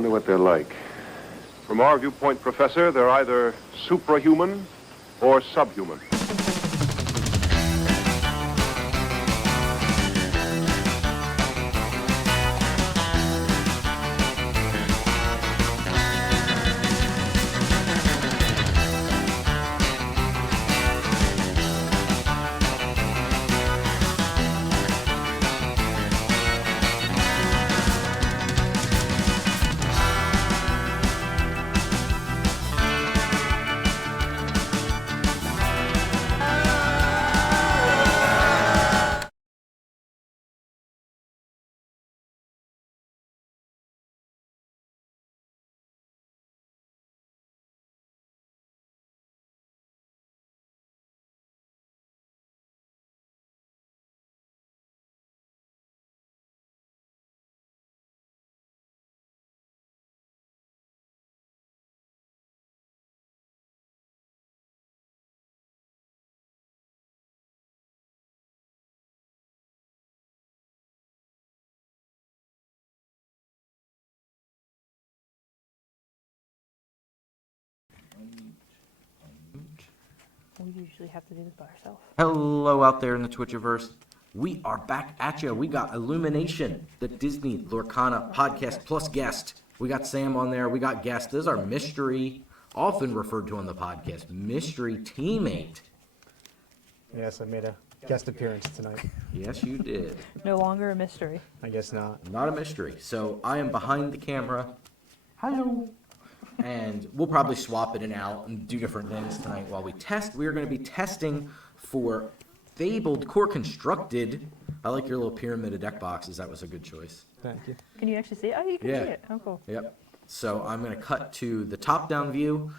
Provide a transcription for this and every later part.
wonder what they're like. From our viewpoint, Professor, they're either suprahuman or subhuman. We usually have to do this by ourselves. Hello out there in the Twitchiverse. We are back at you. We got Illumination, the Disney Lorcana podcast plus guest. We got Sam on there. We got guest. This is our mystery, often referred to on the podcast, mystery teammate. Yes, I made a guest appearance tonight. Yes, you did. No longer a mystery. I guess not. Not a mystery. So I am behind the camera. Hello. And we'll probably swap it in and out and do different things tonight while we test. We are going to be testing for Fabled Core Constructed. I like your little pyramid of deck boxes. That was a good choice. Thank you. Can you actually see it? Oh, you can Yeah. see it. Oh, cool. Yep. So I'm going to cut to the top-down view,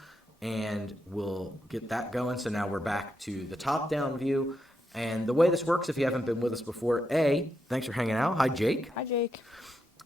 and we'll get that going. So now we're back to the top-down view. And the way this works, if you haven't been with us before, thanks for hanging out. Hi, Jake. Hi, Jake.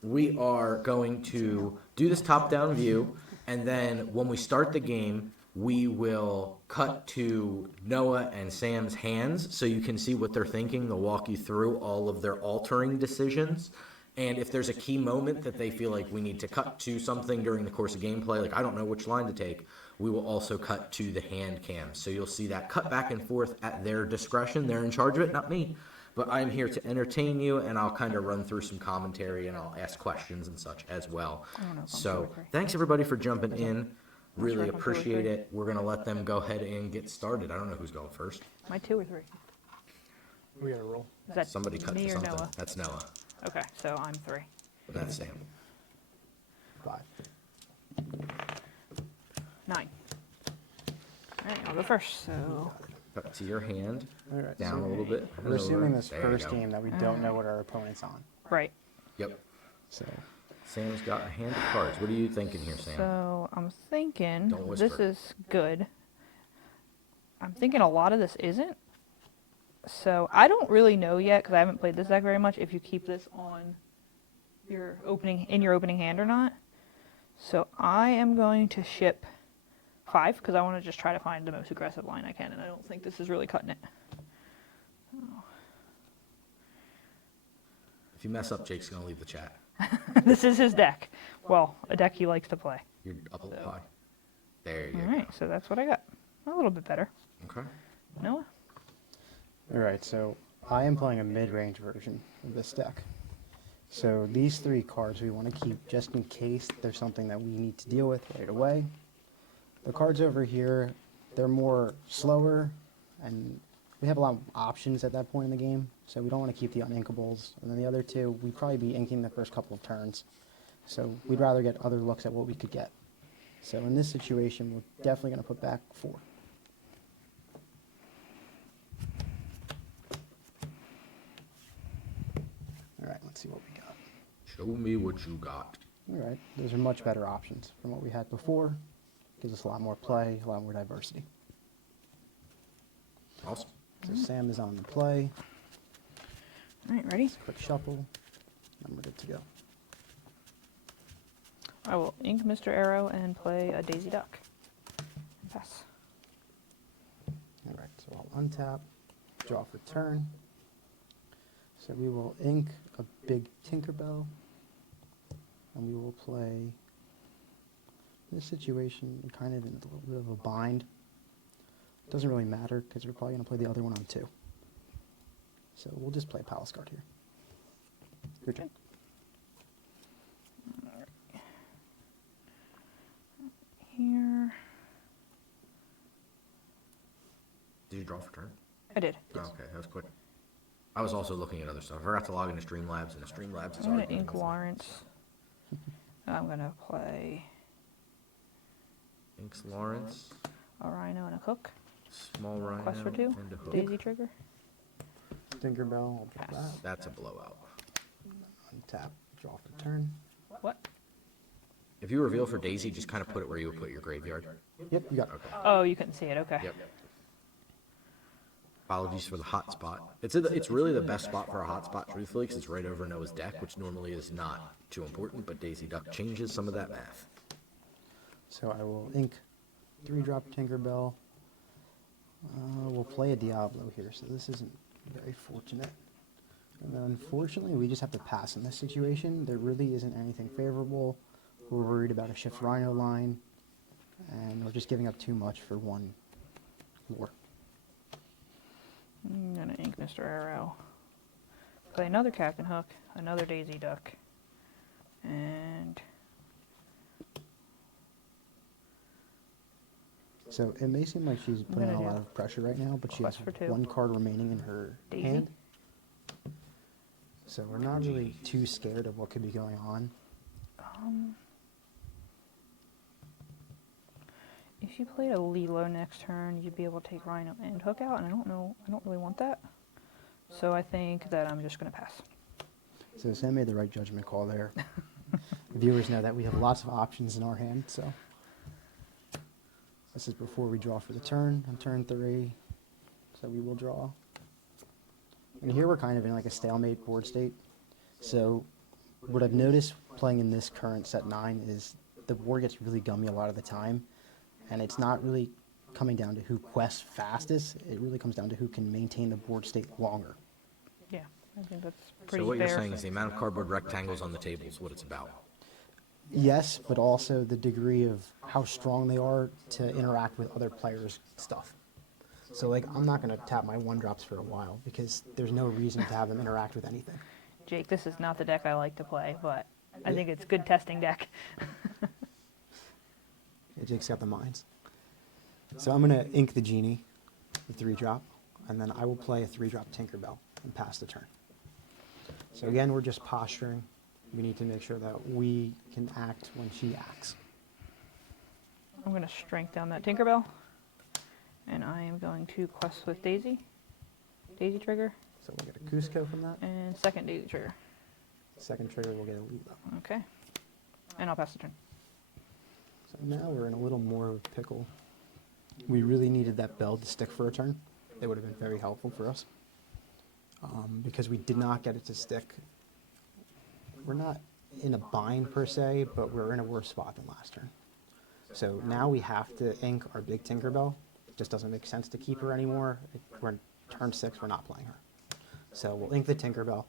We are going to do this top-down view, and then when we start the game, we will cut to Noah and Sam's hands so you can see what they're thinking. They'll walk you through all of their altering decisions. And if there's a key moment that they feel like we need to cut to something during the course of gameplay, like I don't know which line to take, we will also cut to the hand cam. So you'll see that cut back and forth at their discretion. They're in charge of it, not me. But I'm here to entertain you, and I'll kind of run through some commentary, and I'll ask questions and such as well. So thanks, everybody, for jumping in. Really appreciate it. We're going to let them go ahead and get started. I don't know who's going first. My 2 or 3? We gotta roll. Is that Somebody cut me to or something. Noah? That's Noah. Okay, so I'm 3. That's Sam. 5. 9. All right, I'll go first. So Cut to your hand. All right. Down so a little bit. we're assuming this There you first go. game that we don't know what our opponent's on. right. Yep. So Sam's got a hand of cards. What are you thinking here, Sam? So I'm thinking Don't this whisper. is good. I'm thinking a lot of this isn't. So I don't really know yet because I haven't played this deck very much. If you keep this on your opening hand or not. So I am going to ship 5 because I want to just try to find the most aggressive line I can, and I don't think this is really cutting it. If you mess up, Jake's going to leave the chat. This is his deck. Well, a deck he likes to play. You're up a little high. There you All go. right, so that's what I got. A little bit better. Okay. Noah? all right. So I am playing a mid-range version of this deck. So these 3 cards we want to keep just in case there's something that we need to deal with right away. The cards over here, they're more slower, and we have a lot of options at that point in the game, so we don't want to keep the uninkables. And then the other 2, we'd probably be inking the first couple of turns. So we'd rather get other looks at what we could get. So in this situation, we're definitely going to put back 4. All right, let's see what we got. Show me what you got. All right, those are much better options from what we had before. Gives us a lot more play, a lot more diversity. Awesome. So Sam is on the play. All right, ready? Quick shuffle, and we're good to go. I will ink Mr. Arrow and play a Daisy Duck. Pass. All right, so I'll untap, draw for turn. So we will ink a big Tinkerbell, and we will play this situation, we're kind of in a little bit of a bind. Doesn't really matter because we're probably going to play the other one on 2. So we'll just play Palace Guard here. Your turn. Here. Did you draw for turn? I did. Oh, okay, that was quick. I was also looking at other stuff. I forgot to log into Streamlabs, and the Streamlabs is I'm already gonna ink moving. Lawrence. I'm gonna play Inks Lawrence, a Rhino and a Cook. Small Rhino, Quest for 2. and a Hook. Daisy Trigger. Tinkerbell, I'll draw Pass. that. That's a blowout. Untap, draw for turn. What? If you reveal for Daisy, just kind of put it where you would put your graveyard. Yep, you got it. Okay. Oh, you couldn't see it. Okay. Yep. Apologies for the hot spot. It's really the best spot for a hot spot, truthfully, because it's right over Noah's deck, which normally is not too important, but Daisy Duck changes some of that math. So I will ink 3-drop Tinkerbell. We'll play a Diablo here, so this isn't very fortunate. And then unfortunately, we just have to pass in this situation. There really isn't anything favorable. We're worried about a Shift Rhino line, and we're just giving up too much for 1 lore. I'm gonna ink Mr. Arrow. Play another Captain Hook, another Daisy Duck, and So it may seem like she's putting gonna a lot do of pressure right now, but she has Quest for 2. 1 card remaining in her Daisy. hand. So we're not really too scared of what could be going on. If you played a Lilo next turn, you'd be able to take Rhino and Hook out, and I don't know, I don't really want that. So I think that I'm just gonna pass. So Sam made the right judgment call there. The viewers know that we have lots of options in our hand, so. This is before we draw for the turn, on turn 3. So we will draw. And here we're kind of in like a stalemate board state. So what I've noticed playing in this current set 9 is the board gets really gummy a lot of the time. And it's not really coming down to who quests fastest. It really comes down to who can maintain the board state longer. Yeah, I think that's pretty So what fair. you're saying is the amount of cardboard rectangles on the table is what it's about. Yes, but also the degree of how strong they are to interact with other players' stuff. So, like, I'm not going to tap my 1-drops for a while because there's no reason to have them interact with anything. Jake, this is not the deck I like to play, but I think it's a good testing deck. Jake's got the mines. So I'm going to ink the Genie, the 3-drop, and then I will play a 3-drop Tinkerbell and pass the turn. So again, we're just posturing. We need to make sure that we can act when she acts. I'm gonna strength down that Tinkerbell, and I am going to quest with Daisy. Daisy Trigger, So we'll get a Cusco from that. and second Daisy Trigger. Second trigger, we'll get a Lilo. Okay. And I'll pass the turn. So now we're in a little more of a pickle. We really needed that bell to stick for a turn. It would have been very helpful for us. Because we did not get it to stick. We're not in a bind per se, but we're in a worse spot than last turn. So now we have to ink our big Tinkerbell. It just doesn't make sense to keep her anymore. We're in turn 6, we're not playing her. So we'll ink the Tinkerbell.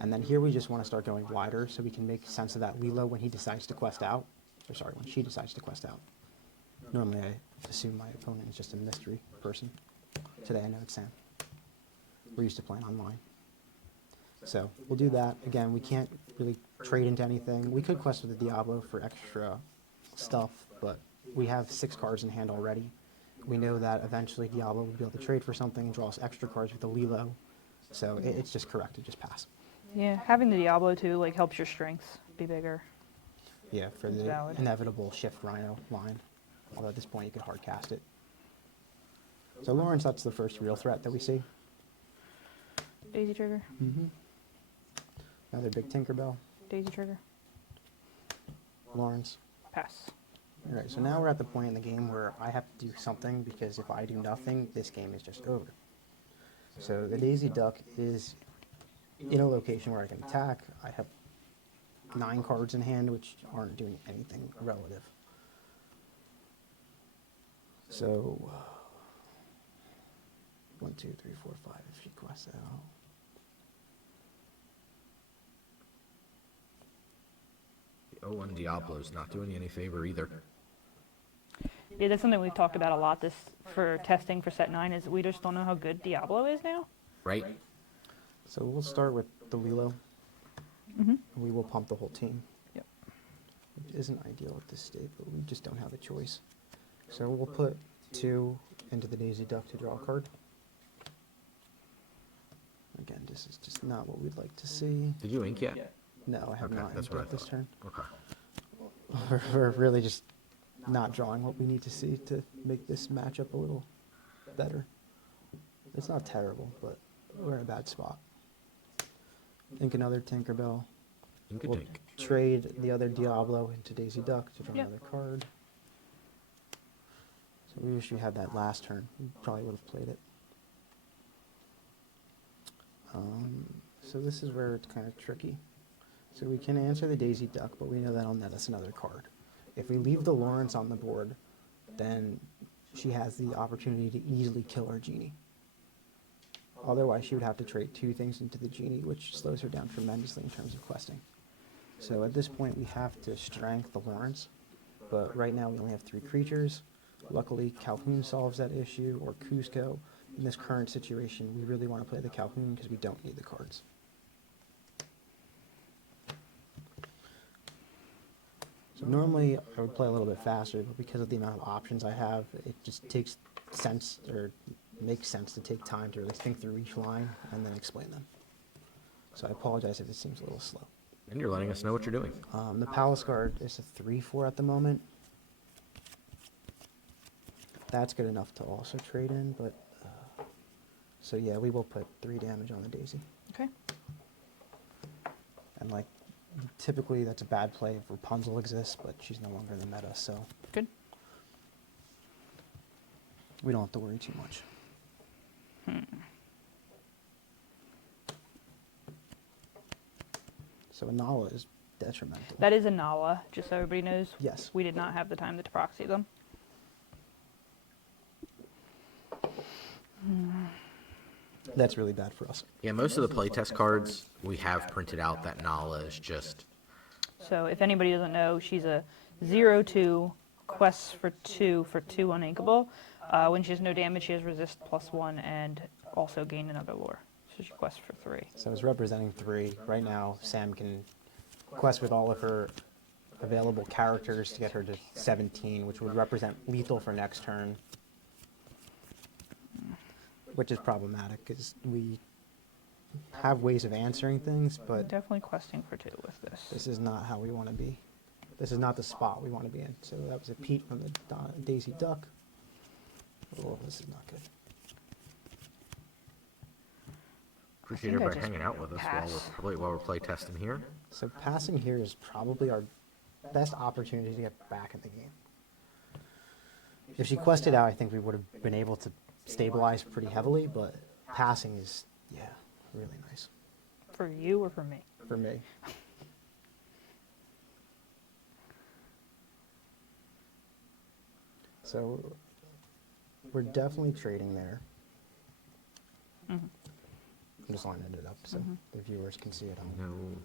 And then here we just want to start going wider so we can make sense of that Lilo when he decides to quest out. Or sorry, when she decides to quest out. Normally I assume my opponent is just a mystery person. Today I know it's Sam. We're used to playing online. So we'll do that. Again, we can't really trade into anything. We could quest with the Diablo for extra stuff, but we have 6 cards in hand already. We know that eventually Diablo will be able to trade for something and draw us extra cards with the Lilo. So it's just correct to just pass. Yeah, having the Diablo too like helps your strengths be bigger. Yeah, for It's the valid. inevitable Shift Rhino line. Although at this point you could hard cast it. So Lawrence, that's the first real threat that we see. Daisy Trigger, Another big Tinkerbell. Daisy Trigger, Lawrence. pass. Alright, so now we're at the point in the game where I have to do something because if I do nothing, this game is just over. So the Daisy Duck is in a location where I can attack. I have 9 cards in hand which aren't doing anything relative. So 1, 2, 3, 4, 5 if she quests out. The O1 Diablo's not doing you any favor either. Yeah, that's something we've talked about a lot this for testing for set 9 is we just don't know how good Diablo is now. Right? So we'll start with the Lilo. We will pump the whole team. Yep. Which isn't ideal at this state, but we just don't have a choice. So we'll put 2 into the Daisy Duck to draw a card. Again, this is just not what we'd like to see. Did you ink yet? No, I have Okay, not that's inked what I yet this thought. turn. Okay. We're really just not drawing what we need to see to make this matchup a little better. It's not terrible, but we're in a bad spot. Ink another Tinkerbell. Ink a We'll dink. trade the other Diablo into Daisy Duck to draw Yep. another card. So we wish we had that last turn. We probably would have played it. So this is where it's kind of tricky. So we can answer the Daisy Duck, but we know that'll net us another card. If we leave the Lawrence on the board, then she has the opportunity to easily kill our Genie. Otherwise, she would have to trade 2 things into the Genie, which slows her down tremendously in terms of questing. So at this point, we have to strength the Lawrence, but right now we only have 3 creatures. Luckily, Calhoun solves that issue, or Cusco. In this current situation, we really want to play the Calhoun because we don't need the cards. So normally I would play a little bit faster, but because of the amount of options I have, it just takes sense, or makes sense to take time to really think through each line and then explain them. So I apologize if it seems a little slow. And you're letting us know what you're doing. The Palace card is a 3/4 at the moment. That's good enough to also trade in, but so yeah, we will put 3 damage on the Daisy. Okay. And like, typically that's a bad play if Rapunzel exists, but she's no longer in the meta, so Good. we don't have to worry too much. So Anala is detrimental. That is a Nala, just so everybody knows. Yes. We did not have the time to proxy them. That's really bad for us. Yeah, most of the playtest cards we have printed out that Nala is just. So if anybody doesn't know, she's a 0/2, quests for 2 uninkable. When she has no damage, she has resist +1 and also gain another lore. So she quests for 3. So it's representing 3. Right now, Sam can quest with all of her available characters to get her to 17, which would represent lethal for next turn. Which is problematic, because we have ways of answering things, but Definitely questing for 2 with this. this is not how we want to be. This is not the spot we want to be in. So that was a Pete from the Daisy Duck. Oh, this is not good. Appreciate think I everybody just hanging out with us pass. while we're playtesting here. So passing here is probably our best opportunity to get back in the game. If she quested out, I think we would have been able to stabilize pretty heavily, but passing is, yeah, really nice For you or for me? for me. So we're definitely trading there. I'm just lining it up so the viewers can see it on.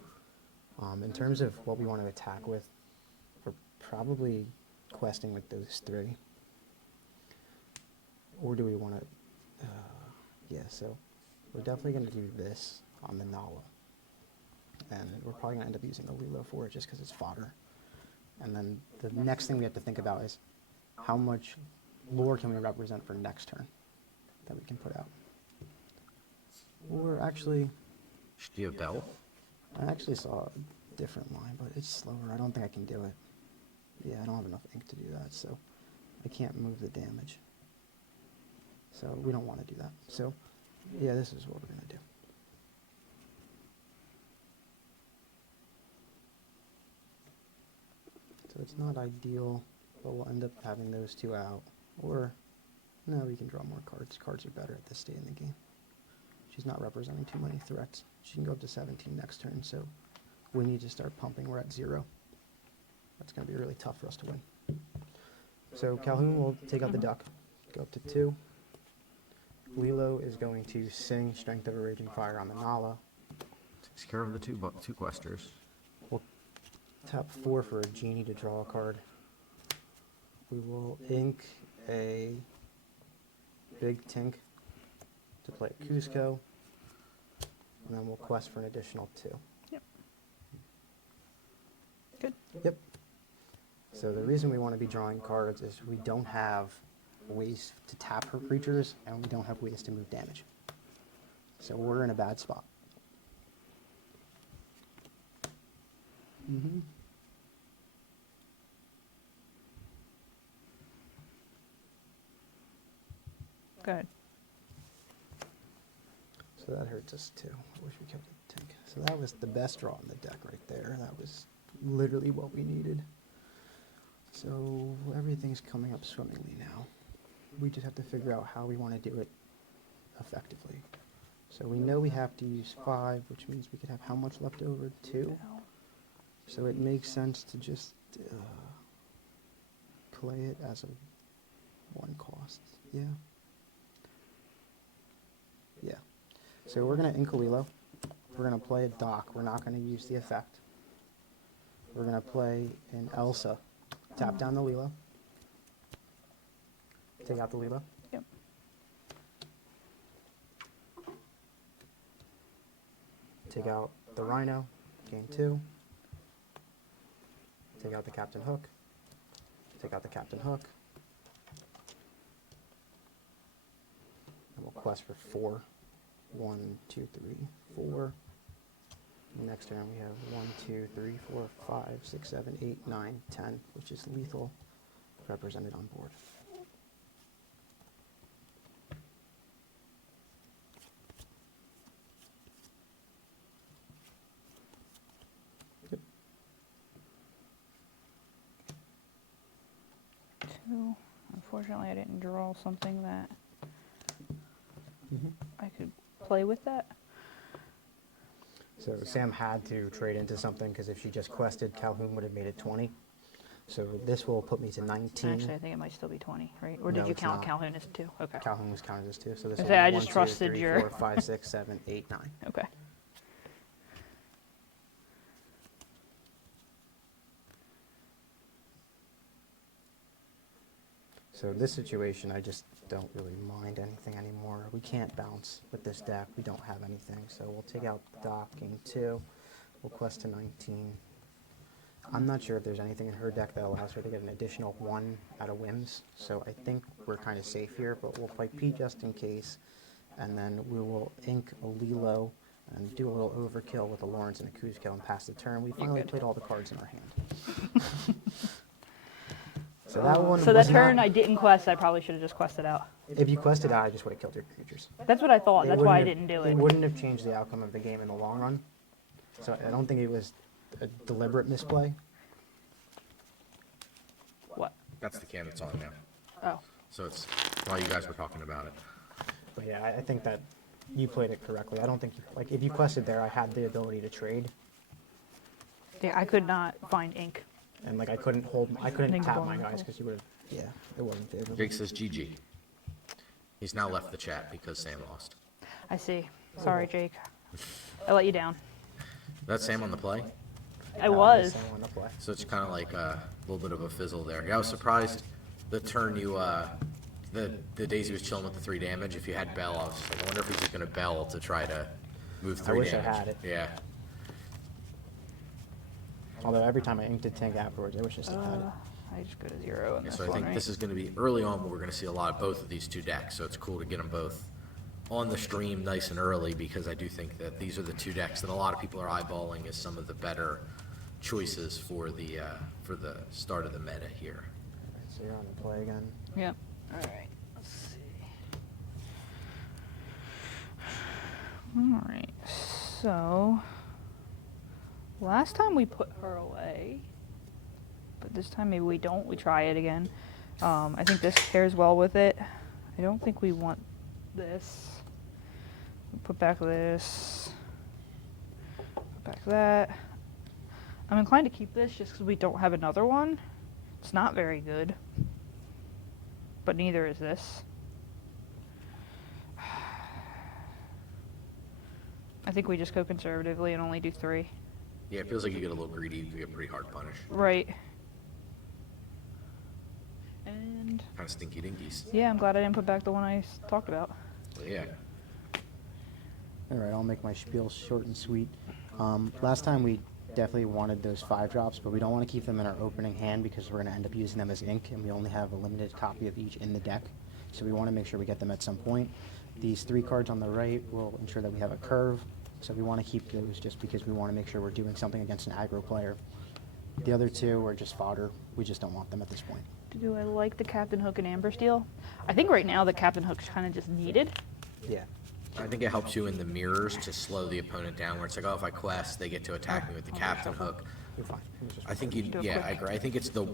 No. In terms of what we want to attack with, we're probably questing with those 3. Or do we want to... yeah, so we're definitely going to do this on the Nala. And we're probably going to end up using the Lilo for it just because it's fodder. And then the next thing we have to think about is how much lore can we represent for next turn that we can put out. Or actually, Do you have Bell? I actually saw a different line, but it's slower. I don't think I can do it. Yeah, I don't have enough ink to do that, so I can't move the damage. So we don't want to do that. So, yeah, this is what we're going to do. So it's not ideal, but we'll end up having those 2 out. Or, no, we can draw more cards. Cards are better at this stage in the game. She's not representing too many threats. She can go up to 17 next turn, so we need to start pumping. We're at 0. That's going to be really tough for us to win. So Calhoun will take out the duck, go up to 2. Lilo is going to sing Strength of a Raging Fire on the Nala. Takes care of the two questers. We'll tap 4 for a Genie to draw a card. we will ink a big Tink to play Cusco, and then we'll quest for an additional 2. Yep. Good. Yep. So the reason we want to be drawing cards is we don't have ways to tap her creatures, and we don't have ways to move damage. So we're in a bad spot. Mm-hmm. Go ahead. So that hurts us too. I wish we kept a Tink. So that was the best draw on the deck right there. That was literally what we needed. So everything's coming up swimmingly now. We just have to figure out how we want to do it effectively. So we know we have to use 5, which means we could have how much left over? 2. So it makes sense to just play it as a 1 cost. Yeah. Yeah. So we're going to ink a Lilo. We're going to play a Doc. We're not going to use the effect. We're going to play an Elsa. Tap down the Lilo. Take out the Lilo. Yep. Take out the Rhino. Gain 2. Take out the Captain Hook. Take out the Captain Hook. And we'll quest for 4. 1, 2, 3, 4. Next turn we have 1, 2, 3, 4, 5, 6, 7, 8, 9, 10, which is lethal represented on board. Yep. 2. Unfortunately, I didn't draw something that I could play with that. So Sam had to trade into something because if she just quested, Calhoun would have made it 20. So this will put me to 19. Actually, I think it might still be 20, right? Or No, did you it's count not. Calhoun as 2? Okay. Calhoun was counted as 2. So this I will say, be I 1, just 2, trusted 3, your- 4, 5, 6, 7, 8, 9. Okay. So this situation, I just don't really mind anything anymore. We can't bounce with this deck. We don't have anything. So we'll take out Doc, gain 2. We'll quest to 19. I'm not sure if there's anything in her deck that allows her to get an additional 1 out of whims. So I think we're kind of safe here, but we'll play P just in case. And then we will ink a Lilo and do a little overkill with a Lawrence and a Kuzco and pass the turn. We finally good. played all the cards in our hand. So that one So that was turn not- I didn't quest, I probably should have just quested out. If you quested out, I just would have killed your creatures. That's what I thought. It That's why I wouldn't didn't have- do it. It wouldn't have changed the outcome of the game in the long run. So I don't think it was a deliberate misplay. What? That's the can that's on now. Oh. So it's while you guys were talking about it. But yeah, I think that you played it correctly. I don't think, like, if you quested there, I had the ability to trade. Yeah, I could not find ink. And, like, I couldn't Think tap going my guys cool. because you would have, yeah, it wasn't favorable. Jake says GG. He's now left the chat because Sam lost. I see. Sorry, Jake. I let you down. That's Sam on the play? I was. Same one to play. So it's kind of like a little bit of a fizzle there. Yeah, I was surprised the turn you, the days he was chilling with the 3 damage. If you had Bell, I was just like, I wonder if he's just going to Bell to try to move 3 wish I damage. had it. Yeah. Although every time I inked a tank afterwards, I wish I still had it. I just go to 0 in Yeah, this so I one, think right? this is going to be early on where we're going to see a lot of both of these 2 decks. So it's cool to get them both on the stream nice and early because I do think that these are the 2 decks that a lot of people are eyeballing as some of the better choices for the start of the meta here. So you're on the play again. Yep. All right. Let's see. All right. So last time we put her away, but this time maybe we don't. We try it again. I think this pairs well with it. I don't think we want this. Put back this. Put back that. I'm inclined to keep this just because we don't have another one. It's not very good. But neither is this. I think we just go conservatively and only do 3. Yeah, it feels like you get a little greedy. You get a pretty hard punish. Right. kind of stinky dinkies. Yeah, I'm glad I didn't put back the one I talked about. But yeah. All right, I'll make my spiel short and sweet. Last time we definitely wanted those 5-drops, but we don't want to keep them in our opening hand because we're going to end up using them as ink, and we only have a limited copy of each in the deck. So we want to make sure we get them at some point. These 3 cards on the right will ensure that we have a curve, so we want to keep those just because we want to make sure we're doing something against an aggro player. The other 2 are just fodder. We just don't want them at this point. Do I like the Captain Hook and Amber Steel? I think right now the Captain Hook's kind of just needed. Yeah. I think it helps you in the mirrors to slow the opponent down, where it's like, oh, if I quest, they get to attack me with the Captain Hook. You're fine. I think you, Do a yeah, quick- I agree. I think it's the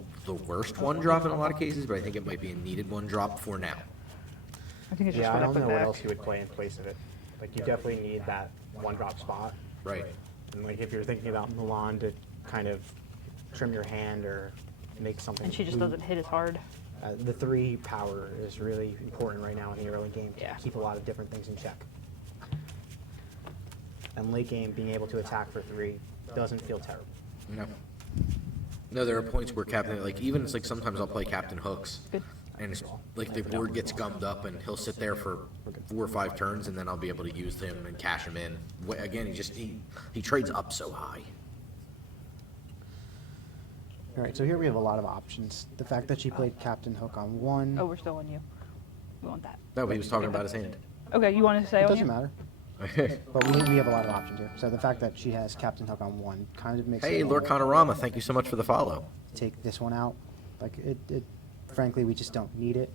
worst one drop in a lot of cases, but I think it might be a needed one drop for now. I think it's just Yeah, I what I don't put know what back. else you would play in place of it. Like, you definitely need that 1-drop spot. Right. And, like, if you're thinking about Milan to kind of trim your hand or make something. And she just loot, doesn't hit as hard. The 3 power is really important right now in the early game to Yeah. keep a lot of different things in check. And late game, being able to attack for 3 doesn't feel terrible. No. No, there are points where Captain, like, even it's like sometimes I'll play Captain Hooks, Good. and it's like the board gets gummed up, and he'll sit there for 4 or 5 turns, and then I'll be able to use him and cash him in. Again, he trades up so high. All right, so here we have a lot of options. The fact that she played Captain Hook on 1, Oh, we're still on you. We want that. No, but he was talking about his hand. Okay, you want to say it on doesn't you? matter. But we have a lot of options here. So the fact that she has Captain Hook on 1 kind of makes Hey, it Lord Conorama, thank you so much for the follow. take this one out. Like, frankly, we just don't need it.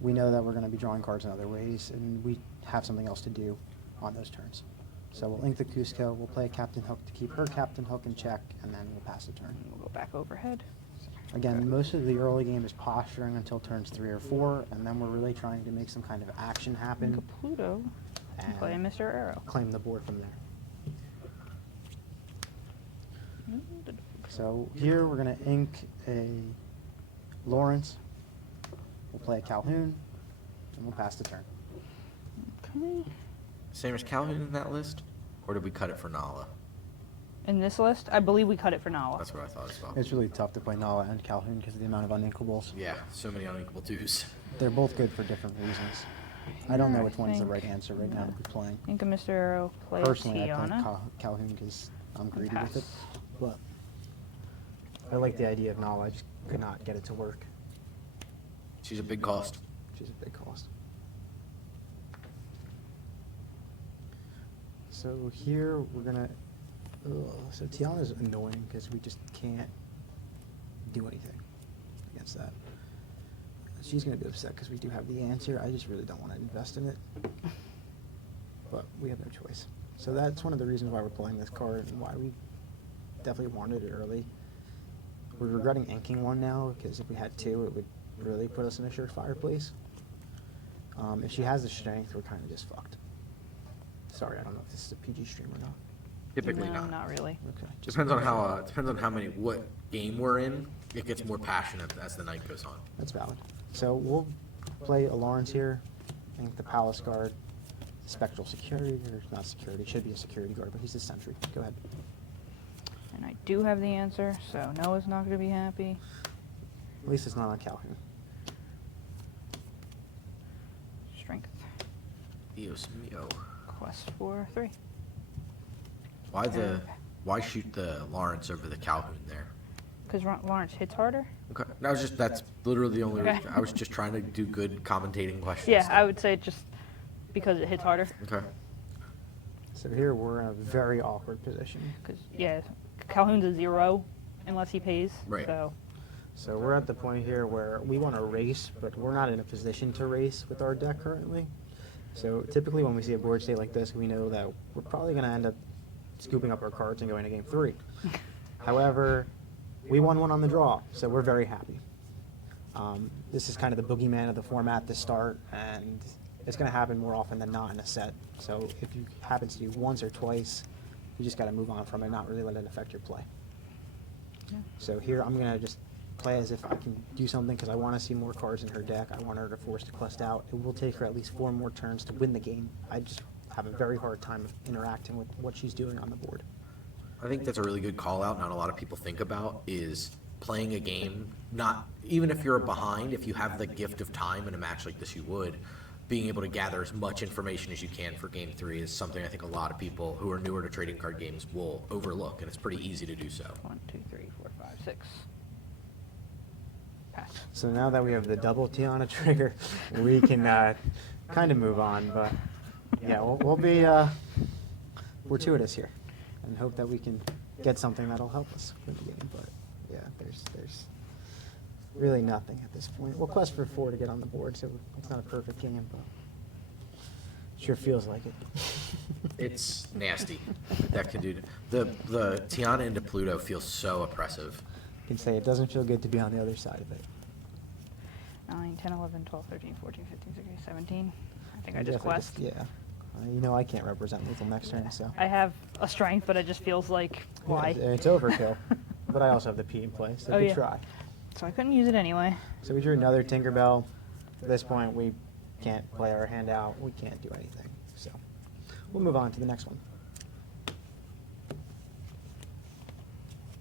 We know that we're going to be drawing cards in other ways, and we have something else to do on those turns. So we'll ink the Cusco, we'll play Captain Hook to keep her Captain Hook in check, and then we'll pass the turn. We'll go back overhead. Again, most of the early game is posturing until turns 3 or 4, and then we're really trying to make some kind of action Ink happen a Pluto and and play Mr. Arrow. Claim the board from there. So here we're going to ink a Lawrence, we'll play a Calhoun, and we'll pass the turn. Okay. Same as Calhoun in that list? Or did we cut it for Nala? In this list, I believe we cut it for Nala. That's what I thought as well. It's really tough to play Nala and Calhoun because of the amount of uninkables. Yeah, so many unequal twos. They're both good for different reasons. I don't know which one's the think- right answer right now to be playing. Ink a Mr. Arrow, play Personally, I play Tiana. Calhoun because I'm greedy Pass. with it. But I like the idea of Nala, I just could not get it to work. She's a big cost. Which is a big cost. so here we're gonna. So Tiana's annoying because we just can't do anything against that. She's gonna be upset because we do have the answer. I just really don't want to invest in it. But we have no choice. So that's one of the reasons why we're playing this card and why we definitely wanted it early. We're regretting inking one now because if we had 2, it would really put us in a surefire place. If she has the strength, we're kind of just fucked. Sorry, I don't know if this is a PG stream or not. Typically No, not. not really. Okay. Depends on how many, what game we're in. It gets more passionate as the night goes on. That's valid. So we'll play a Lawrence here, ink the Palace Guard, Spectral Security, or not security, it should be a security guard, but he's a sentry. Go ahead. And I do have the answer, so Noah's not going to be happy. At least it's not on Calhoun. Strength. Dios mio. Quest for 3. Why shoot the Lawrence over the Calhoun there? Because Lawrence hits harder? Okay. That's literally the only Okay. reason. I was just trying to do good commentating questions. Yeah, I would say just because it hits harder. Okay. So here we're in a very awkward position. Because, yeah, Calhoun's a 0 unless he pays. Right. So we're at the point here where we want to race, but we're not in a position to race with our deck currently. So typically when we see a board state like this, we know that we're probably going to end up scooping up our cards and going to game 3. However, we won one on the draw, so we're very happy. This is kind of the boogeyman of the format to start, and it's going to happen more often than not in a set. So if you happen to do once or twice, you just got to move on from it, not really let it affect your play. Yeah. So here I'm going to just play as if I can do something because I want to see more cards in her deck. I want her to force the quest out. It will take her at least 4 more turns to win the game. I just have a very hard time interacting with what she's doing on the board. I think that's a really good call out. Not a lot of people think about is playing a game, not even if you're behind, if you have the gift of time in a match like this, you would. Being able to gather as much information as you can for game 3 is something I think a lot of people who are newer to trading card games will overlook, and it's pretty easy to do so. 1, 2, 3, 4, 5, 6. Pass. So now that we have the double Tiana trigger, we can kind of move on. But yeah, we'll be fortuitous here and hope that we can get something that'll help us win the game. But yeah, there's really nothing at this point. We'll quest for 4 to get on the board, so it's not a perfect game, but sure feels like it. It's nasty. That can do the Tiana into Pluto feels so oppressive. You can say it doesn't feel good to be on the other side of it. 9, 10, 11, 12, 13, 14, 15, 16, 17. I think I Definitely just quest. yeah. You know I can't represent lethal next turn, so. I have a strength, but it just feels like, why? Yeah, it's overkill. But I also have the P in place, so Oh, we yeah. try. So I couldn't use it anyway. So we drew another Tinkerbell. At this point, we can't play our hand out. We can't do anything. So we'll move on to the next one.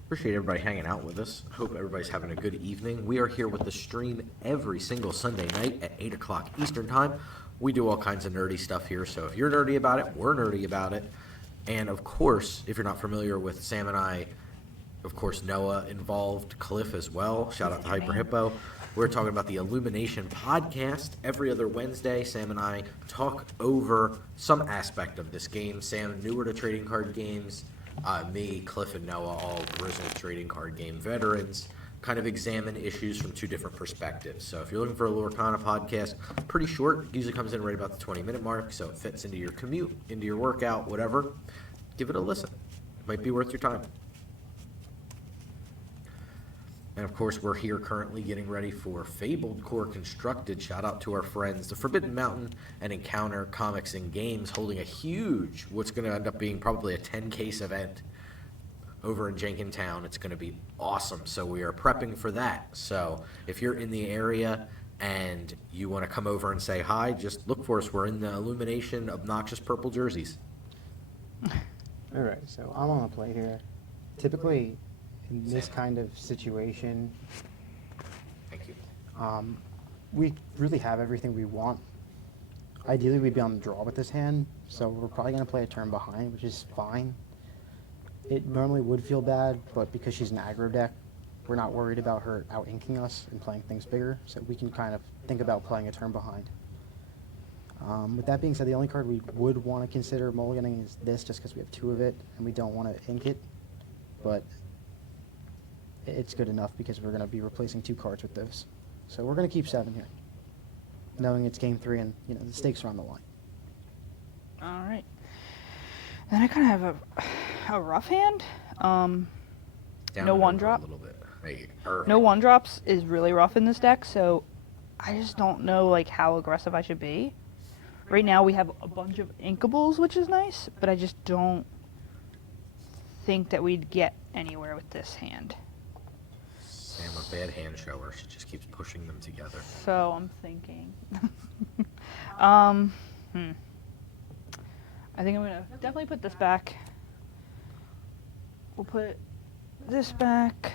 Appreciate everybody hanging out with us. Hope everybody's having a good evening. We are here with the stream every single Sunday night at 8 o'clock Eastern Time. We do all kinds of nerdy stuff here, so if you're nerdy about it, we're nerdy about it. And of course, if you're not familiar with Sam and I, of course, Noah involved, Cliff as well. Shout out to Hyper Hippo. We're talking about the Illumination podcast every other Wednesday. Sam and I talk over some aspect of this game. Sam, newer to trading card games. Me, Cliff, and Noah, all grizzled trading card game veterans, kind of examine issues from 2 different perspectives. So if you're looking for a Lorcana podcast, pretty short, usually comes in right about the 20-minute mark, so it fits into your commute, into your workout, whatever. Give it a listen. Might be worth your time. And of course, we're here currently getting ready for Fabled Core Constructed. Shout out to our friends, the Forbidden Mountain and Encounter Comics and Games, holding a huge, what's going to end up being probably a 10-case event over in Jenkintown. It's going to be awesome. So we are prepping for that. So if you're in the area and you want to come over and say hi, just look for us. We're in the Illumination obnoxious purple jerseys. All right, so I'm on the play here. Typically, in this kind of situation, Thank you. we really have everything we want. Ideally, we'd be on the draw with this hand, so we're probably going to play a turn behind, which is fine. It normally would feel bad, but because she's an aggro deck, we're not worried about her out-inking us and playing things bigger, so we can kind of think about playing a turn behind. With that being said, the only card we would want to consider mulliganing is this, just because we have 2 of it, and we don't want to ink it, but it's good enough because we're going to be replacing 2 cards with this. So we're going to keep 7 here, knowing it's game 3 and the stakes are on the line. All right. Then I kind of have a rough hand. Down No and one over drop. A little bit. No 1-drops is really rough in this deck, so I just don't know like how aggressive I should be. Right now we have a bunch of inkables, which is nice, but I just don't think that we'd get anywhere with this hand. Sam, a bad hand shower. She just keeps pushing them together. So I'm thinking. I think I'm gonna definitely put this back. We'll put this back.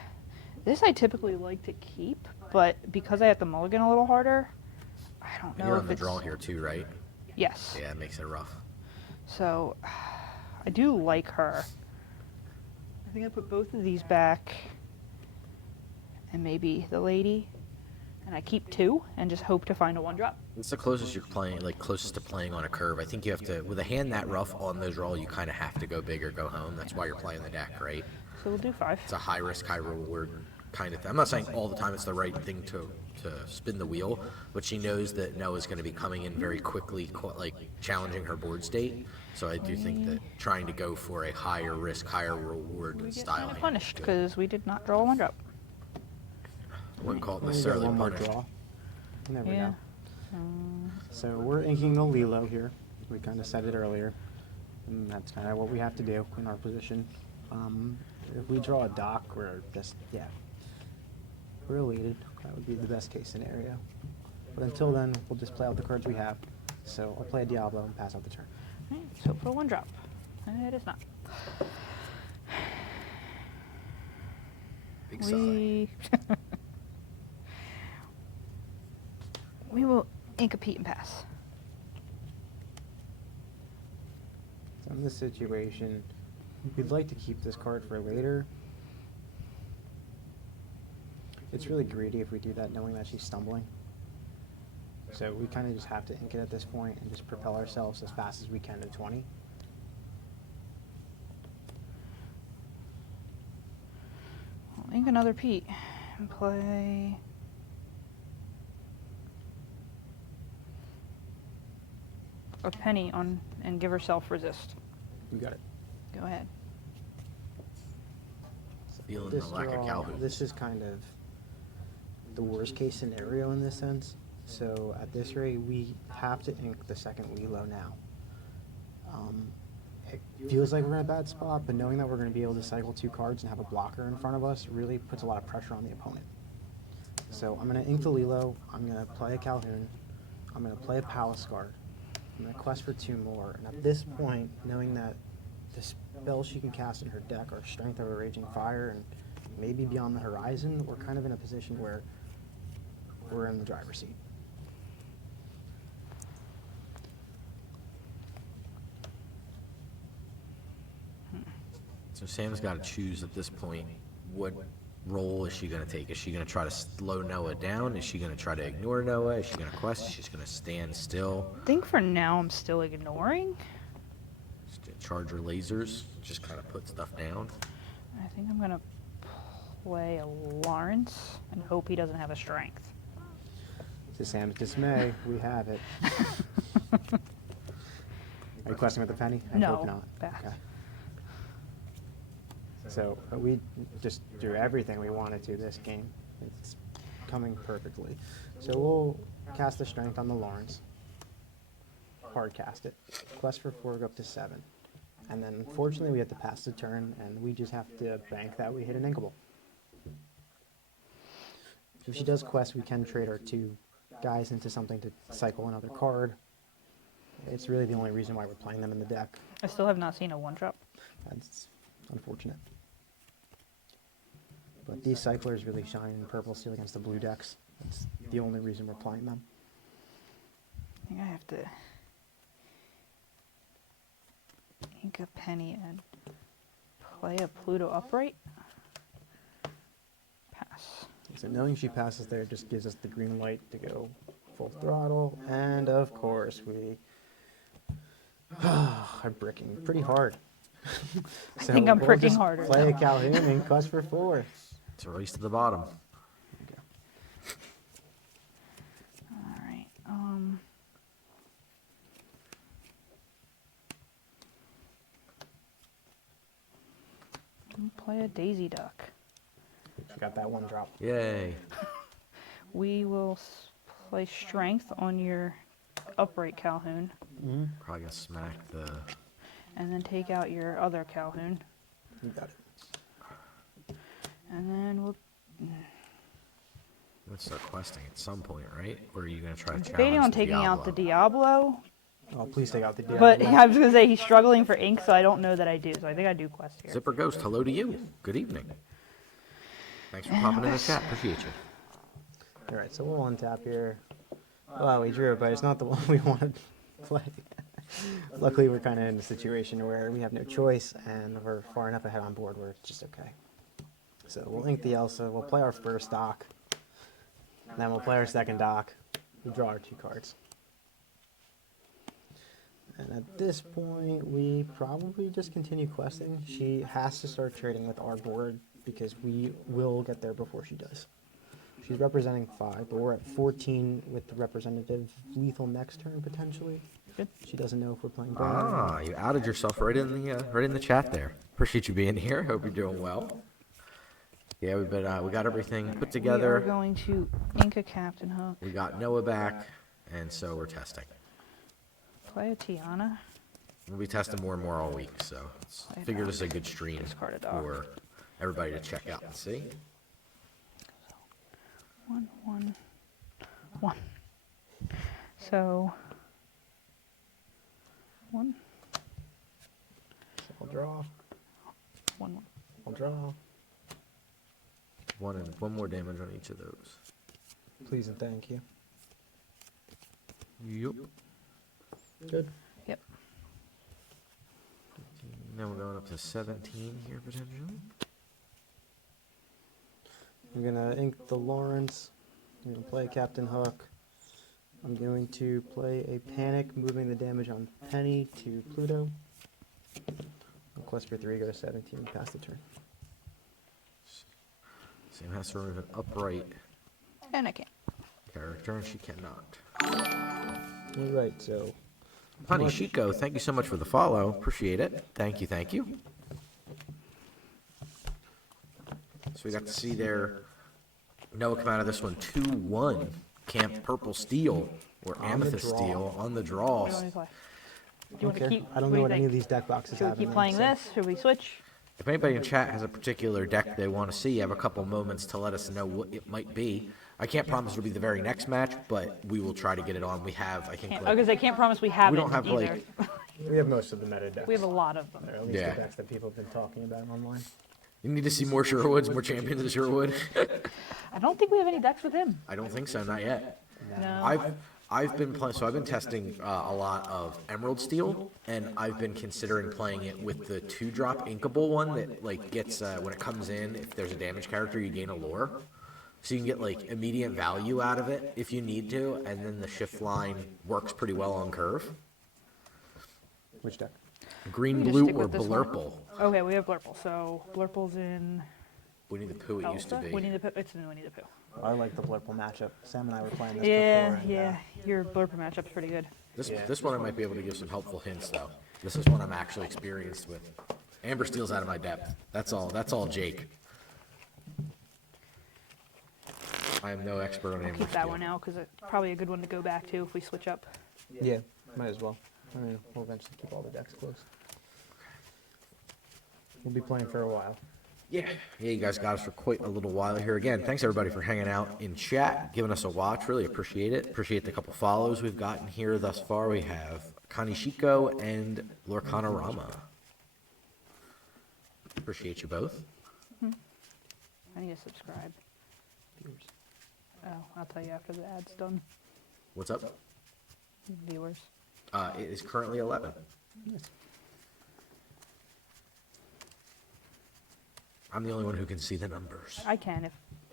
This I typically like to keep, but because I have to mulligan a little harder, I don't know You're if on the it's... draw here too, right? Yes. Yeah, it makes it rough. So I do like her. I think I put both of these back, and maybe the lady, and I keep 2 and just hope to find a 1-drop. It's the closest you're playing, like closest to playing on a curve. I think you have to, with a hand that rough on the draw, you kind of have to go big or go home. That's why you're playing the deck, right? So we'll do 5. It's a high risk, high reward kind of thing. I'm not saying all the time it's the right thing to spin the wheel, but she knows that Noah's going to be coming in very quickly, like challenging her board state. So I do think that trying to go for a higher risk, higher reward We get style kind of hand punished is good. because we did not draw a 1-drop. I wouldn't call it We got necessarily one more punished. draw. You never Yeah. know. So we're inking the Lilo here. We kind of said it earlier, and that's kind of what we have to do in our position. If we draw a dock, we're just, we're elated. That would be the best case scenario. But until then, we'll just play out the cards we have. So I'll play a Diablo and pass out the turn. Alright, so for a 1-drop. And it is not. Big sigh. We will ink a Pete and pass. So in this situation, we'd like to keep this card for later. It's really greedy if we do that knowing that she's stumbling. So we kind of just have to ink it at this point and just propel ourselves as fast as we can to 20. I'll ink another Pete and play a penny on and give herself resist. You got it. Go ahead. Feeling the lack of Calhoun. This is kind of the worst case scenario in this sense. So at this rate, we have to ink the second Lilo now. It feels like we're in a bad spot, but knowing that we're going to be able to cycle 2 cards and have a blocker in front of us really puts a lot of pressure on the opponent. So I'm going to ink the Lilo, I'm going to play a Calhoun, I'm going to play a Palace Guard, I'm going to quest for 2 more, and at this point, knowing that the spells she can cast in her deck are Strength of a Raging Fire and maybe Beyond the Horizon, we're kind of in a position where we're in the driver's seat. So Sam's got to choose at this point, what role is she going to take? Is she going to try to slow Noah down? Is she going to try to ignore Noah? Is she going to quest? Is she going to stand still? I think for now I'm still ignoring. Charge her lasers, just kind of put stuff down. I think I'm going to play a Lawrence and hope he doesn't have a strength. To Sam's dismay, we have it. Are you questing with the penny? I No, hope not. pass. Okay. So we just do everything we wanted to this game. It's coming perfectly. So we'll cast the strength on the Lawrence. Hard cast it. Quest for 4, go up to 7. And then unfortunately we have to pass the turn and we just have to bank that we hit an inkable. If she does quest, we can trade our 2 guys into something to cycle another card. It's really the only reason why we're playing them in the deck. I still have not seen a 1-drop. That's unfortunate. But these cyclers really shine in purple steel against the blue decks. That's the only reason we're playing them. I think I have to ink a penny and play a Pluto upright. Pass. So knowing she passes there just gives us the green light to go full throttle. And of course we are bricking pretty hard. I think I'm we'll pricking just harder play now. a Calhoun and quest for 4. It's a race to the bottom. All right. Play a Daisy Duck. You got that 1 drop. Yay. We will play Strength on your upright Calhoun, Probably going to smack the... and then take out your other Calhoun, You got it. and then we'll. Let's start questing at some point, right? Or are you going to try to challenge Debating on the taking out the Diablo? Diablo, Oh, please take out the but Diablo. I was gonna say he's struggling for ink, so I don't know that I do. So I think I do quest here. Zipper Ghost, hello to you. Good evening. Thanks for popping in the chat. Appreciate you. All right, so we'll untap here. Well, we drew it, but it's not the one we wanted to play. Luckily, we're kind of in a situation where we have no choice, and we're far enough ahead on board where it's just okay. So we'll ink the Elsa, we'll play our first dock, and then we'll play our second dock. We'll draw our 2 cards. And at this point, we probably just continue questing. She has to start trading with our board because we will get there before she does. She's representing 5, but we're at 14 with the representative lethal next turn potentially. Good. She doesn't know if we're playing burn. Ah, you outed yourself right in the chat there. Appreciate you being here. Hope you're doing well. Yeah, we got everything put We are together. going to ink a Captain Hook. We got Noah back, and so we're testing. Play a Tiana. We'll be testing more and more all week, so figure this is a good stream Discard a dog. for everybody to check out and see. 1, 1, 1. So 1, So I'll draw, 1, 1. I'll draw. one more damage on each of those. Please and thank you. Yep. Good. Yep. Now we're going up to 17 here potentially. I'm gonna ink the Lawrence. I'm gonna play Captain Hook. I'm going to play a Panic, moving the damage on Penny to Pluto. Quest for 3, go to 17, pass the turn. Sam has to remove an upright And I can't. character, and she cannot. Alright, so Honey Shiko, thank you so much for the follow. Appreciate it. Thank you, thank you. So we got to see there Noah come out of this one 2-1. Camp Purple Steel or On the Amethyst draw. Steel on the draw. What do you want me to play? Do you want to okay. keep? I don't what know do what you any of think? these deck boxes Should have. we in keep them, playing so- this? Should we switch? If anybody in chat has a particular deck they want to see, have a couple moments to let us know what it might be. I can't promise it'll be the very next match, but we will try to get it on. We have, I think, Can't, like, because I can't promise we have don't have, either. like- We have most of the meta decks. We have a lot of them. Or at least Yeah. the decks that people have been talking about online. you need to see more Sherwoods, more champions of Sherwood. I don't think we have any decks with him. I don't think so, not yet. No. I've been playing, so I've been testing a lot of Emerald Steel, and I've been considering playing it with the 2-drop inkable one that like gets when it comes in. If there's a damage character, you gain a lore, so you can get like immediate value out of it if you need to, and then the shift line works pretty well on curve. Which deck? Green, We just blue, stick or with this one. blurple. Okay, we have Blurple. So Blurple's in. Winnie the Pooh it used to be. Winnie the Pooh. It's in Winnie the Pooh. I like the Blurple matchup. Sam and I were playing this Yeah, before. and, yeah. Your Blurple matchup's pretty good. This one I might be able to give some helpful hints though. This is one I'm actually experienced with. Amber Steel's out of my depth. That's all. That's all, Jake. I am no expert on Amber Keep that Steel. one out because it's probably a good one to go back to if we switch up. Yeah, might as well. I mean, we'll eventually keep all the decks close. We'll be playing for a while. Yeah, you guys got us for quite a little while here. Again, thanks everybody for hanging out in chat, giving us a watch. Really appreciate it. Appreciate the couple follows we've gotten here thus far. We have Kanishiko and Lorcana Rama. Appreciate you both. I need to subscribe. Oh, I'll tell you after the ad's done. What's up? Viewers. It is currently 11. I'm the only one who can see the numbers. I can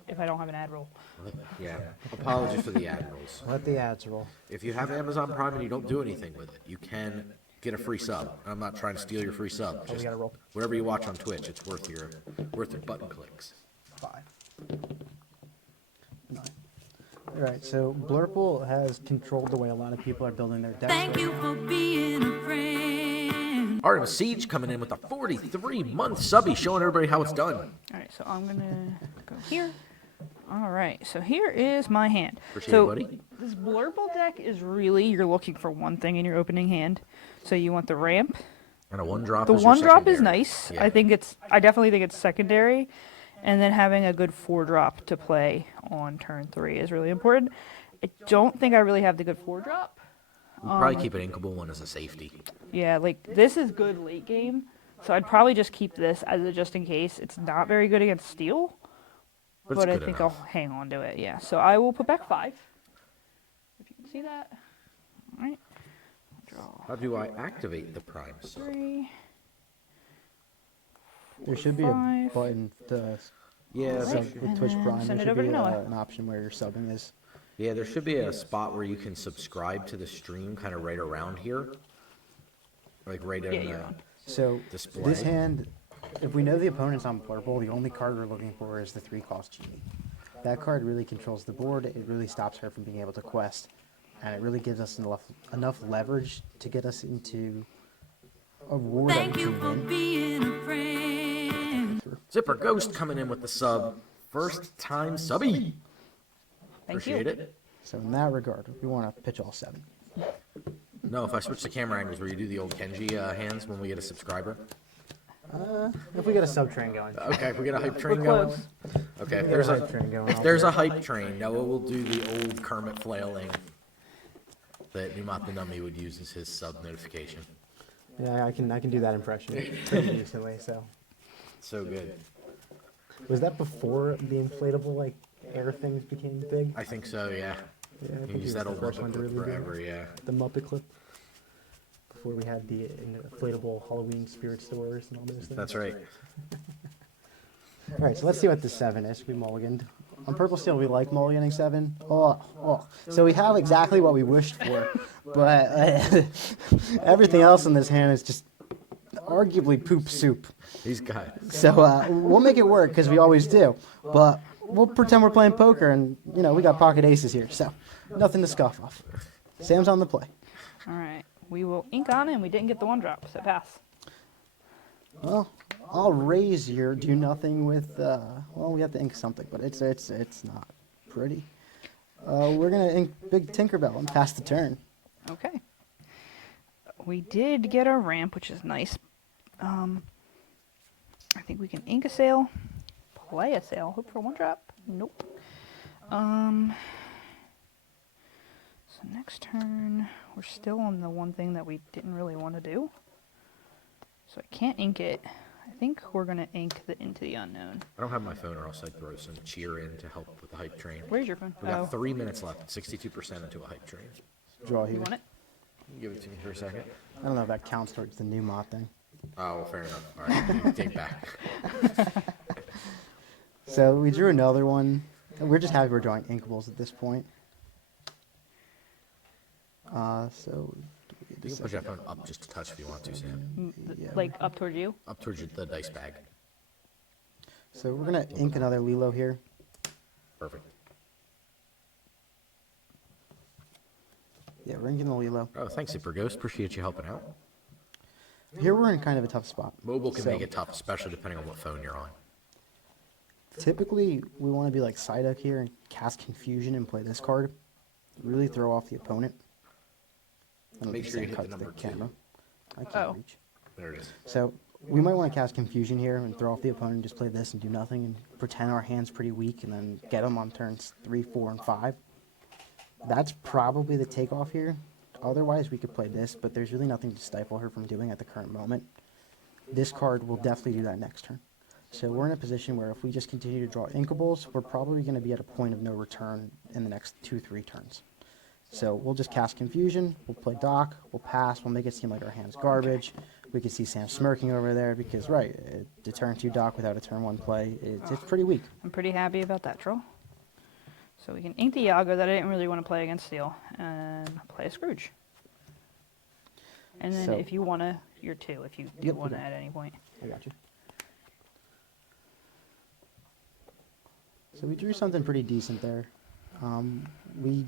if I don't have an ad roll. Yeah. Apologies for the admirals. Let the ads roll. If you have Amazon Prime and you don't do anything with it, you can get a free sub. I'm not trying to steal your free sub. Oh, we gotta roll. Whatever you watch on Twitch, it's worth your button clicks. 5. 9. Alright, so Blurple has controlled the way a lot of people are building their decks. Thank you for being a friend. Artemis Siege coming in with a 43-month subby, showing everybody how it's done. All right, so I'm gonna go here. All right, so here is my hand. Appreciate so it, buddy. this Blurple deck is really you're looking for one thing in your opening hand. So you want the ramp. And a 1-drop. The is your 1-drop is secondary. nice. Yeah. I definitely think it's secondary, and then having a good 4-drop to play on turn 3 is really important. I don't think I really have the good 4-drop. We'll probably keep an inkable one as a safety. Yeah, like this is good late game, so I'd probably just keep this as a just in case. It's not very good against steel, But, but it's I good think enough. I'll hang on to it. Yeah, so I will put back 5. If you can see that. All right. Draw How do I activate the Prime sub? 3. There should be a 5. button to Yeah, sub there, with And Twitch then Prime. send There it should over be to Noah. an option where your subbing is. yeah, there should be a spot where you can subscribe to the stream kind of right around here. Like right in Yeah, the... you're on. So Display. this hand, if we know the opponent's on Blurple, the only card we're looking for is the 3-cost genie. That card really controls the board. It really stops her from being able to quest, and it really gives us enough leverage to get us into a war that Thank we you can for win. being a friend. Zipper Ghost coming in with the sub. First time subby. Thank Appreciate you. it. So in that regard, we want to pitch all 7. No, if I switch the camera angles, where you do the old Kenji hands when we get a subscriber. If we get a sub train going. Okay, if we get a hype train We're going. close. Okay, if Get a there's a hype train going, if I'll there's do a it. hype train, Noah will do the old Kermit flailing that Numat the Nummy would use as his sub notification. Yeah, I can do that impression pretty decently. So So good. Was that before the inflatable like air things became big? I think so, yeah. Yeah, I You think he use was that the old first Muppet one to clip really do it. forever, yeah. The Muppet clip. Before we had the inflatable Halloween spirit stores and all those things. That's right. All right, so let's see what the 7 is. We mulliganed. On Purple Steel, we like mulliganing 7. So we have exactly what we wished for, but everything else in this hand is just arguably poop soup. He's got. So we'll make it work because we always do, but we'll pretend we're playing poker and, you know, we got pocket aces here, so nothing to scoff off. Sam's on the play. All right. We will ink on it, and we didn't get the 1 drop, so pass. Well, I'll raise your do nothing with, well, we have to ink something, but it's not pretty. We're going to ink Big Tinkerbell and pass the turn. Okay. We did get a ramp, which is nice. I think we can ink a sail, play a sail, hope for 1 drop. Nope. So next turn, we're still on the one thing that we didn't really want to do. So I can't ink it. I think we're going to ink the Into the Unknown. I don't have my phone, or else I'd throw some cheer in to help with the hype train. Where's your phone? We got 3 minutes left, 62% into a hype train. Draw You here. want it? Give it to me for a second. I don't know if that counts towards the new mod thing. Oh, well, fair enough. All right, you take back. So we drew another one. We're just happy we're drawing inkables at this point. So You can push that phone up just a touch if you want to, Sam. yeah. Like up toward you? Up towards the dice bag. So we're gonna ink another Lilo here. Perfect. Yeah, we're inking the Lilo. Oh, thanks, Super Ghost. Appreciate you helping out. Here we're in kind of a tough spot. Mobile can So, make it tough, especially depending on what phone you're on. Typically, we want to be like Psyduck here and cast Confusion and play this card. Really throw off the opponent. I don't Make think sure you Sam hit the cuts number 2. camera. I can't Oh. reach. There it is. So we might want to cast Confusion here and throw off the opponent and just play this and do nothing and pretend our hand's pretty weak and then get them on turns 3, 4, and 5. That's probably the takeoff here. Otherwise, we could play this, but there's really nothing to stifle her from doing at the current moment. This card will definitely do that next turn. So we're in a position where if we just continue to draw inkables, we're probably going to be at a point of no return in the next 2, 3 turns. So we'll just cast Confusion, we'll play Doc, we'll pass, we'll make it seem like our hand's garbage. We can see Sam smirking over there because, right, the turn 2 Doc without a turn 1 play, it's pretty weak. I'm pretty happy about that draw. So we can ink the Iago that I didn't really want to play against Steel and play a Scrooge. And then So- if you want to, you're 2 if you do Yep, want to okay. at any point. I got you. So we drew something pretty decent there. We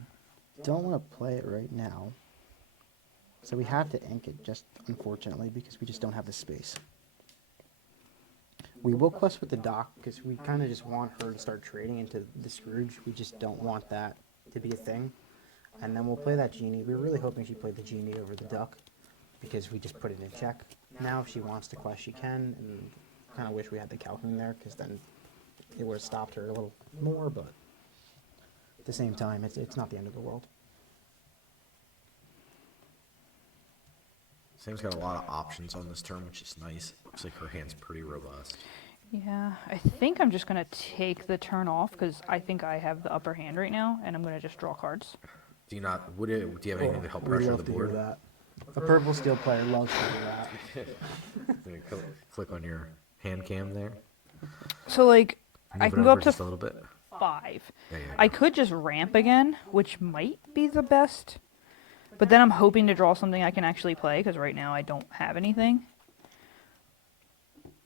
don't want to play it right now. So we have to ink it, just unfortunately, because we just don't have the space. We will quest with the Doc, because we kind of just want her to start trading into the Scrooge. We just don't want that to be a thing. And then we'll play that Genie. We were really hoping she played the Genie over the Duck, because we just put it in check. Now if she wants to quest, she can, and kind of wish we had the Calhoun there, because then it would have stopped her a little more, but at the same time, it's not the end of the world. Sam's got a lot of options on this turn, which is nice. Looks like her hand's pretty robust. Yeah, I think I'm just going to take the turn off because I think I have the upper hand right now, and I'm going to just draw cards. Do you not? Do you have anything to help We pressure love the to hear board? that. A Purple Steel player loves to hear that. There, click on your hand cam there. So, like, I Move it can go over up to just a little bit. 5. Yeah, yeah. I could just ramp again, which might be the best. But then I'm hoping to draw something I can actually play, because right now I don't have anything.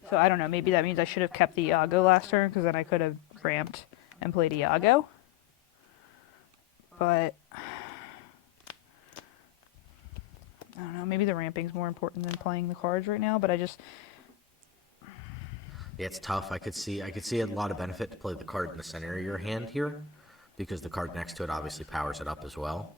So I don't know, maybe that means I should have kept the Iago last turn, because then I could have ramped and played Iago. But I don't know, maybe the ramping's more important than playing the cards right now, but I just... Yeah, it's tough. I could see a lot of benefit to play the card in the center of your hand here, because the card next to it obviously powers it up as well,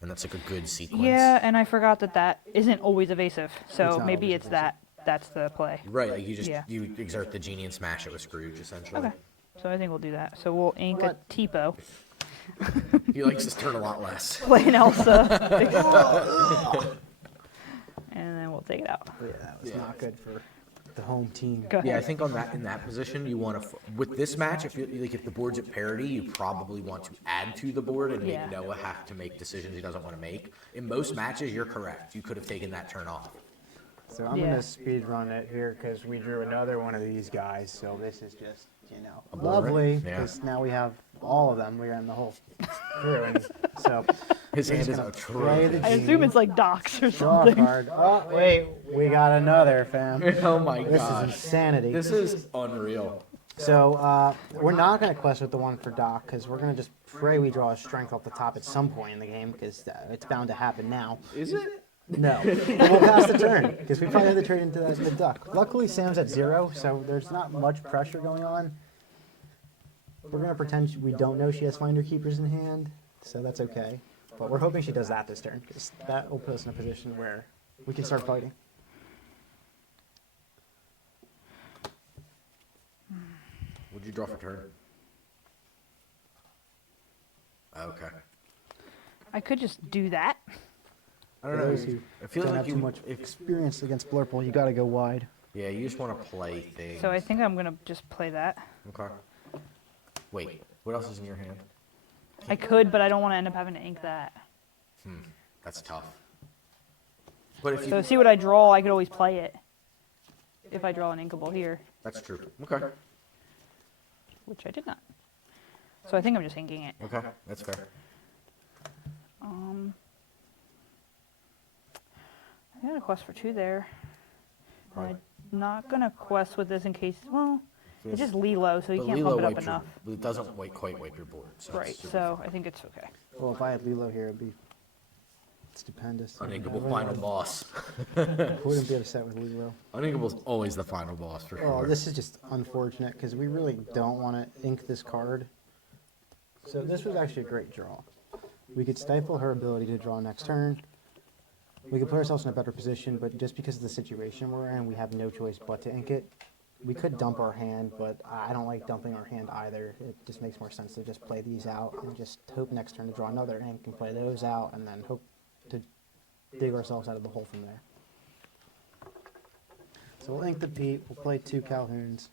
and that's like a good sequence. Yeah, and I forgot that that isn't always evasive, so not maybe always it's that's the play. Right, like you just Yeah. you exert the Genie and smash it with Scrooge essentially. Okay, so I think we'll do that. So we'll ink a Tipo, He likes his turn a lot less. play an Elsa, and then we'll take it out. Yeah, that was not good for the home team. Go ahead. Yeah, I think on that in that position, you want to with this match. If the board's at parity, you probably want to add to the board and Yeah. make Noah have to make decisions he doesn't want to make. In most matches, you're correct. You could have taken that turn off. So I'm Yeah. gonna speed run it here because we drew another one of these guys. So this is just, A bonus? lovely Yeah. because now we have all of them. We're in the whole crew, and so His we're hand just is gonna a play the trophy. I assume genie, it's like docs or draw a something. card. Oh wait, we got another, fam. Oh my This is gosh, insanity. this is unreal. So we're not going to quest with the one for Doc because we're going to just pray we draw a strength off the top at some point in the game because it's bound to happen now. Is it? No, but we'll pass the turn because we probably have to trade into the Duck. Luckily, Sam's at 0, so there's not much pressure going on. We're going to pretend we don't know she has Finder Keepers in hand, so that's okay. But we're hoping she does that this turn because that will put us in a position where we can start fighting. What'd you draw for turn? Okay. I could just do that. I don't For know. those who I feel don't like have too much experience against Blurple, you got to go wide. Yeah, you just want to play things. So I think I'm gonna just play that. Okay. Wait, what else is in your hand? I could, but I don't want to end up having to ink that. That's tough. But if you, So see what I draw, I could always play it. If I draw an inkable here, that's true. Okay. which I did not. So I think I'm just inking it. Okay, that's fair. I got a quest for 2 there. And Right. I'm not gonna quest with this in case. Well, Yes. it's just Lilo, so you But can't Lilo bump it up wipes enough. it doesn't quite wipe your board. So Right. it's super So I think it's okay. Well, if I had Lilo here, it'd be stupendous. Uninkable final boss. Wouldn't be upset with Lilo. Uninkable's always the final boss for Oh, sure. this is just unfortunate because we really don't want to ink this card. So this was actually a great draw. We could stifle her ability to draw next turn. We could put ourselves in a better position, but just because of the situation we're in, we have no choice but to ink it. We could dump our hand, but I don't like dumping our hand either. It just makes more sense to just play these out and just hope next turn to draw another ink and play those out and then hope to dig ourselves out of the hole from there. So we'll ink the Pete, we'll play 2 Calhouns.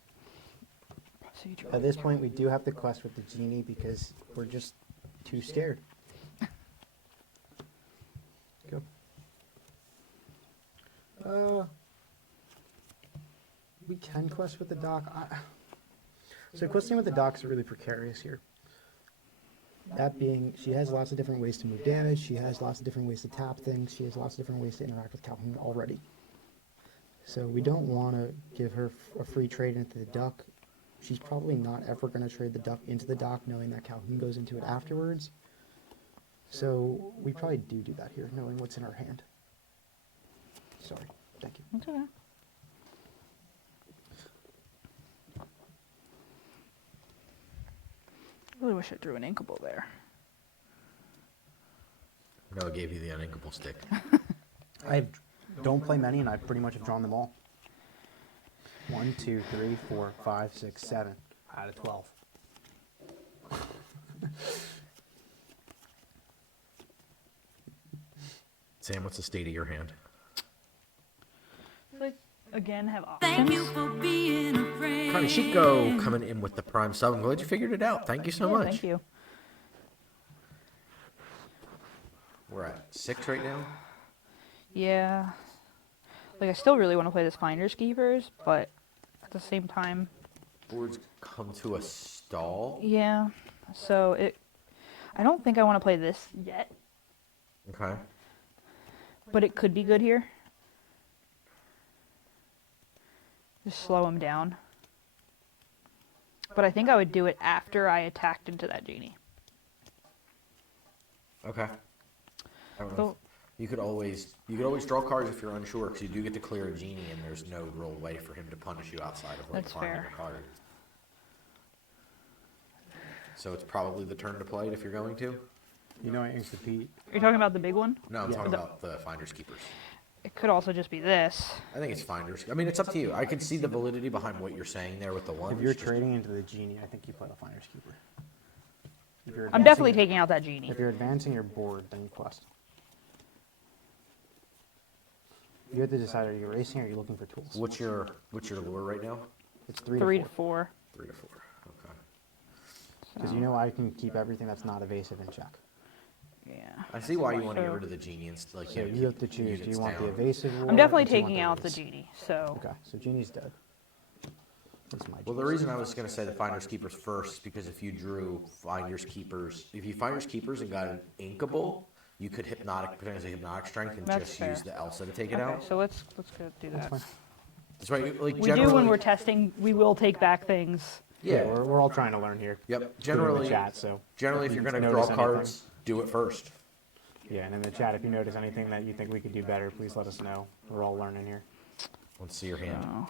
So you draw. At this point, we do have to quest with the genie because we're just too scared. Go. We can quest with the doc. So questing with the doc is really precarious here. That being, she has lots of different ways to move damage. She has lots of different ways to tap things. She has lots of different ways to interact with Calhoun already. So we don't want to give her a free trade into the duck. She's probably not ever going to trade the duck into the dock knowing that Calhoun goes into it afterwards. So we probably do that here, knowing what's in our hand. Sorry. Thank you. It's okay. Really wish I drew an inkable there. Noah gave you the uninkable stick. I don't play many, and I pretty much have drawn them all. 1, 2, 3, 4, 5, 6, 7 out of 12. Sam, what's the state of your hand? Like again, have Thank you options. for being a friend. Kaneshiko coming in with the prime sub. I'm glad you figured it out. Thank you so Yeah, much. thank you. We're at 6 right now. Yeah. Like I still really want to play this Finders Keepers, but at the same time, Board's come to a stall. yeah. So I don't think I want to play this yet, Okay. but it could be good here. Just slow him down. But I think I would do it after I attacked into that genie. Okay. I don't know. So- You could always draw cards if you're unsure, because you do get to clear a genie, and there's no real way for him to punish you outside of like That's finding fair. a card. So it's probably the turn to play it if you're going to. You know I inked the Pete. You're talking about the big one? No, I'm Yeah. talking about the Finders Keepers. It could also just be this. I think it's Finders. I mean, it's up to you. I can see the validity behind what you're saying there with the one. If you're trading into the genie, I think you play the Finder's Keeper. If you're I'm definitely advancing- taking out that genie. If you're advancing your board, then you quest. You have to decide, are you racing or are you looking for tools? What's your lure right now? It's 3 3 to to 4. 4. 3 to 4. Okay. Because you know I can keep everything that's not evasive in check. Yeah. I see why you want to get So- rid of the genie and like So know, you have to keep choose, do you units want the down. evasive war? I'm definitely or do you want taking out the race? genie, so. Okay, so Genie's dead. That's my Well, the choice. reason I was going to say the Finders Keepers first is because if you drew Finders Keepers, if you Finders Keepers and got an Inkable, you could potentially hypnotic strength and That's just fair. use the Elsa to take it Okay, out. so let's go do that. fine. That's right. Like We generally, do when we're testing. We will take back things. Yeah, yeah. we're all trying to learn here. Yep. Including Generally, the chat, so generally, if you're going to notice draw anything. cards, do it first. Yeah, and in the chat, if you notice anything that you think we could do better, please let us know. We're all learning here. Let's see your hand. All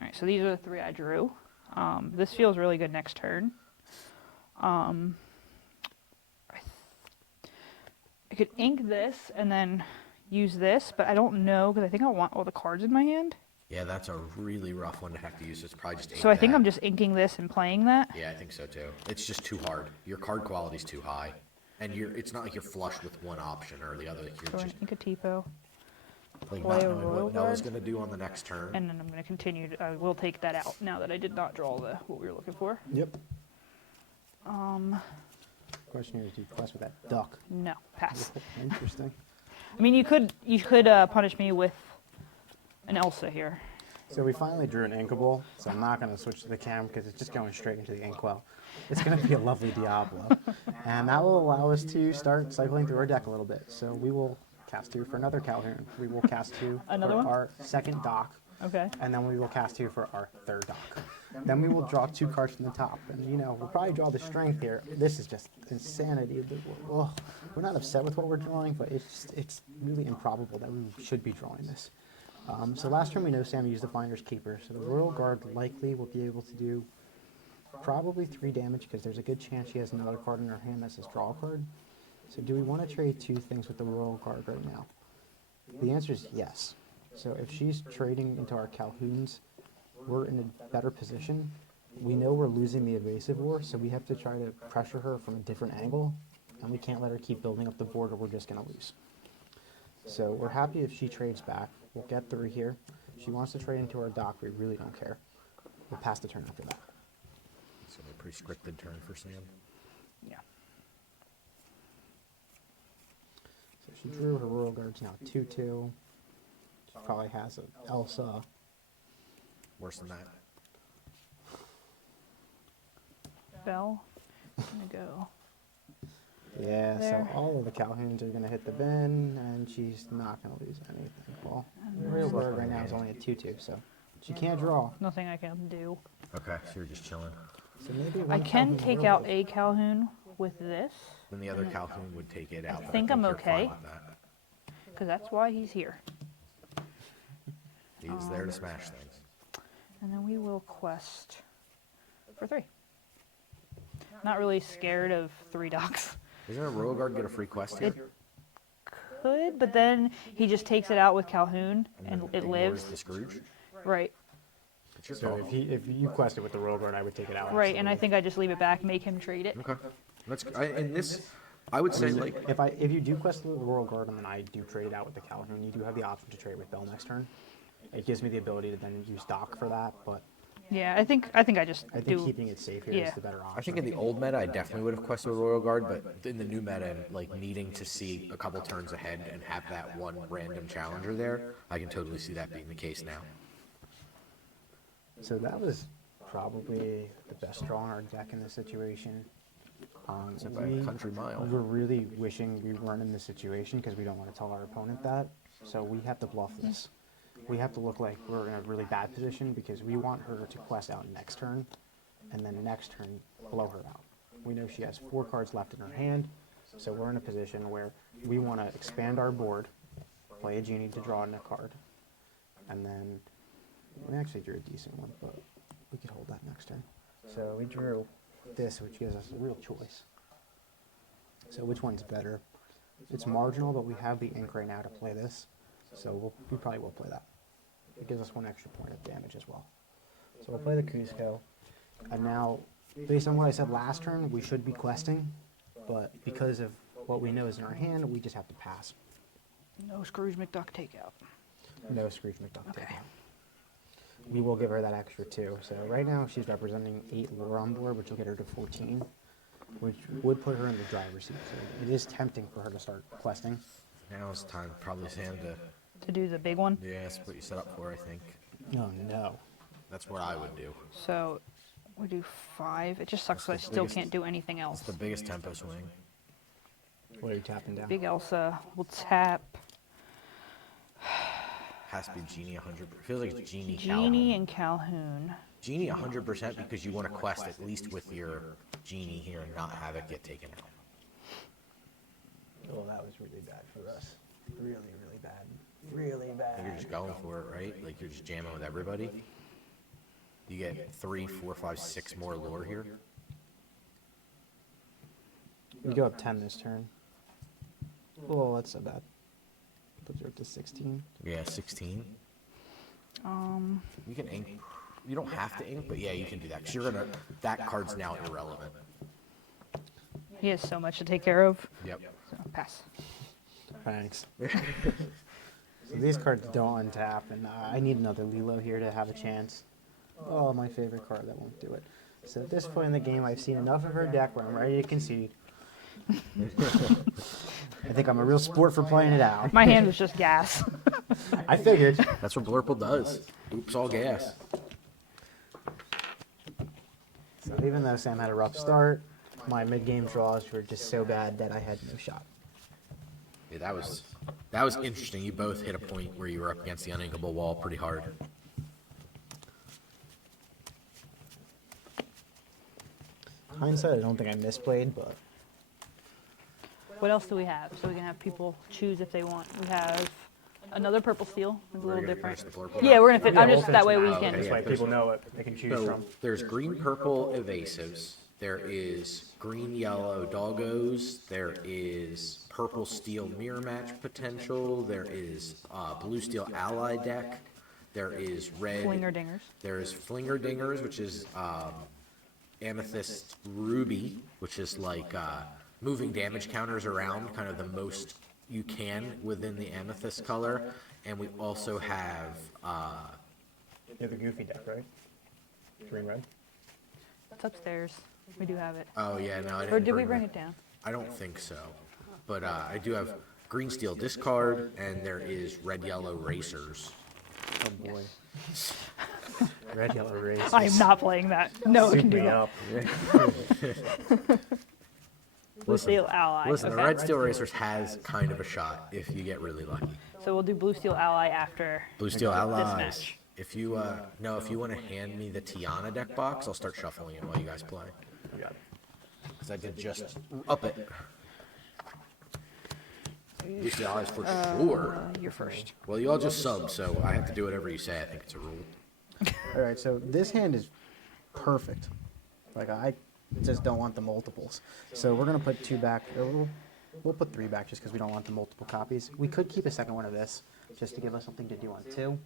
right, so these are the 3 I drew. This feels really good next turn. I could ink this and then use this, but I don't know because I think I want all the cards in my hand. Yeah, that's a really rough one to have to use. So it's probably just. So I ink think that. I'm just inking this and playing that. Yeah, I think so too. It's just too hard. Your card quality's too high, and it's not like you're flush with one option or the other. Like So you're I'm just ink a Tipo, like play not a knowing royal what Noah's guard. gonna do on the next turn. and then I'm going to continue. I will take that out now that I did not draw what we were looking for. Yep. Question here is, do you quest with that duck? No, pass. Interesting. I mean, you could punish me with an Elsa here. So we finally drew an inkable, so I'm not going to switch to the cam because it's just going straight into the inkwell. It's going to be a lovely Diablo. And that will allow us to start cycling through our deck a little bit. So we will cast 2 for another Calhoun. We will cast 2 Another for one? our second dock. Okay. And then we will cast 2 for our third dock. Then we will draw 2 cards from the top. And, you know, we'll probably draw the strength here. This is just insanity. Oh, we're not upset with what we're drawing, but it's really improbable that we should be drawing this. So last turn we know Sam used the Finder's Keeper. So the Royal Guard likely will be able to do probably 3 damage because there's a good chance she has another card in her hand that says draw card. So do we want to trade 2 things with the Royal Guard right now? The answer is yes. So if she's trading into our Calhouns, we're in a better position. We know we're losing the evasive war, so we have to try to pressure her from a different angle, and we can't let her keep building up the board or we're just going to lose. So we're happy if she trades back. We'll get through here. If she wants to trade into our dock, we really don't care. We'll pass the turn after that. So a pretty scripted turn for Sam. Yeah. So she drew her Royal Guards now 2/2. She probably has an Elsa. Worse than that. Bell. I'm gonna go. Yeah, There. so all of the Calhouns are going to hit the bin, and she's not going to lose anything. Well, Royal Guard right now is only at 2/2, so she can't draw. Nothing I can do. Okay, so you're just chilling. So maybe I one can Calhoun take will out live. a Calhoun with this, Then the other Calhoun would take it out. but think I'm you're fine okay. with that. because that's why he's here. He's there to smash things. And then we will quest for 3. Not really scared of 3 docks. Doesn't a Royal Guard get a free quest here? It could, but then he just takes it out with Calhoun and then it ignores lives. the Scrooge? Right, It's your So call. if you quested with the Royal Guard, I would take it out. right, and I absolutely. think I just leave it back, make him trade it. Okay. And this, I would say, like, If you do quest with the Royal Guard and then I do trade it out with the Calhoun, you do have the option to trade with Bell next turn. It gives me the ability to then use dock for that, but Yeah, I think I just I think do. keeping it safe here is Yeah. the better option. I think in the old meta, I definitely would have quested with Royal Guard, but in the new meta, and like needing to see a couple turns ahead and have that one random challenger there, I can totally see that being the case now. So that was probably the best draw in our deck in this situation. Except by a country mile. We're really wishing we weren't in this situation because we don't want to tell our opponent that. So we have to bluff this. We have to look like we're in a really bad position because we want her to quest out next turn, and then next turn blow her out. We know she has 4 cards left in her hand, so we're in a position where we want to expand our board, play a genie to draw in a card, and then we actually drew a decent one, but we could hold that next turn. So we drew this, which gives us a real choice. So which one's better? It's marginal, but we have the ink right now to play this, so we probably will play that. It gives us 1 extra point of damage as well. So we'll play the Cusco, and now, based on what I said last turn, we should be questing, but because of what we know is in our hand, we just have to pass. No Scrooge McDuck takeout. No Scrooge McDuck Okay. takeout. We will give her that extra 2. So right now she's representing 8 lore on board, which will get her to 14, which would put her in the driver's seat. So it is tempting for her to start questing. Now it's time, probably Sam, to. To do the big one. Yeah, that's what you set up for, I think. Oh no. That's what I would do. So we do 5. It just sucks That's because I the still biggest- can't do anything It's else. the biggest tempo swing. What are you tapping down? Big Elsa will tap Has to be Genie 100. Feels like it's Genie. Genie Calhoun. and Calhoun. Genie 100% because you want to quest at least with your Genie here and not have it get taken out. Oh, that was really bad for us. Really, really bad. Really bad. I think you're just going for it, right? Like you're just jamming with everybody. You get 3, 4, 5, 6 more lore here. We go up 10 this turn. Oh, that's so bad. Puts her up to 16. Yeah, 16. Um, You can ink. You don't have to ink, but yeah, you can do that. Cause you're gonna. That card's now irrelevant. he has so much to take care of. Yep. So pass. Thanks. So these cards don't untap, and I need another Lilo here to have a chance. Oh, my favorite card that won't do it. So at this point in the game, I've seen enough of her deck where I'm ready to concede. I think I'm a real sport for playing it out. My hand was just gas. I figured. That's what Blurple does. Oops, all gas. So even though Sam had a rough start, my mid-game draws were just so bad that I had no shot. Yeah, that was interesting. You both hit a point where you were up against the uninkable wall pretty hard. Hindsight, I don't think I misplayed, but What else do we have? So we can have people choose if they want. We have another purple steel. It's a little gonna different. finish the Blurple Yeah, now? we're gonna fit. I'm we'll just finish that way it we now. can. This Yeah, way there's- people know what they can choose So from. there's green, purple evasives. There is green, yellow doggos. There is purple steel mirror match potential. There is blue steel ally deck. There is red. Flinger dingers. There is flinger dingers, which is amethyst ruby, which is like moving damage counters around, kind of the most you can within the amethyst color. And we also have You have the goofy deck, right? Green red. It's upstairs. We do have it. oh yeah, no, I didn't Or did we bring that. it down? I don't think so, but I do have green steel discard, and there is red yellow racers. Oh boy. Red, yellow, race. I am not playing that. No, we can do me that. up. Blue steel ally. Listen, the okay. red steel racers has kind of a shot if you get really lucky. So we'll do blue steel ally after. Blue steel allies. match. If you no, if you want to hand me the Tiana deck box, I'll start shuffling it while you guys play. Because I did just up it. Blue steel allies for sure. You're first. Well, you all just sub, so I have to do whatever you say. I think it's a rule. All right, so this hand is perfect. Like I just don't want the multiples. So we're gonna put 2 back. Or we'll put 3 back just because we don't want the multiple copies. We could keep a second one of this just to give us something to do on 2.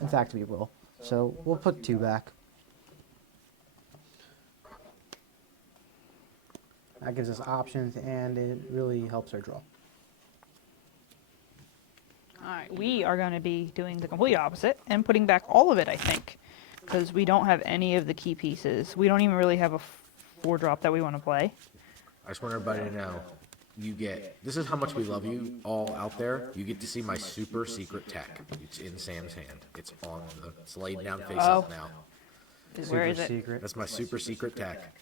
In fact, we will. So we'll put 2 back. That gives us options, and it really helps our draw. All right, we are going to be doing the complete opposite and putting back all of it, I think, because we don't have any of the key pieces. We don't even really have a 4-drop that we want to play. I just want everybody to know, you get, this is how much we love you all out there. You get to see my super secret tech. It's in Sam's hand. It's on the, it's laid down face up Oh. now. Where is Super it? secret. That's my super secret tech.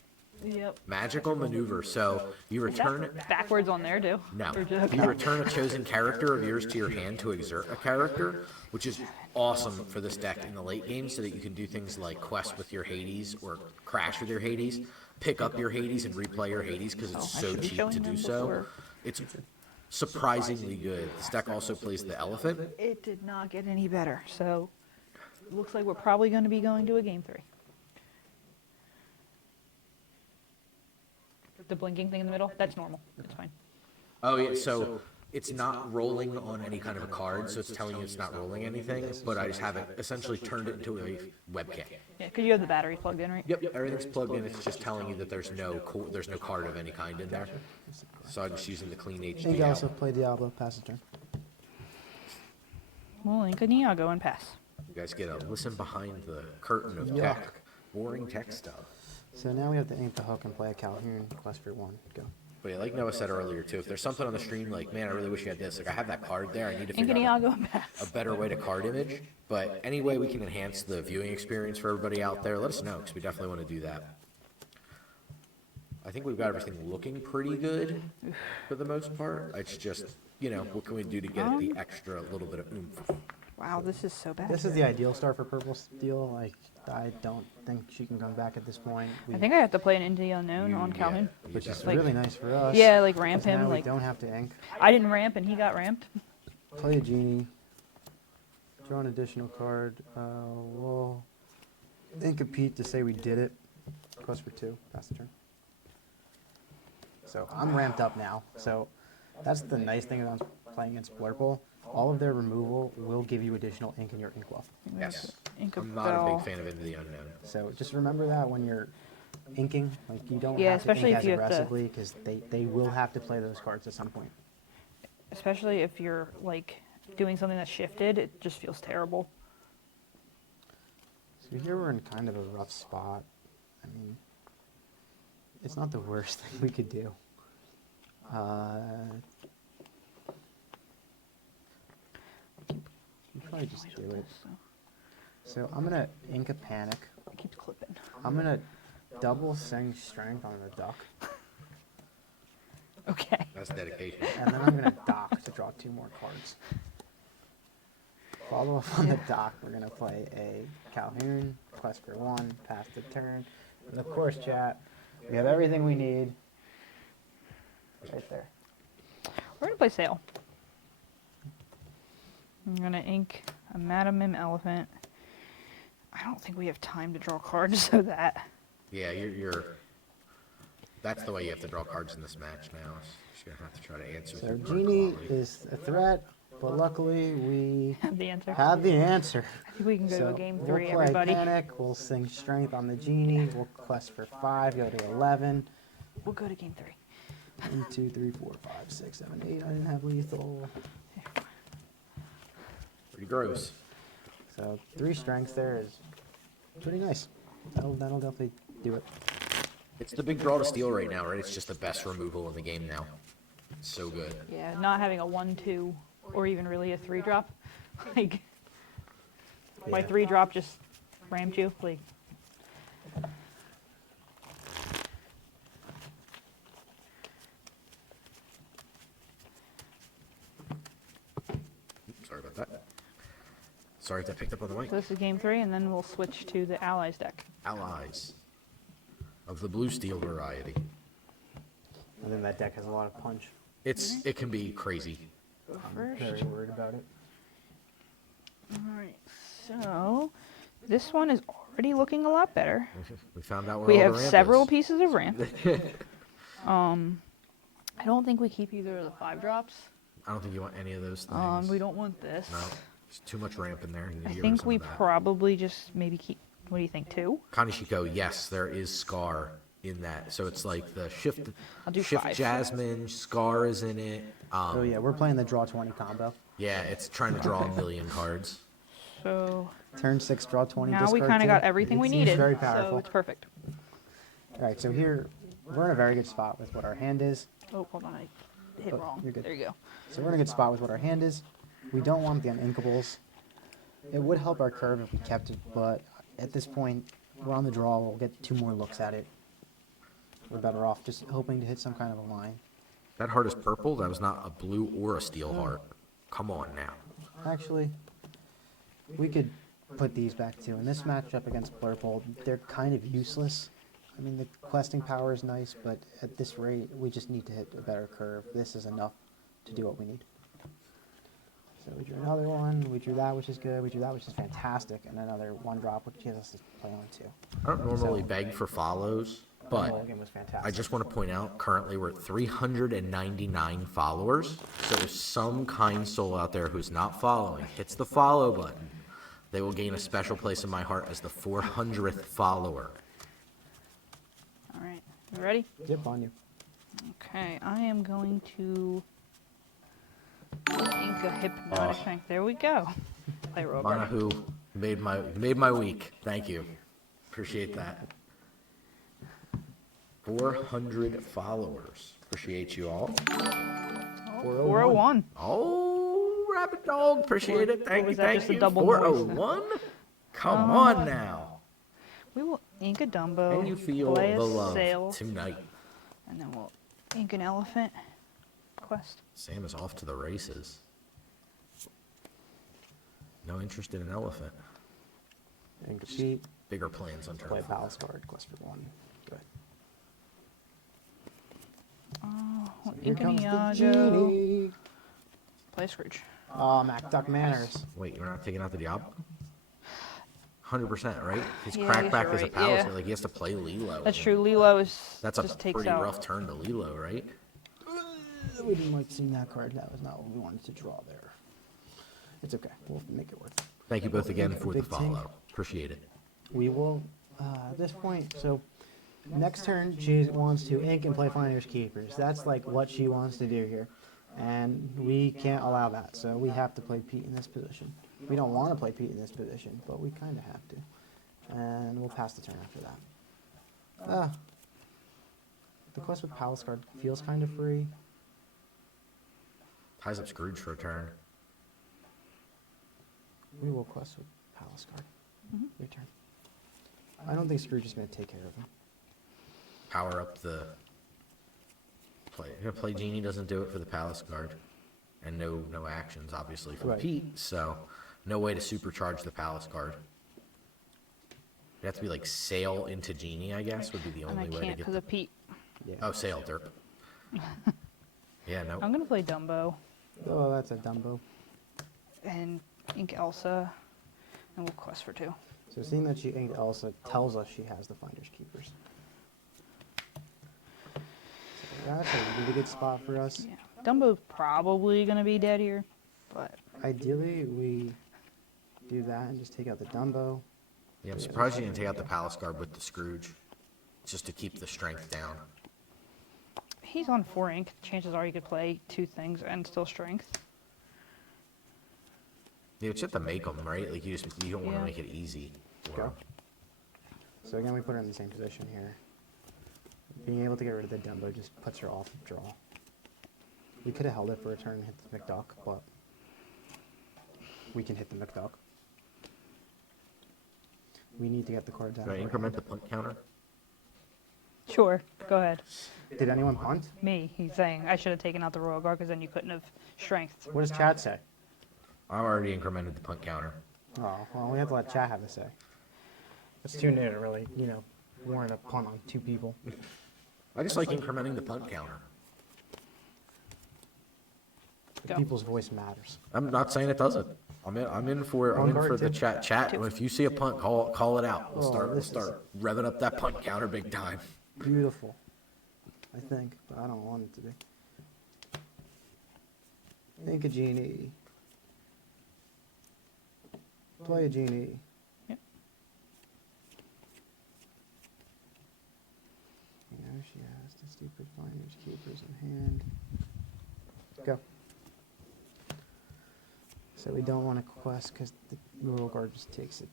Yep. Magical maneuver. So you return it. Backwards on there, too. No. Or just- You return a chosen character of yours to your hand to exert a character, which is awesome for this deck in the late game so that you can do things like quest with your Hades or crash with your Hades, pick up your Hades and replay your Hades because it's I so should be cheap showing to do them so. before. It's surprisingly good. This deck also plays the elephant. It did not get any better, so it looks like we're probably going to be going to a game 3. The blinking thing in the middle, that's normal. It's fine. Oh yeah, so it's not rolling on any kind of a card, so it's telling you it's not rolling anything, but I just have it essentially turned it into a webcam. Yeah, because you have the batteries plugged in, right? Yep, everything's plugged in. It's just telling you that there's no card of any kind in there. So I'm just using the clean HD. Ink out. also play Diablo, pass the turn. Well, I'll go and pass. You guys get a listen behind the curtain of Yuck. tech, boring tech stuff. So now we have to ink the hook and play a Calhoun, quest for 1, go. But yeah, like Noah said earlier too, if there's something on the stream like, man, I really wish you had this. Like I have that card there. I need to figure I'll out go and pass. a better way to card image. But any way we can enhance the viewing experience for everybody out there, let us know because we definitely want to do that. I think we've got everything looking pretty good for the most part. It's just, what can we do to get it the extra little bit of oomph? Wow, this is so bad. This is the ideal start for Purple Steel. Like, I don't think she can come back at this point. I think I have to play an Into the Unknown on Calhoun. Which is Like- really nice for us. Yeah, like ramp 'cause now him. we Like don't have to ink. I didn't ramp and he got ramped. Play a genie. Draw an additional card. We'll ink a Pete to say we did it. Quest for 2. Pass the turn. So I'm ramped up now. So that's the nice thing about playing against Blurple. All of their removal will give you additional ink in your ink well. Yes. Ink a I'm not a bell. big fan of Into the Unknown. So just remember that when you're inking, like you don't Yeah, have to especially ink if as you have to- aggressively because they will have to play those cards at some point. Especially if you're like doing something that's shifted, it just feels terrible. So here we're in kind of a rough spot. I mean, it's not the worst thing we could do. You probably just do it. So I'm gonna ink a panic. It keeps clipping. I'm gonna double sing strength on the duck, Okay. That's dedication. and then I'm gonna dock to draw 2 more cards. Follow up on the dock, we're gonna play a Calhoun, quest for 1, pass the turn. And of course, chat, we have everything we need. Right there. We're gonna play Sail. I'm gonna ink a Madam Mim Elephant. I don't think we have time to draw cards, so that. Yeah, that's the way you have to draw cards in this match now. You're gonna have to try to answer. So them Genie correctly. is a threat, but luckily we Have the answer. have the answer. I think we can go So to game we'll 3, play everybody. Panic, we'll sing Strength on the Genie, we'll quest for 5, go to 11. We'll go to game 3. 1, 2, 3, 4, 5, 6, 7, 8. I didn't have lethal. Pretty gross. So 3 strengths there is pretty nice. That'll definitely do it. It's the big draw to steal right now, right? It's just the best removal in the game now. It's so good. Yeah, not having a 1-2 or even really a 3-drop. Like, my Yeah. 3-drop just rammed you. Like, Sorry about that. Sorry if that picked up on the mic. so this is game 3, and then we'll switch to the Allies deck. Allies of the blue steel variety. I think that deck has a lot of punch. It can be crazy. I'm very worried about it. Alright, so this one is already looking a lot better. We found out where We all have the ramp several is. pieces of ramp. I don't think we keep either of the 5-drops. I don't think you want any of those things. We don't want this. No, there's too much ramp in there. You need I to get rid of think some we of that. probably just maybe keep, what do you think, 2? Kanishiko, yes, there is Scar in that. So it's like the shift, I'll do shift 5. Jasmine, Scar is in it. Oh yeah, we're playing the draw 20 combo. Yeah, it's trying to draw a million cards. So Turn 6, draw 20. now we discard kind of 2. got everything It we seems needed, Very so powerful. it's perfect. All right, so here we're in a very good spot with what our hand is. Oh, hold on, I hit Oh, wrong. you're good. There you go. So we're in a good spot with what our hand is. We don't want the uninkables. It would help our curve if we kept it, but at this point, we're on the draw. We'll get 2 more looks at it. We're better off just hoping to hit some kind of a line. That heart is purple. That was not a blue or a steel heart. Come on now. Actually, we could put these back too. In this matchup against Blurple, they're kind of useless. I mean, the questing power is nice, but at this rate, we just need to hit a better curve. This is enough to do what we need. So we drew another one, we drew that, which is good, we drew that, which is fantastic, and another 1-drop, which gives us to play on 2. I don't normally So- beg for follows, But whole game was fantastic. I just want to point out, currently we're at 399 followers. So if some kind soul out there who's not following hits the follow button, they will gain a special place in my heart as the 400th follower. All right. You ready? Yep, on you. Okay. I am going to ink a hypnotic tank. There we go. Play roll guard. Manahu made my week. Thank you. Appreciate that. 400 followers. Appreciate you all. 401. Oh, Rabbit Dog. Appreciate it. Thank you. was that, Thank just a you. double noise? 401? Come on now. We will ink a Dumbo. Can you feel play the a love sail, tonight? and then we'll ink an elephant. Quest. Sam is off to the races. No interest in an elephant. And cheat. Bigger plans on Play turn. Palace card. Quest for 1. Good. We'll Here ink a comes the Niago. genie. Play Scrooge. Oh, MacDuck Manners. Wait, you're not taking out the Diablo? 100%, right? His Yeah, I guess crackback you're is a right, palace. yeah. Like he has to play Lilo. That's true. Lilo is That's a just takes pretty out. rough turn to Lilo, right? We didn't like seeing that card. That was not what we wanted to draw there. It's okay. We'll make it work. Thank you both again for the Big tank. follow. Appreciate it. We will, at this point, so next turn she wants to ink and play Finders Keepers. That's like what she wants to do here. And we can't allow that, so we have to play Pete in this position. We don't want to play Pete in this position, but we kind of have to. And we'll pass the turn after that. The quest with Palace card feels kind of free. Ties up Scrooge for a turn. We will quest with Palace card. Your turn. I don't think Scrooge is going to take care of him. Power up the play Genie doesn't do it for the Palace card. And no actions, obviously, from Right. Pete. So no way to supercharge the Palace card. You have to be like sail into Genie, I guess, would be the And I only way to can't get because of Pete. Yeah. Oh, sail, derp. Yeah, no. I'm gonna play Dumbo Oh, that's a Dumbo. and ink Elsa, and we'll quest for 2. So seeing that she inked Elsa tells us she has the Finders Keepers. So that's a really good spot for us. Yeah. Dumbo's probably gonna be dead here, but Ideally, we do that and just take out the Dumbo. Yeah, I'm surprised you didn't take out the Palace card with the Scrooge. Just to keep the strength down. he's on 4 ink. Chances are you could play 2 things and still strength. Yeah, it's just to make them, right? Like you don't want to Yeah. make it easy. Go. So again, we put her in the same position here. Being able to get rid of the Dumbo just puts her off of draw. We could have held it for a turn and hit the McDuck, but we can hit the McDuck. We need to get the card down. Do I increment the punt counter? Sure, go ahead. Did anyone punt? Me, he's saying I should have taken out the Royal Guard because then you couldn't have strength. What does Chad say? I already incremented the punt counter. Oh, well, we have to let Chad have a say. It's too new to really, warrant a punt on 2 people. I just like incrementing the punt counter. Go. People's voice matters. I'm not saying it doesn't. I'm in for On guard the too. chat. If you see a punt, call it out. We'll Oh, start this is- revving up that punt counter big time. Beautiful, I think, but I don't want it to be. Think a genie. Play a genie. Yep. Now she has the stupid Finders Keepers in hand. Go. So we don't want to quest because the Royal Guard just takes it.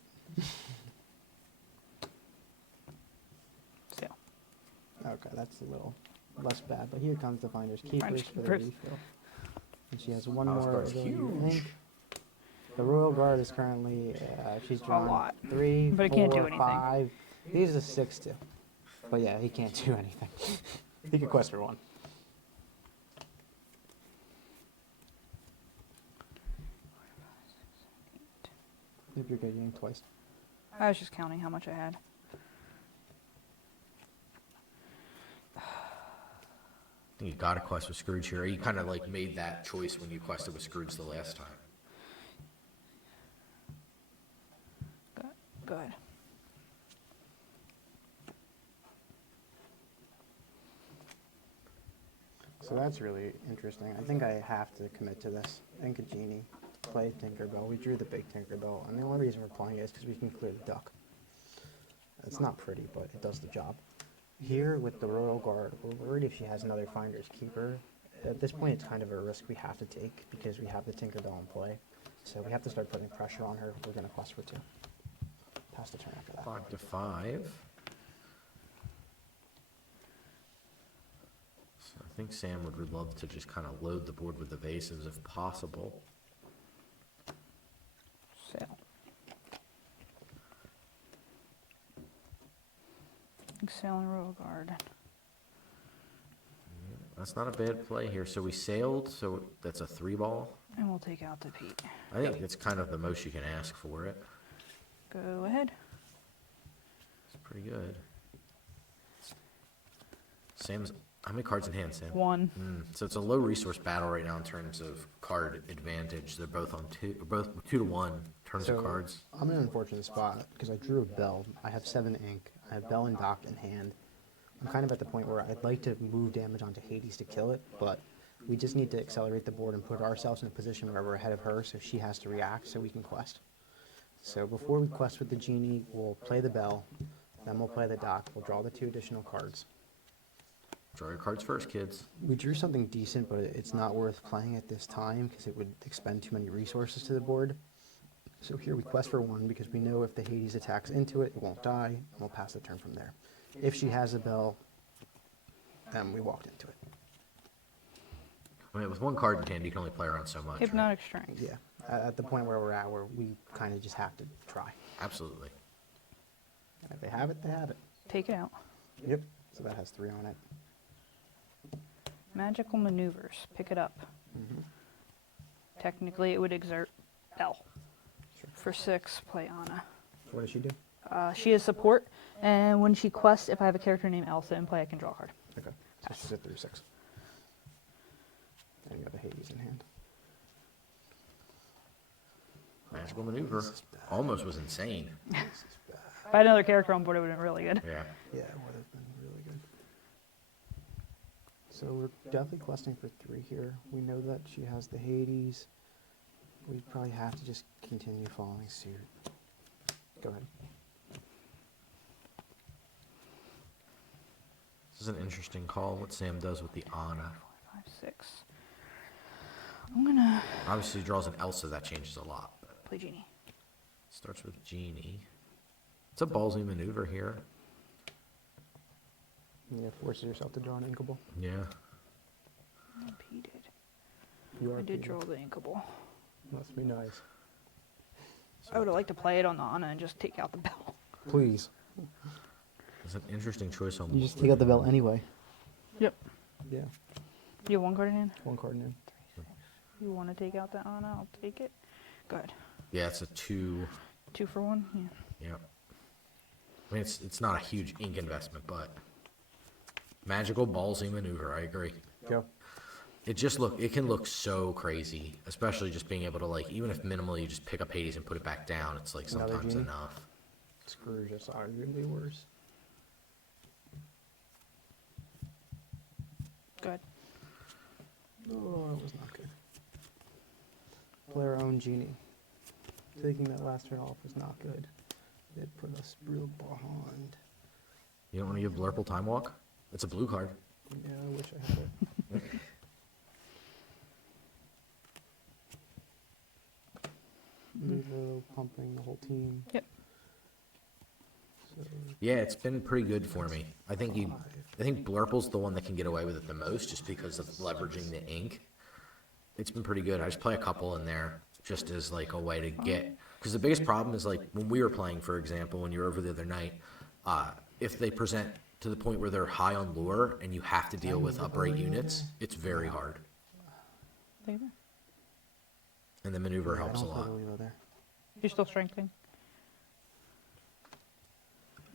Still. Okay, that's a little less bad, but here comes the Finders Keepers Finders for the Keepers. refill. And she has one Palace more Guard's ability to huge. ink. The Royal Guard is currently, she's drawn lot. 3, But it can't do 4, anything. 5. These are 6 too. But yeah, he can't do anything. He could quest for 1. If you're good, you ink twice. I was just counting how much I had. I think you got to quest with Scrooge here. You kind of like made that choice when you quested with Scrooge the last time. Good. So that's really interesting. I think I have to commit to this. Think a genie, play Tinkerbell. We drew the big Tinkerbell, and the only reason we're playing it is because we can clear the duck. It's not pretty, but it does the job. Here with the Royal Guard, we're worried if she has another Finder's Keeper. At this point, it's kind of a risk we have to take because we have the Tinkerbell in play. So we have to start putting pressure on her. We're going to quest for 2. Pass the turn after that. 5 to 5. So I think Sam would love to just kind of load the board with evasives if possible. Sail. Sail and Royal Guard. That's not a bad play here. So we sailed, so that's a 3-ball. And we'll take out the Pete. I think it's kind of the most you can ask for it. Go ahead. It's pretty good. Sam's, how many cards in hand, Sam? 1. So it's a low resource battle right now in terms of card advantage. They're both on 2 to 1 in terms of cards. I'm in an unfortunate spot because I drew a Bell. I have 7 ink. I have Bell and Dock in hand. I'm kind of at the point where I'd like to move damage onto Hades to kill it, but we just need to accelerate the board and put ourselves in a position where we're ahead of her so she has to react so we can quest. So before we quest with the Genie, we'll play the Bell, then we'll play the Dock. We'll draw the 2 additional cards. Draw your cards first, kids. We drew something decent, but it's not worth playing at this time because it would expend too many resources to the board. So here we quest for 1 because we know if the Hades attacks into it, it won't die, and we'll pass the turn from there. If she has a Bell, then we walked into it. I mean, with 1 card in hand, you can only play around so much. Right? Hypnotic Strength. Yeah, at the point where we're at, where we kind of just have to try. Absolutely. If they have it, they have it. Take it out. Yep. So that has 3 on it. Magical Maneuvers. Pick it up. Technically, it would exert L. For 6, play Anna. What does she do? She is support, and when she quests, if I have a character named Elsa in play, I can draw a card. Okay. So she's at 3/6. And you got the Hades in hand. Magical maneuver. Almost was insane. If I had another character on board, it would have been really good. Yeah. Yeah, it would have been really good. So we're definitely questing for 3 here. We know that she has the Hades. We probably have to just continue following suit. Go ahead. This is an interesting call, what Sam does with the Anna. 5, 6. I'm gonna Obviously, he draws an Elsa, that changes a lot. But play Genie. starts with Genie. It's a ballsy maneuver here. Yeah, forces yourself to draw an Inkable. Yeah. Impeded. You are I did Peter. draw the Inkable. Must be nice. I would have liked to play it on the Anna and just take out the Bell. Please. It's an interesting choice on You just take out the Bell anyway. Yep. Yeah. You have 1 card in hand? 1 card in. You want to take out the Anna? I'll take it. Go ahead. Yeah, it's a 2. 2 for 1? Yeah. Yeah. I mean, it's not a huge ink investment, but magical ballsy maneuver. I agree. Go. It can look so crazy, especially just being able to, like, even if minimally you just pick up Hades and put it back down, it's like Another sometimes Genie? enough. Scrooge is arguably worse. Go ahead. Oh, that was not good. Play our own Genie. Taking that last turn off was not good. It put us real behind. You don't want to give Blurple Time Walk? It's a blue card. Yeah, I wish I had it. Nuvo pumping the whole team. Yep. So, Yeah, it's been pretty good for me. I think Blurple's the one that can get away with it the most, just because of leveraging the ink. It's been pretty good. I just play a couple in there, just as like a way to get. Because the biggest problem is, like, when we were playing, for example, when you were over the other night, if they present to the point where they're high on lure and you have to deal with upright units, it's very hard. Take it back. And the maneuver I helps a don't lot. totally go there. You're still strengthening?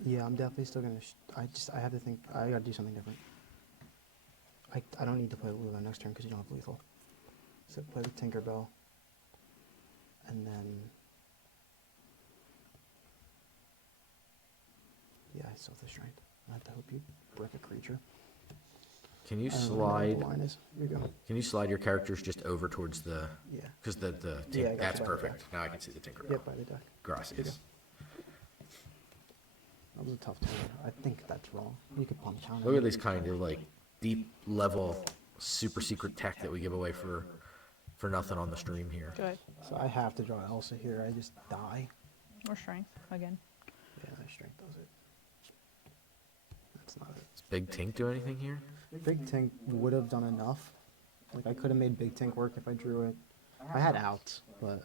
Yeah, I'm definitely still gonna. I have to think. I gotta do something different. I don't need to play Lulu next turn because you don't have lethal. So play the Tinkerbell, and then. Yeah, I still have the strength. I have to hope you break a creature. Can you I don't know where slide? the line is. Here we go. Can you slide your characters just over towards the? Yeah. Because Yeah, I got that's you by the perfect. Now I can see the Tinkerbell. Yep, by the deck. Gracias. That was a tough turn. I think that's wrong. You could punch on it. Look at these kind of like deep level, super secret tech that we give away for nothing on the stream here. Good. So I have to draw Elsa here. I just die. Or strength again. Yeah, my strength does it. That's not it. Does Big Tink do anything here? Big Tink would have done enough. Like I could have made Big Tink work if I drew it. I had outs, but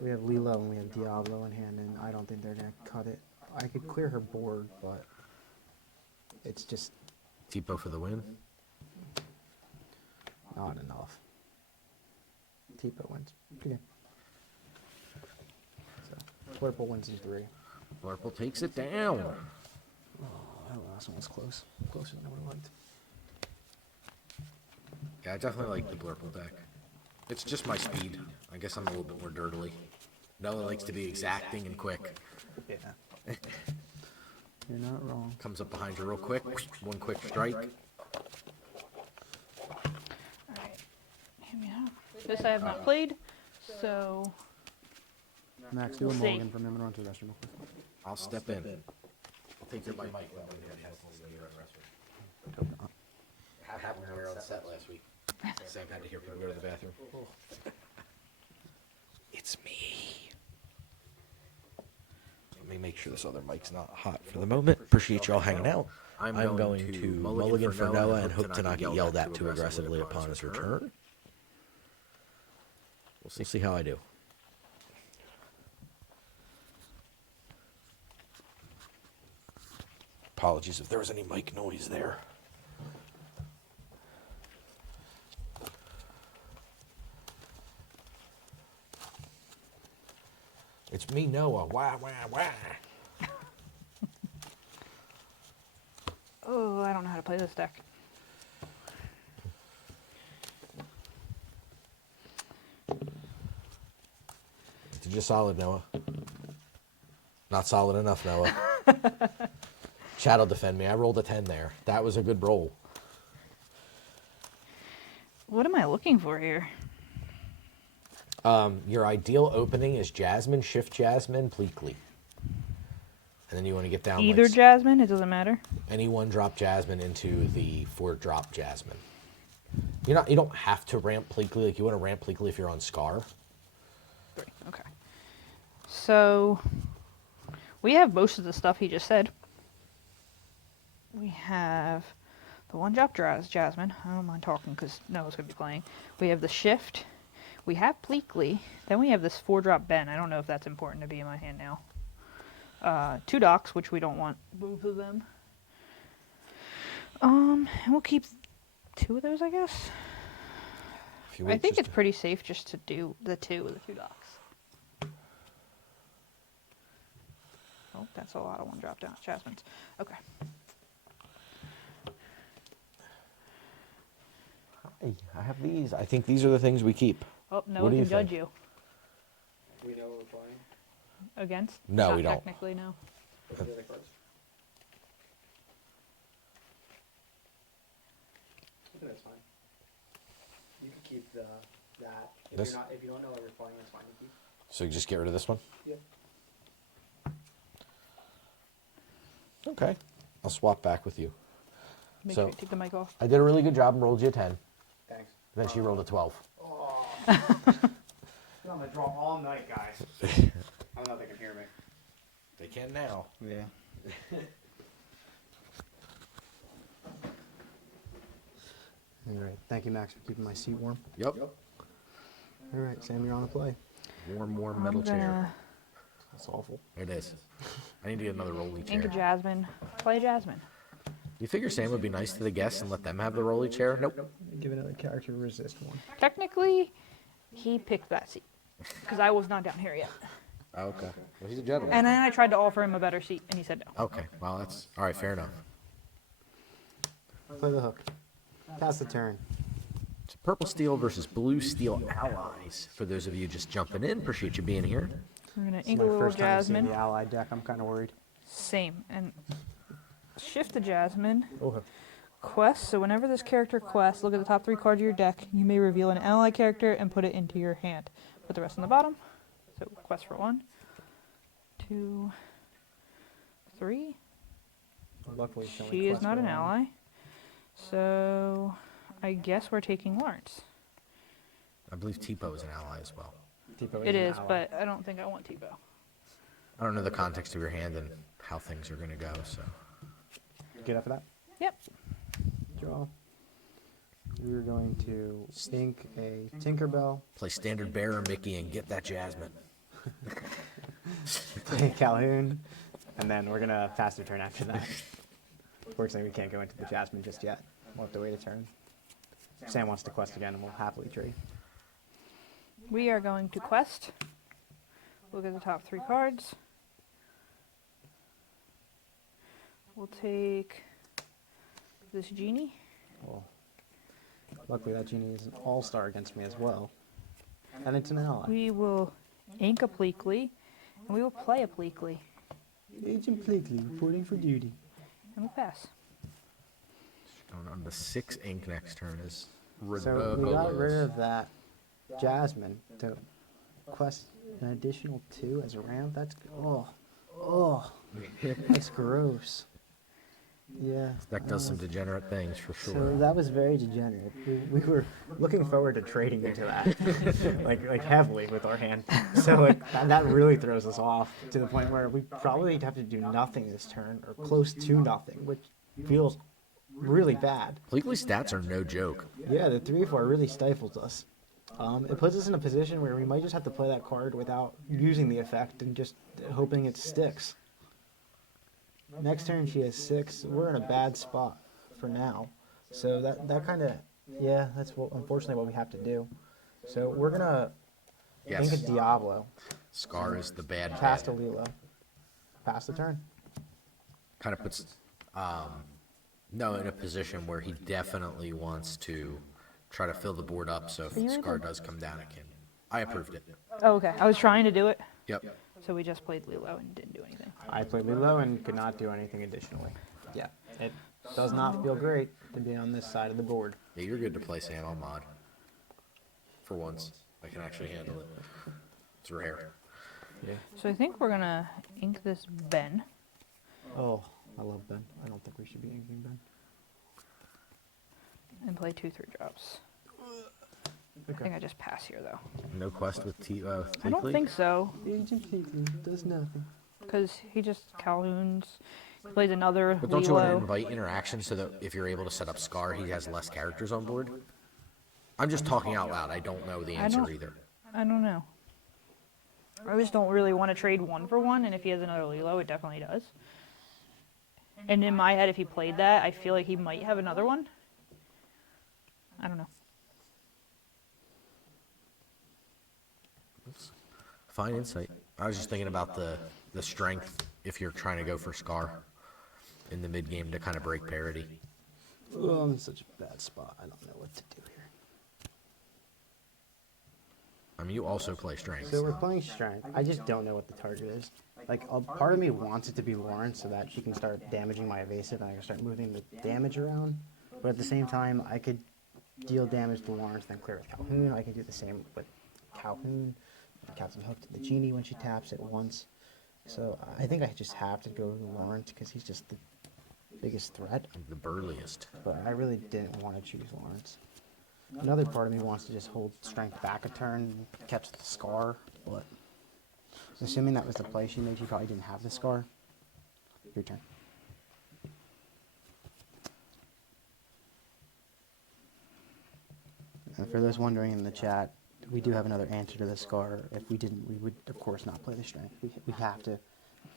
we have Lilo and we have Diablo in hand, and I don't think they're gonna cut it. I could clear her board, but it's just Tipo for the win. not enough. Tipo wins. Okay. So Purple wins in 3. Blurple takes it down. Oh, that last one was close. Closer than I would have liked. Yeah, I definitely like the Blurple deck. It's just my speed. I guess I'm a little bit more dirtily. Noah likes to be exacting and quick. Yeah. You're not wrong. Comes up behind you real quick. One quick strike. Alright. Here we go. This I have not played, so Max, do a We'll see. mulligan from him and run to the restroom real quick. I'll step in. I'll take your mic. Happened when we were on set last week. Sam had to hear people go to the bathroom. It's me. Let me make sure this other mic's not hot for the moment. Appreciate y'all hanging out. I'm going to mulligan for Noah and hope to not get yelled at too aggressively upon his return. We'll see how I do. Apologies if there was any mic noise there. It's me, Noah. Wah, wah, wah. oh, I don't know how to play this deck. Did you solid, Noah? Not solid enough, Noah. Chad will defend me. I rolled a 10 there. That was a good roll. What am I looking for here? Your ideal opening is Jasmine, Shift Jasmine, Pleakley. And then you want to get down Either like Jasmine, it doesn't matter. any one drop Jasmine into the 4 drop Jasmine. You don't have to ramp Pleakley. Like you want to ramp Pleakley if you're on Scar. 3. Okay. So we have most of the stuff he just said. We have the 1 drop Jasmine. I don't mind talking because Noah's going to be playing. We have the Shift. We have Pleakley. Then we have this 4 drop Ben. I don't know if that's important to be in my hand now. 2 docks, which we don't want both of them. And we'll keep 2 of those, I guess. If you I wait think just it's pretty safe just to do the 2 with the 2 docks. Oh, that's a lot of 1 drop down Jasmines. Okay. Hey, I have these. I think these are the things we keep. Oh, no What one do can you judge think? you. We know what we're playing. Against? No, Not we don't. Technically, no. What are the other cards? I think that's fine. You can keep that. This? If you don't know what we're playing, that's fine to keep. So you just get rid of this one? Yep. Okay. I'll swap back with you. Make So- sure you take the mic off. I did a really good job and rolled you a 10. Thanks. Then she rolled a 12. I'm gonna draw all night, guys. I don't know if they can hear me. They can now. Yeah. All right. Thank you, Max, for keeping my seat warm. Yep. All right, Sam, you're on the play. Warm metal I'm chair. gonna That's awful. It is. I need to get another rolly think of chair. Jasmine. Play Jasmine. You figure Sam would be nice to the guests and let them have the rolly chair? Nope. Give another character resist 1. Technically, he picked that seat because I was not down here yet. Okay. Well, he's a gentleman. And then I tried to offer him a better seat, and he said no. Okay. Well, that's all right. Fair enough. Play the hook. Pass the turn. It's Purple Steel versus Blue Steel Allies. For those of you just jumping in, appreciate you being here. We're gonna This is ink a my little first time seeing Jasmine. the ally deck. I'm kind of worried. Same. And shift the Jasmine. Oh, Quest. So whenever this character quests, look at the top 3 cards of your deck. You may reveal an ally character and put it into your hand. Put the rest on the bottom. So quest for 1, 2, 3. Luckily, it's only She is quest not for an one. ally. So I guess we're taking Lawrence. I believe Tipo is an ally as well. Tipo It an is, ally. but I don't think I want Tipo. I don't know the context of your hand and how things are going to go, so. Get up for that. Yep. Draw. We're going to ink a Tinkerbell, Play standard Bear or Mickey and get that Jasmine. play Calhoun, and then we're gonna pass the turn after that. Fortunately, we can't go into the Jasmine just yet. We'll have to wait a turn. If Sam wants to quest again, and we'll happily trade. We are going to quest. Look at the top 3 cards. We'll take this genie. Well, luckily that genie is an all-star against me as well, and it's an ally. We will ink a Pleakley, and we will play a Pleakley, Agent Pleakley reporting for duty. and we'll pass. Going on to 6 ink next turn is So we got rid of that Jasmine to quest an additional 2 as a ramp. That's that's gross. Yeah. Deck does some degenerate things for So sure. that was very degenerate. We were looking forward to trading into that, like heavily with our hand. So like that really throws us off to the point where we probably have to do nothing this turn or close to nothing, which feels really bad. Bleakley's stats are no joke. Yeah, the 3/4 really stifles us. It puts us in a position where we might just have to play that card without using the effect and just hoping it sticks. Next turn she has 6. We're in a bad spot for now. So that kind of, yeah, that's unfortunately what we have to do. So we're going to Yes. think a Diablo, Scar is the bad pass to bad. Lilo, pass the turn. Kind of puts no in a position where he definitely wants to try to fill the board up. So you if Scar able- does come down, it can. I approved it. Oh, okay. I was trying to do it, Yep. so we just played Lilo and didn't do anything. I played Lilo and could not do anything additionally. Yeah, it does not feel great to be on this side of the board. Yeah, you're good to play Sam on mod. For once, I can actually handle it. It's rare. Yeah. So I think we're gonna ink this Ben. Oh, I love Ben. I don't think we should be inking Ben. And play 2 3 drops. I think I just pass here though. No quest with I don't think so, Agent Pleakley does nothing. because he just Calhoun's. He plays another But don't you want to Lilo. invite interaction so that if you're able to set up Scar, he has less characters on board? I'm just talking out loud. I don't know the answer don't- either. I don't know. I just don't really want to trade 1 for 1, and if he has another Lilo, it definitely does. And in my head, if he played that, I feel like he might have another one. I don't know. Fine insight. I was just thinking about the strength if you're trying to go for Scar in the mid game to kind of break parity. Oh, I'm in such a bad spot. I don't know what to do here. I mean, you also play strength. So we're playing strength. I just don't know what the target is. Like, a part of me wants it to be Lawrence so that she can start damaging my evasive and I can start moving the damage around. But at the same time, I could deal damage to Lawrence, then clear with Calhoun. I can do the same with Calhoun. Captain Hook to the Genie when she taps it once. So I think I just have to go to Lawrence because he's just the biggest threat. The burliest. But I really didn't want to choose Lawrence. Another part of me wants to just hold strength back a turn and catch the Scar, but assuming that was the play she made, she probably didn't have the Scar. Your turn. And for those wondering in the chat, we do have another answer to the Scar. If we didn't, we would of course not play the strength. We have to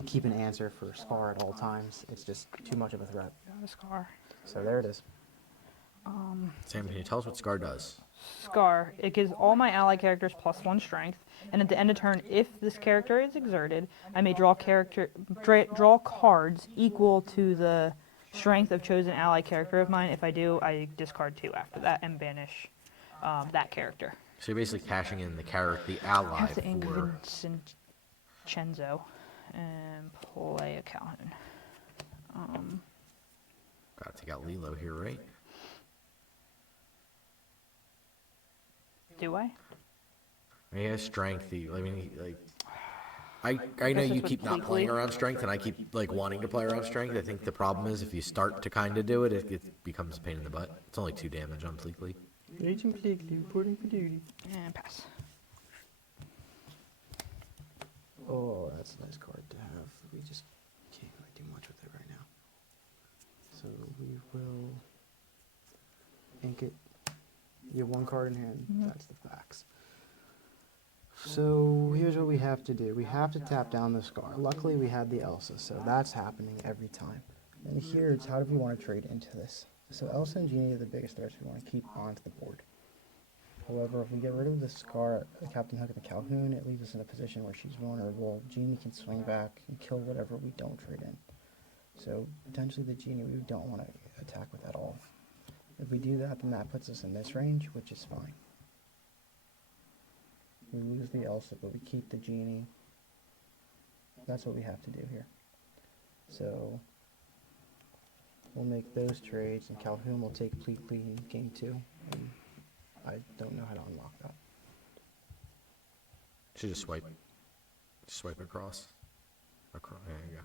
keep an answer for Scar at all times. It's just too much of a threat. Got a Scar. So there it is. Sam, can you tell us what Scar does? Scar. It gives all my ally characters +1 strength, and at the end of turn, if this character is exerted, I may draw cards equal to the strength of chosen ally character of mine. If I do, I discard 2 after that and banish that character. So you're basically cashing in the I ally have to ink for. Vincenzo and play a Calhoun. Gotta take out Lilo here, right? Do I? He has strength. I know This is you with keep not Pleakley. playing around strength, and I keep like wanting to play around strength. I think the problem is if you start to kind of do it, it becomes a pain in the butt. It's only 2 damage on Pleakley. Agent Pleakley reporting for duty. And pass. Oh, that's a nice card to have. We just can't really do much with it right now. So we will ink it. You have 1 card in hand. That's the facts. So here's what we have to do. We have to tap down the Scar. Luckily, we had the Elsa, so that's happening every time. And here, it's how do we want to trade into this? So Elsa and Genie are the biggest threats we want to keep onto the board. However, if we get rid of the Scar, the Captain Hook, and the Calhoun, it leaves us in a position where she's vulnerable. Genie can swing back and kill whatever we don't trade in. So potentially the Genie we don't want to attack with at all. If we do that, then that puts us in this range, which is fine. We lose the Elsa, but we keep the Genie. That's what we have to do here. So we'll make those trades, and Calhoun will take Pleakley in game 2. And I don't know how to unlock that. Should just swipe across. There you go.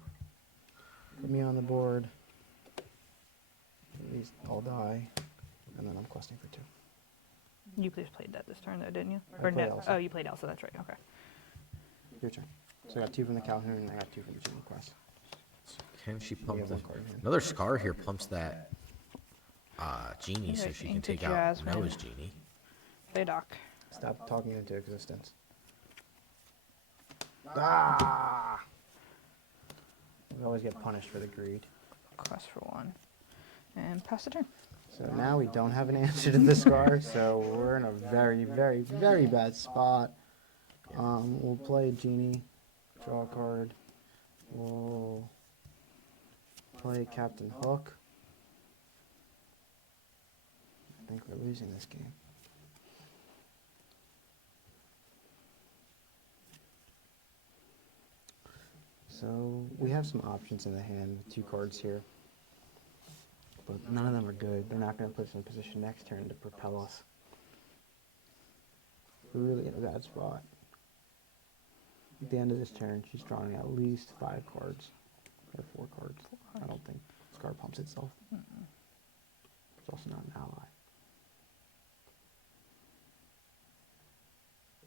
Put me on the board. These all die, and then I'm questing for 2. You just played that this turn, though, didn't you? I played Elsa. Oh, you played Elsa. That's right. Okay. Your turn. So I got 2 from the Calhoun, and I got 2 from the Genie quest. Can she We pump have the... 1 card in hand. Another Scar here pumps that Genie so Yeah, she can into take out Jasmine. Noah's Genie. Play Doc. Stop talking into existence. Ah! We always get punished for the greed. Quest for 1. And pass the turn. So now we don't have an answer to the Scar, so we're in a very, very, very bad spot. We'll play Genie, draw a card. We'll play Captain Hook. I think we're losing this game. So we have some options in the hand with 2 cards here. But none of them are good. They're not going to put us in a position next turn to propel us. We're really in a bad spot. At the end of this turn, she's drawing at least 5 cards. Or 4 cards. I don't think Scar pumps itself. It's also not an ally.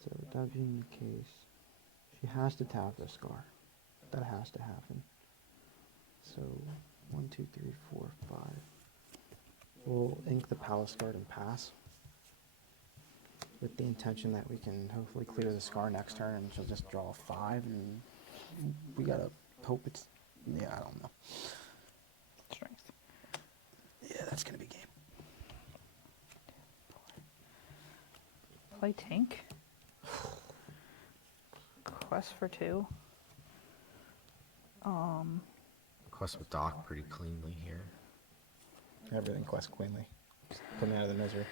So that being the case, she has to tap the Scar. That has to happen. So 1, 2, 3, 4, 5. We'll ink the Palace card and pass, with the intention that we can hopefully clear the Scar next turn, and she'll just draw 5, and we gotta hope it's... Yeah, I don't know. Strength. Yeah, that's gonna be game. Play Tank. Quest for 2. Quest with Doc pretty cleanly here. Everything quest queenly. Put me out of the misery.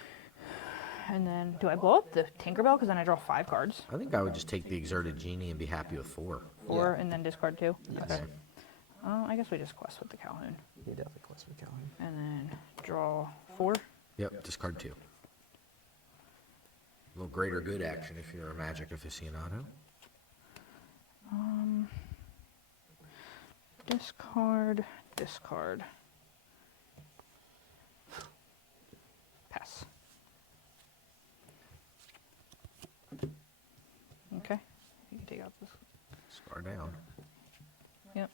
And then, do I blow up the Tinkerbell? Because then I draw 5 cards. I think I would just take the Exerted Genie and be happy with 4. 4, and then discard 2. Yes. Okay. I guess we just quest with the Calhoun. You definitely quest with Calhoun. And then draw 4. Yep, discard 2. A little greater good action if you're a Magic aficionado. Discard, discard. Pass. Okay. You can take out this. Scar down. Yep.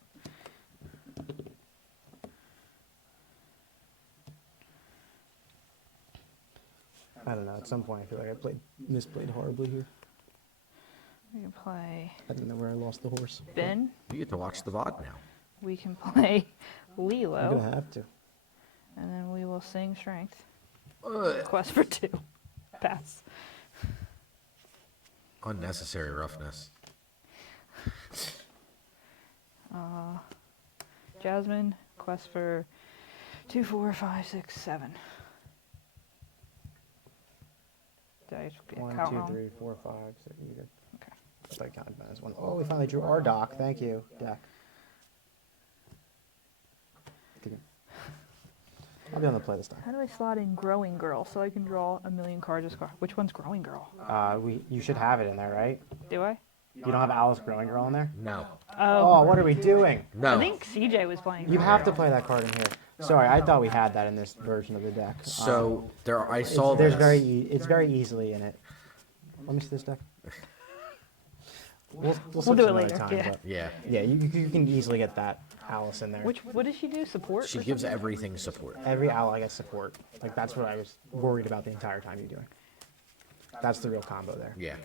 I don't know, at some point I feel like I misplayed horribly here. We can play I don't know where I lost the horse. Ben. You get to watch the VOD now. We can play I'm Lilo. gonna have to. And then we will sing Strength. Quest for 2. Pass. Unnecessary roughness. Jasmine. Quest for 2, 4, 5, 6, 7. Did I just get 1, count 2, wrong? 3, 4, 5, 6. You good? Okay. I thought I counted that as 1. Oh, we finally drew our dock. Thank you, deck. Continue. I'll be able to play this deck. How do I slot in Growing Girl so I can draw a million cards as card? Which one's Growing Girl? You should have it in there, right? Do I? You don't have Alice Growing Girl in there? No. Oh, what are we doing? No. I think CJ was playing. You that. have to play that card in here. Sorry, I thought we had that in this version of the deck. So I It's, saw there's this. it's very easily in it. Let me see this deck. We'll switch do it another later, time, yeah. but Yeah. yeah, you can easily get that Alice in there. What does she do? Support? She or gives something? everything support. Every ally gets support. Like that's what I was worried about the entire time you're doing. That's the real combo there. Yeah.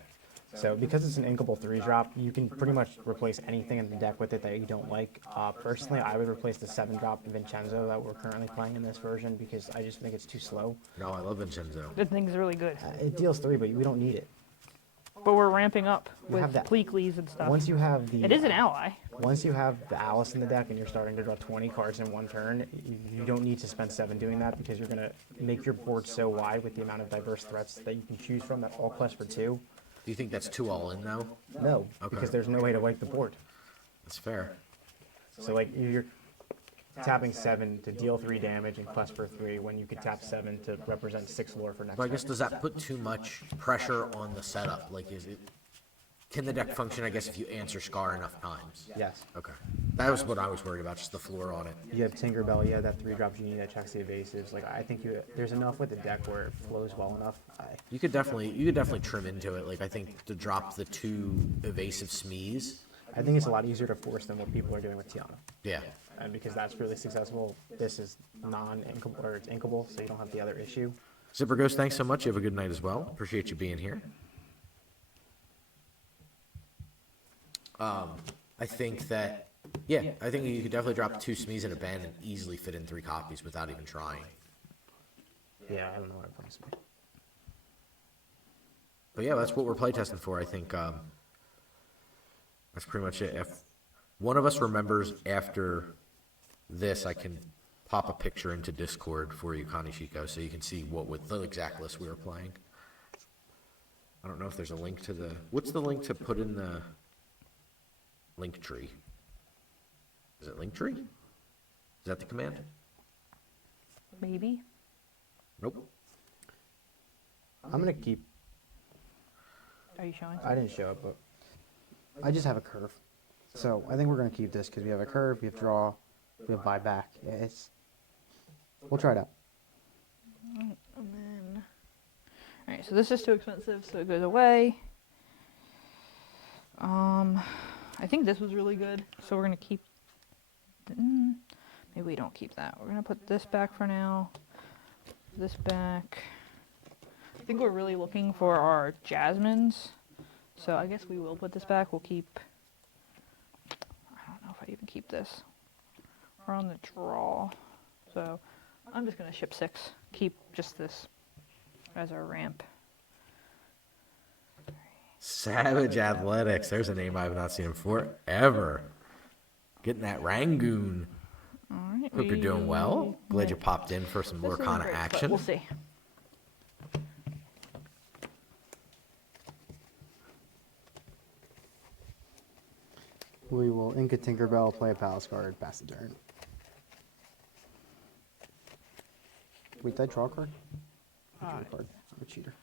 So because it's an inkable 3-drop, you can pretty much replace anything in the deck with it that you don't like. Personally, I would replace the 7-drop Vincenzo that we're currently playing in this version because I just think it's too slow. No, I love Vincenzo. That thing's really good. It deals 3, but we don't need it. But we're ramping up You with have that. Pleakleys and stuff. Once you have the It is an ally. Once you have the Alice in the deck and you're starting to draw 20 cards in one turn, you don't need to spend 7 doing that because you're going to make your board so wide with the amount of diverse threats that you can choose from that all quest for 2. Do you think that's too all in now? No, Okay. because there's no way to wipe the board. That's fair. So like you're tapping 7 to deal 3 damage and quest for 3 when you could tap 7 to represent 6 lore for next But I turn. guess does that put too much pressure on the setup? Like, can the deck function? I guess if you answer Scar enough times. Yes. Okay. That was what I was worried about, just the floor on it. You have Tinkerbell, you have that 3-drop genie that checks the evasives. Like I think there's enough with the deck where it flows well enough. You could definitely trim into it. Like I think to drop the 2 evasive Smees. I think it's a lot easier to force than what people are doing with Tiana. Yeah. And because that's really successful, this is non-inkable, or it's inkable, so you don't have the other issue. Zipper Ghost, thanks so much. You have a good night as well. Appreciate you being here. I think that, I think you could definitely drop 2 Smees in a band and easily fit in 3 copies without even trying. Yeah, I don't know what it promised me. But yeah, that's what we're playtesting for. I think that's pretty much it. If one of us remembers after this, I can pop a picture into Discord for you, Kanishiko, so you can see what with the exact list we were playing. I don't know if there's a link to the... What's the link to put in the link tree? Is it link tree? Is that the command? Maybe. Nope. I'm going to keep... Are you showing? I didn't show it, but I just have a curve. So I think we're going to keep this because we have a curve, we have draw, we have buyback. Yeah, we'll try it out. And then, all right. So this is too expensive, so it goes away. I think this was really good, so we're gonna keep. Maybe we don't keep that. We're gonna put this back for now. This back. I think we're really looking for our Jasmines, so I guess we will put this back. We'll keep. I don't know if I even keep this. We're on the draw, so I'm just gonna ship 6. Keep just this as our ramp. Savage Athletics. There's a name I've not seen in forever. Getting that Rangoon. All right. Hope you're doing well. Glad you popped in for some This isn't Lorcana great, but action. We'll see. We will ink a Tinkerbell, play a Palace card, pass the turn. Wait, did I draw a card? I drew a card. I'm a cheater.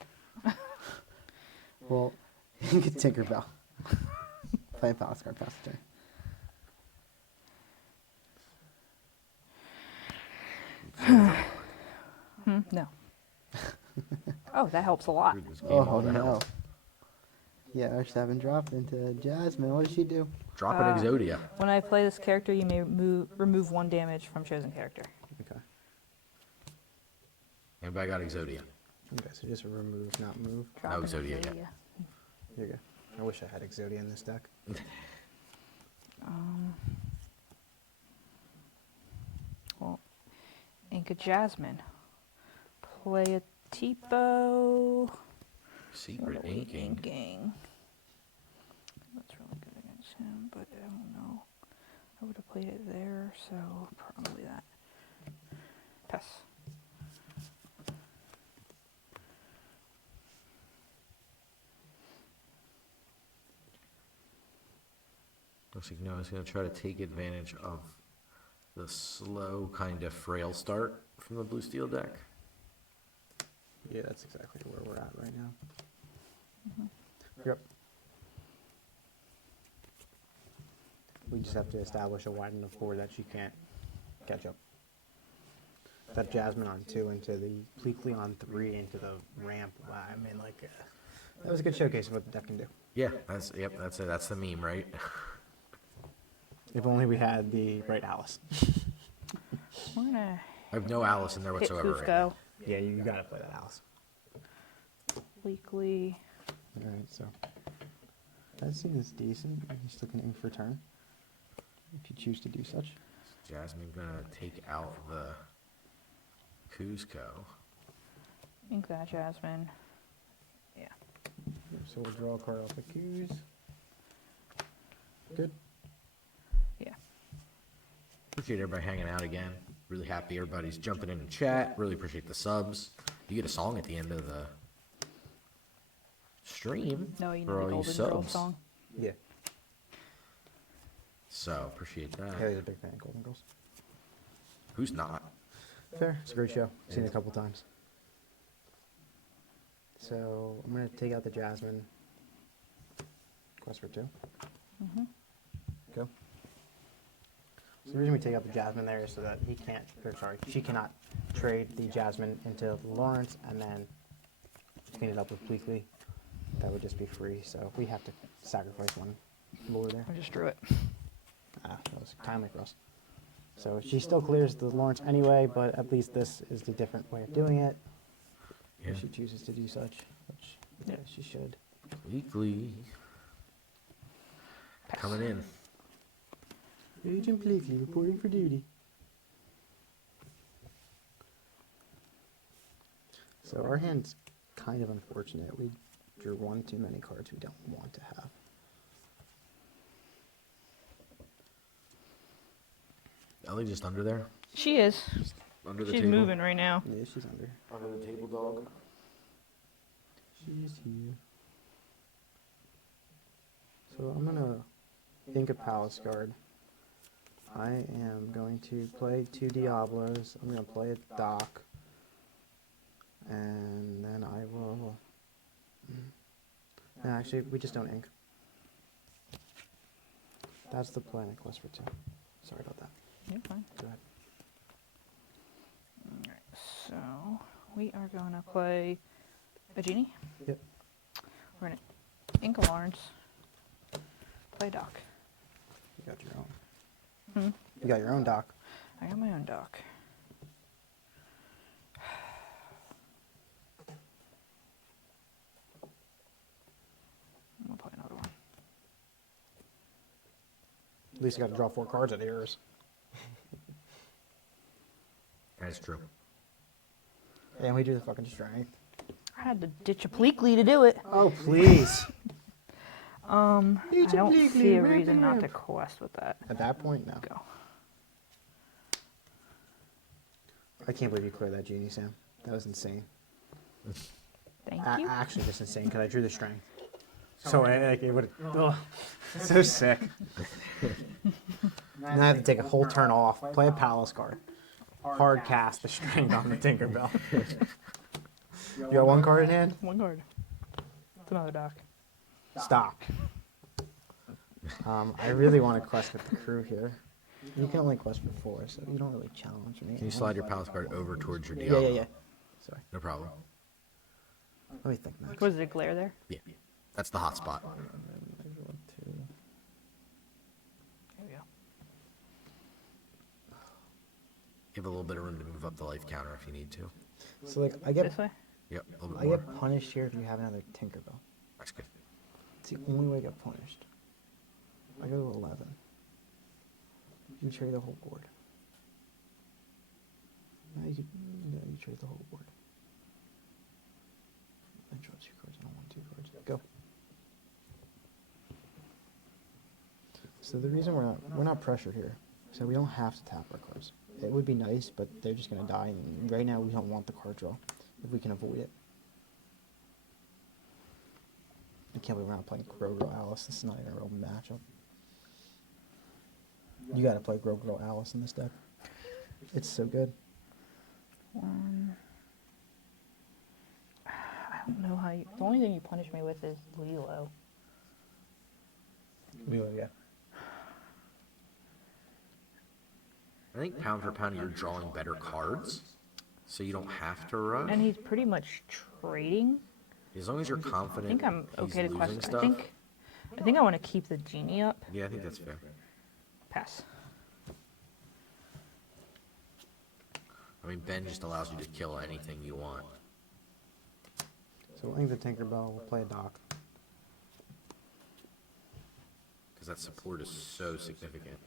Well, ink a Tinkerbell. Play a Palace card, pass the turn. No. Oh, that helps a lot. Oh, no. Yeah, our 7 dropped into Jasmine. What did she do? Drop an Exodia. When I play this character, you may remove 1 damage from chosen character. Okay. Anybody got Exodia? Okay, so just remove, not move. Drop No an Exodia yet. Exodia. Here you go. I wish I had Exodia in this deck. Well, ink a Jasmine. Play a Tipo. Secret What are we inking. inking? That's really good against him, but I don't know. I would have played it there, so probably that. Pass. Looks like Noah's going to try to take advantage of the slow, kind of frail start from the blue steel deck. Yeah, that's exactly where we're at right now. Yep. We just have to establish a wide enough board that she can't catch up. That Jasmine on 2 into the Pleakley on 3 into the ramp. Wow, I mean, like, that was a good showcase of what the deck can do. Yeah, that's it. That's the meme, right? If only we had the right Alice. We're gonna I have no Alice in there hit whatsoever. Right Kufko. now. Yeah, you gotta play that Alice. Weekly. All right, so that seems decent. You still can aim for turn if you choose to do such. Jasmine gonna take out the Kuzco. Ink that Jasmine. Yeah. So we'll draw a card off the Q's. Good. Yeah. Appreciate everybody hanging out again. Really happy everybody's jumping in chat. Really appreciate the subs. You get a song at the end of the stream No, you for know the all you Golden Girls subs. song. Yeah. So appreciate that. Haley's a big fan of Golden Girls. Who's not? Fair. It's a great show. Seen it a couple times. So I'm gonna take out the Jasmine. Quest for 2. Go. So the reason we take out the Jasmine there is so that he can't, or sorry, she cannot trade the Jasmine into Lawrence and then clean it up with Pleakley. That would just be free. So we have to sacrifice one lure there. I just drew it. Ah, that was timely for us. So she still clears the Lawrence anyway, but at least this is the different way of doing it. Yeah. If she chooses to do such, which yeah, she should. Weekly. Pass. Coming in. Agent Pleakley reporting for duty. So our hand's kind of unfortunate. We drew one too many cards we don't want to have. Ellie just under there? She is. Under the She's table? moving right now. Yeah, she's under. Under the table, dog? She's here. So I'm gonna think a Palace card. I am going to play 2 Diablos. I'm gonna play a Doc. And then I will... No, actually, we just don't ink. That's the play, Nicholas, for 2. Sorry about that. You're fine. Go ahead. Alright, so we are gonna play a genie. Yep. We're gonna ink a Lawrence. Play Doc. You got your own. Hmm? You got your own Doc. I got my own Doc. I'm gonna play another one. At least you got to draw 4 cards out of yours. That's true. And we do the fucking strength. I had to ditch a Pleakley to do it. Oh, please. I Ditch a don't Pleakley, see a ramp reason and not to ramp. quest with that. At that point, no. Go. I can't believe you cleared that genie, Sam. That was insane. Thank you. Actually, just insane because I drew the strength. So like it would. So sick. Now I have to take a whole turn off, play a Palace card, hard cast the strength on the Tinkerbell. You got 1 card in hand? One card. It's another Doc. Stop. I really want to quest with the crew here. You can only quest for 4, so you don't really challenge me. Can you slide your Palace card over towards your Yeah, Diablo? yeah, yeah. Sorry. No problem. Let me think, Max. Was it glare there? Yeah. That's the hot spot. There we go. You have a little bit of room to move up the life counter if you need to. So like I get This way? Yep, a little I bit more. get punished here if you have another Tinkerbell. That's good. It's the only way I get punished. I go to 11. You trade the whole board. Now you could, you trade the whole board. I draw 2 cards. I don't want 2 cards. Go. So the reason we're not pressured here, so we don't have to tap our cards. It would be nice, but they're just gonna die. And right now we don't want the card draw if we can avoid it. I can't believe we're not playing Grogo Alice. This is not even a real matchup. You gotta play Grogo Alice in this deck. It's so good. One. I don't know how you. The only thing you punish me with is Lilo. Yeah. I think pound for pound, you're drawing better cards, so you don't have to rush. And he's pretty much trading. As long as you're I confident think I'm he's okay to losing quest. stuff. I think I want to keep the genie up. Yeah, I think that's fair. Pass. I mean, Ben just allows you to kill anything you want. So we'll ink the Tinkerbell, we'll play a dock. Because that support is so significant.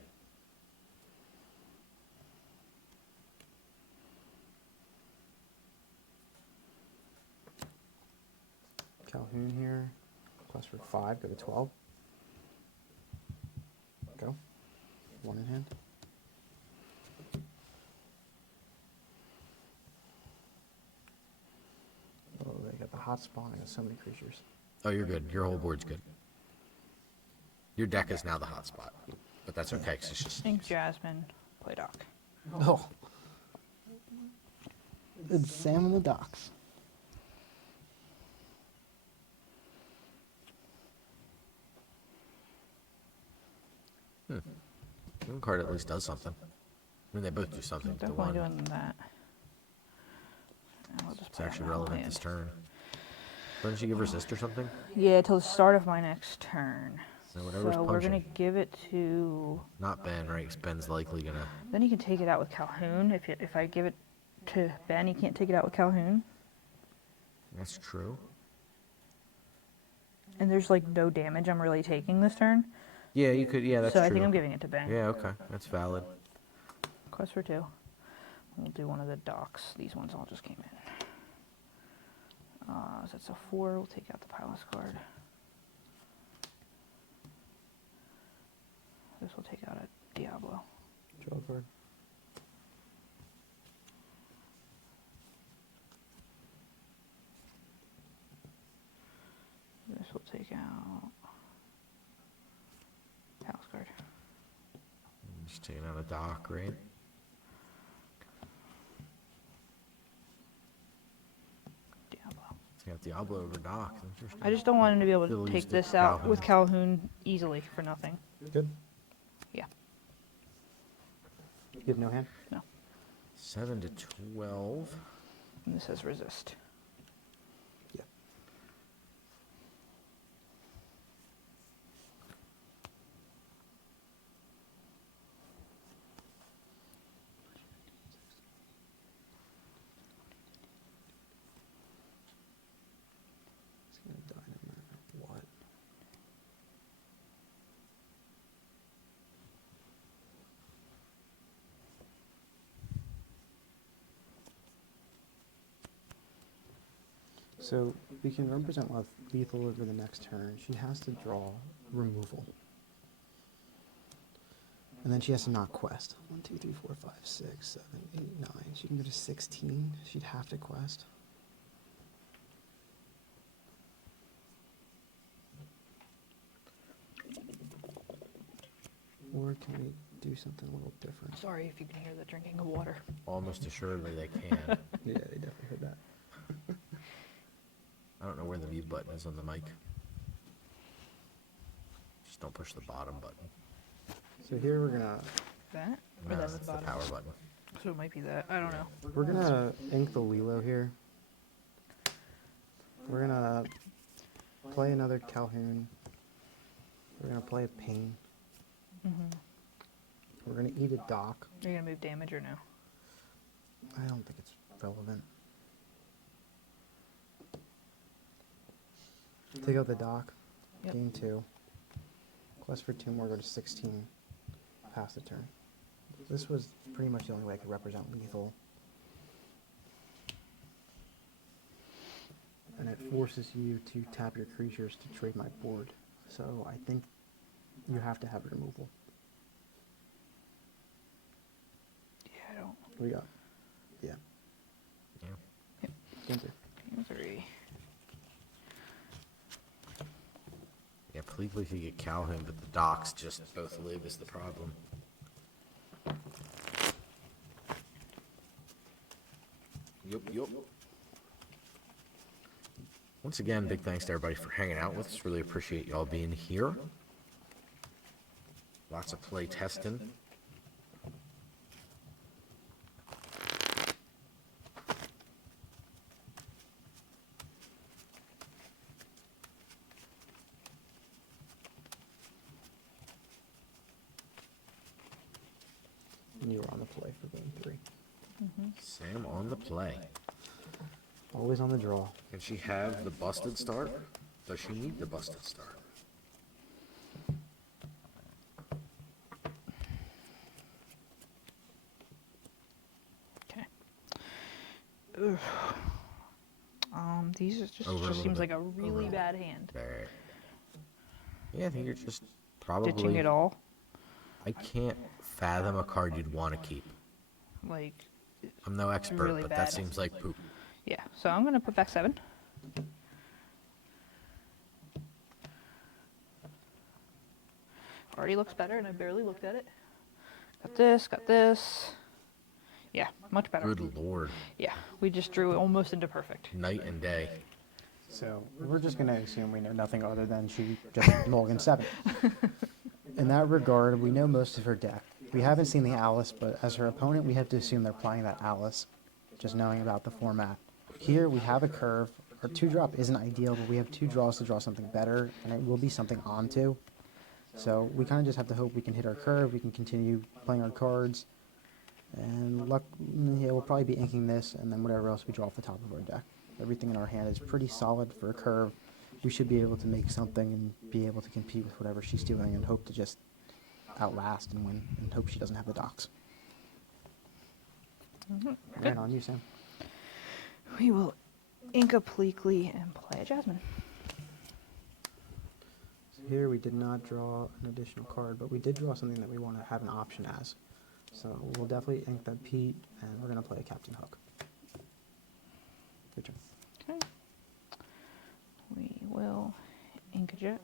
Calhoun here. Quest for 5, go to 12. Go. 1 in hand. Oh, they got the hot spawn. I got so many creatures. Oh, you're good. Your whole board's good. Your deck is now the hotspot. But that's okay, because it's just... Ink Jasmine. Play dock. Oh. It's Sam in the docks. One card at least does something. I mean, they both do something. The Definitely one. doing that. And we'll just It's play actually another relevant land. this turn. Doesn't she give resist or something? Yeah, till the start of my next turn. So whatever's we're gonna punching. give it to. Not Ben, right? 'Cause Ben's likely gonna... Then he can take it out with Calhoun. If I give it to Ben, he can't take it out with Calhoun. That's true. And there's like no damage I'm really taking this turn. Yeah, you could... Yeah, that's So true. I think I'm giving it to Ben. Yeah, okay. That's valid. Quest for 2. We'll do one of the docks. These ones all just came in. So that's a 4. We'll take out the Palace card. This will take out a Diablo. Draw a card. This will take out Palace card. Just taking out a dock, right? Diablo. Taking out Diablo over dock. Interesting. I just don't want him to be able Still to use take the this out with Calhoun easily for nothing. Good. Yeah. You have no hand? No. 7 to 12. And this has resist. Yeah. It's gonna die no matter what. So we can represent with lethal over the next turn. She has to draw removal. And then she has to not quest. 1, 2, 3, 4, 5, 6, 7, 8, 9. She can go to 16. She'd have to quest. Or can we do something a little different? Sorry if you can hear the drinking of water. Almost assuredly they can. Yeah, they definitely heard that. I don't know where the mute button is on the mic. Just don't push the bottom button. So here we're gonna That? Or No, that's that's the the bottom? power button. So it might be that. I don't know. ink the Lilo here. We're gonna play another Calhoun. We're gonna play a Pain. We're gonna eat a Dock. Are you gonna move damage or no? I don't think it's relevant. Take out the Dock. Yep. Gain 2. Quest for 2 more, go to 16. Pass the turn. This was pretty much the only way I could represent lethal. And it forces you to tap your creatures to trade my board. So I think you have to have removal. Yeah, I don't. What do you got? Yeah. Yeah. Yep. Game 3. Game 3. Yeah, politically if you get Calhoun, but the docks just both live is the problem. Yup. Once again, big thanks to everybody for hanging out with us. Really appreciate y'all being here. Lots of play testing. And you were on the play for game 3. Sam on the play. Always on the draw. Can she have the busted start? Does she need the busted start? Okay. Ugh. These Over a just little seems bit. like a really Over. bad hand. There. Yeah, I think you're just Ditching probably. it all. I can't fathom a card you'd want to keep. Like, I'm no expert, Really but bad. that seems like poop. yeah. So I'm gonna put back 7. Already looks better, and I barely looked at it. Got this. Yeah, much better. Good lord. Yeah, we just drew almost into perfect. Night and day. So we're just going to assume we know nothing other than she just mulliganed 7. In that regard, we know most of her deck. We haven't seen the Alice, but as her opponent, we have to assume they're playing that Alice, just knowing about the format. Here, we have a curve. Our 2-drop isn't ideal, but we have 2 draws to draw something better, and it will be something onto. So we kind of just have to hope we can hit our curve, we can continue playing our cards, and luck, yeah, we'll probably be inking this, and then whatever else we draw off the top of our deck. Everything in our hand is pretty solid for a curve. We should be able to make something and be able to compete with whatever she's doing and hope to just outlast and win, and hope she doesn't have the docks. Right on you, Sam. We will ink a Pleakley and play a Jasmine. So here we did not draw an additional card, but we did draw something that we want to have an option as. So we'll definitely ink that Pete, and we're going to play a Captain Hook. Your turn. Okay. We will ink a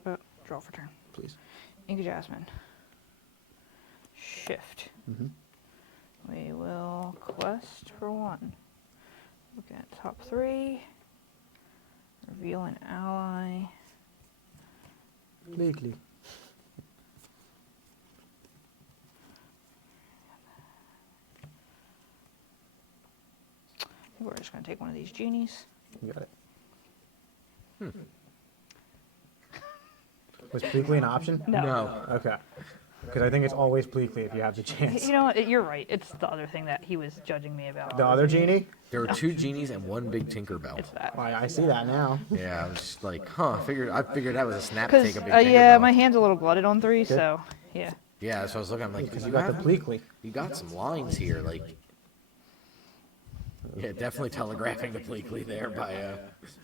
draw for turn. Please. Ink a Jasmine. Shift. Mm-hmm. We will quest for 1. Look at top 3. Reveal an ally. Lately. I think we're just going to take one of these genies. You got it. Was Pleakley an option? No. Okay. Because I think it's always Pleakley if you have the chance. You know what? You're right. It's the other thing that he was judging me about. The other genie? There were 2 genies and 1 big Tinkerbell. It's that. I see that now. Yeah, I was just like, huh, I figured that was a snap Because, take a big Tinkerbell. yeah, my hand's a little glutted on 3, so, yeah. Yeah, that's what I was looking. I'm like, Because you got the Pleakley. you got some lines here, like. Yeah, definitely telegraphing the Pleakley there by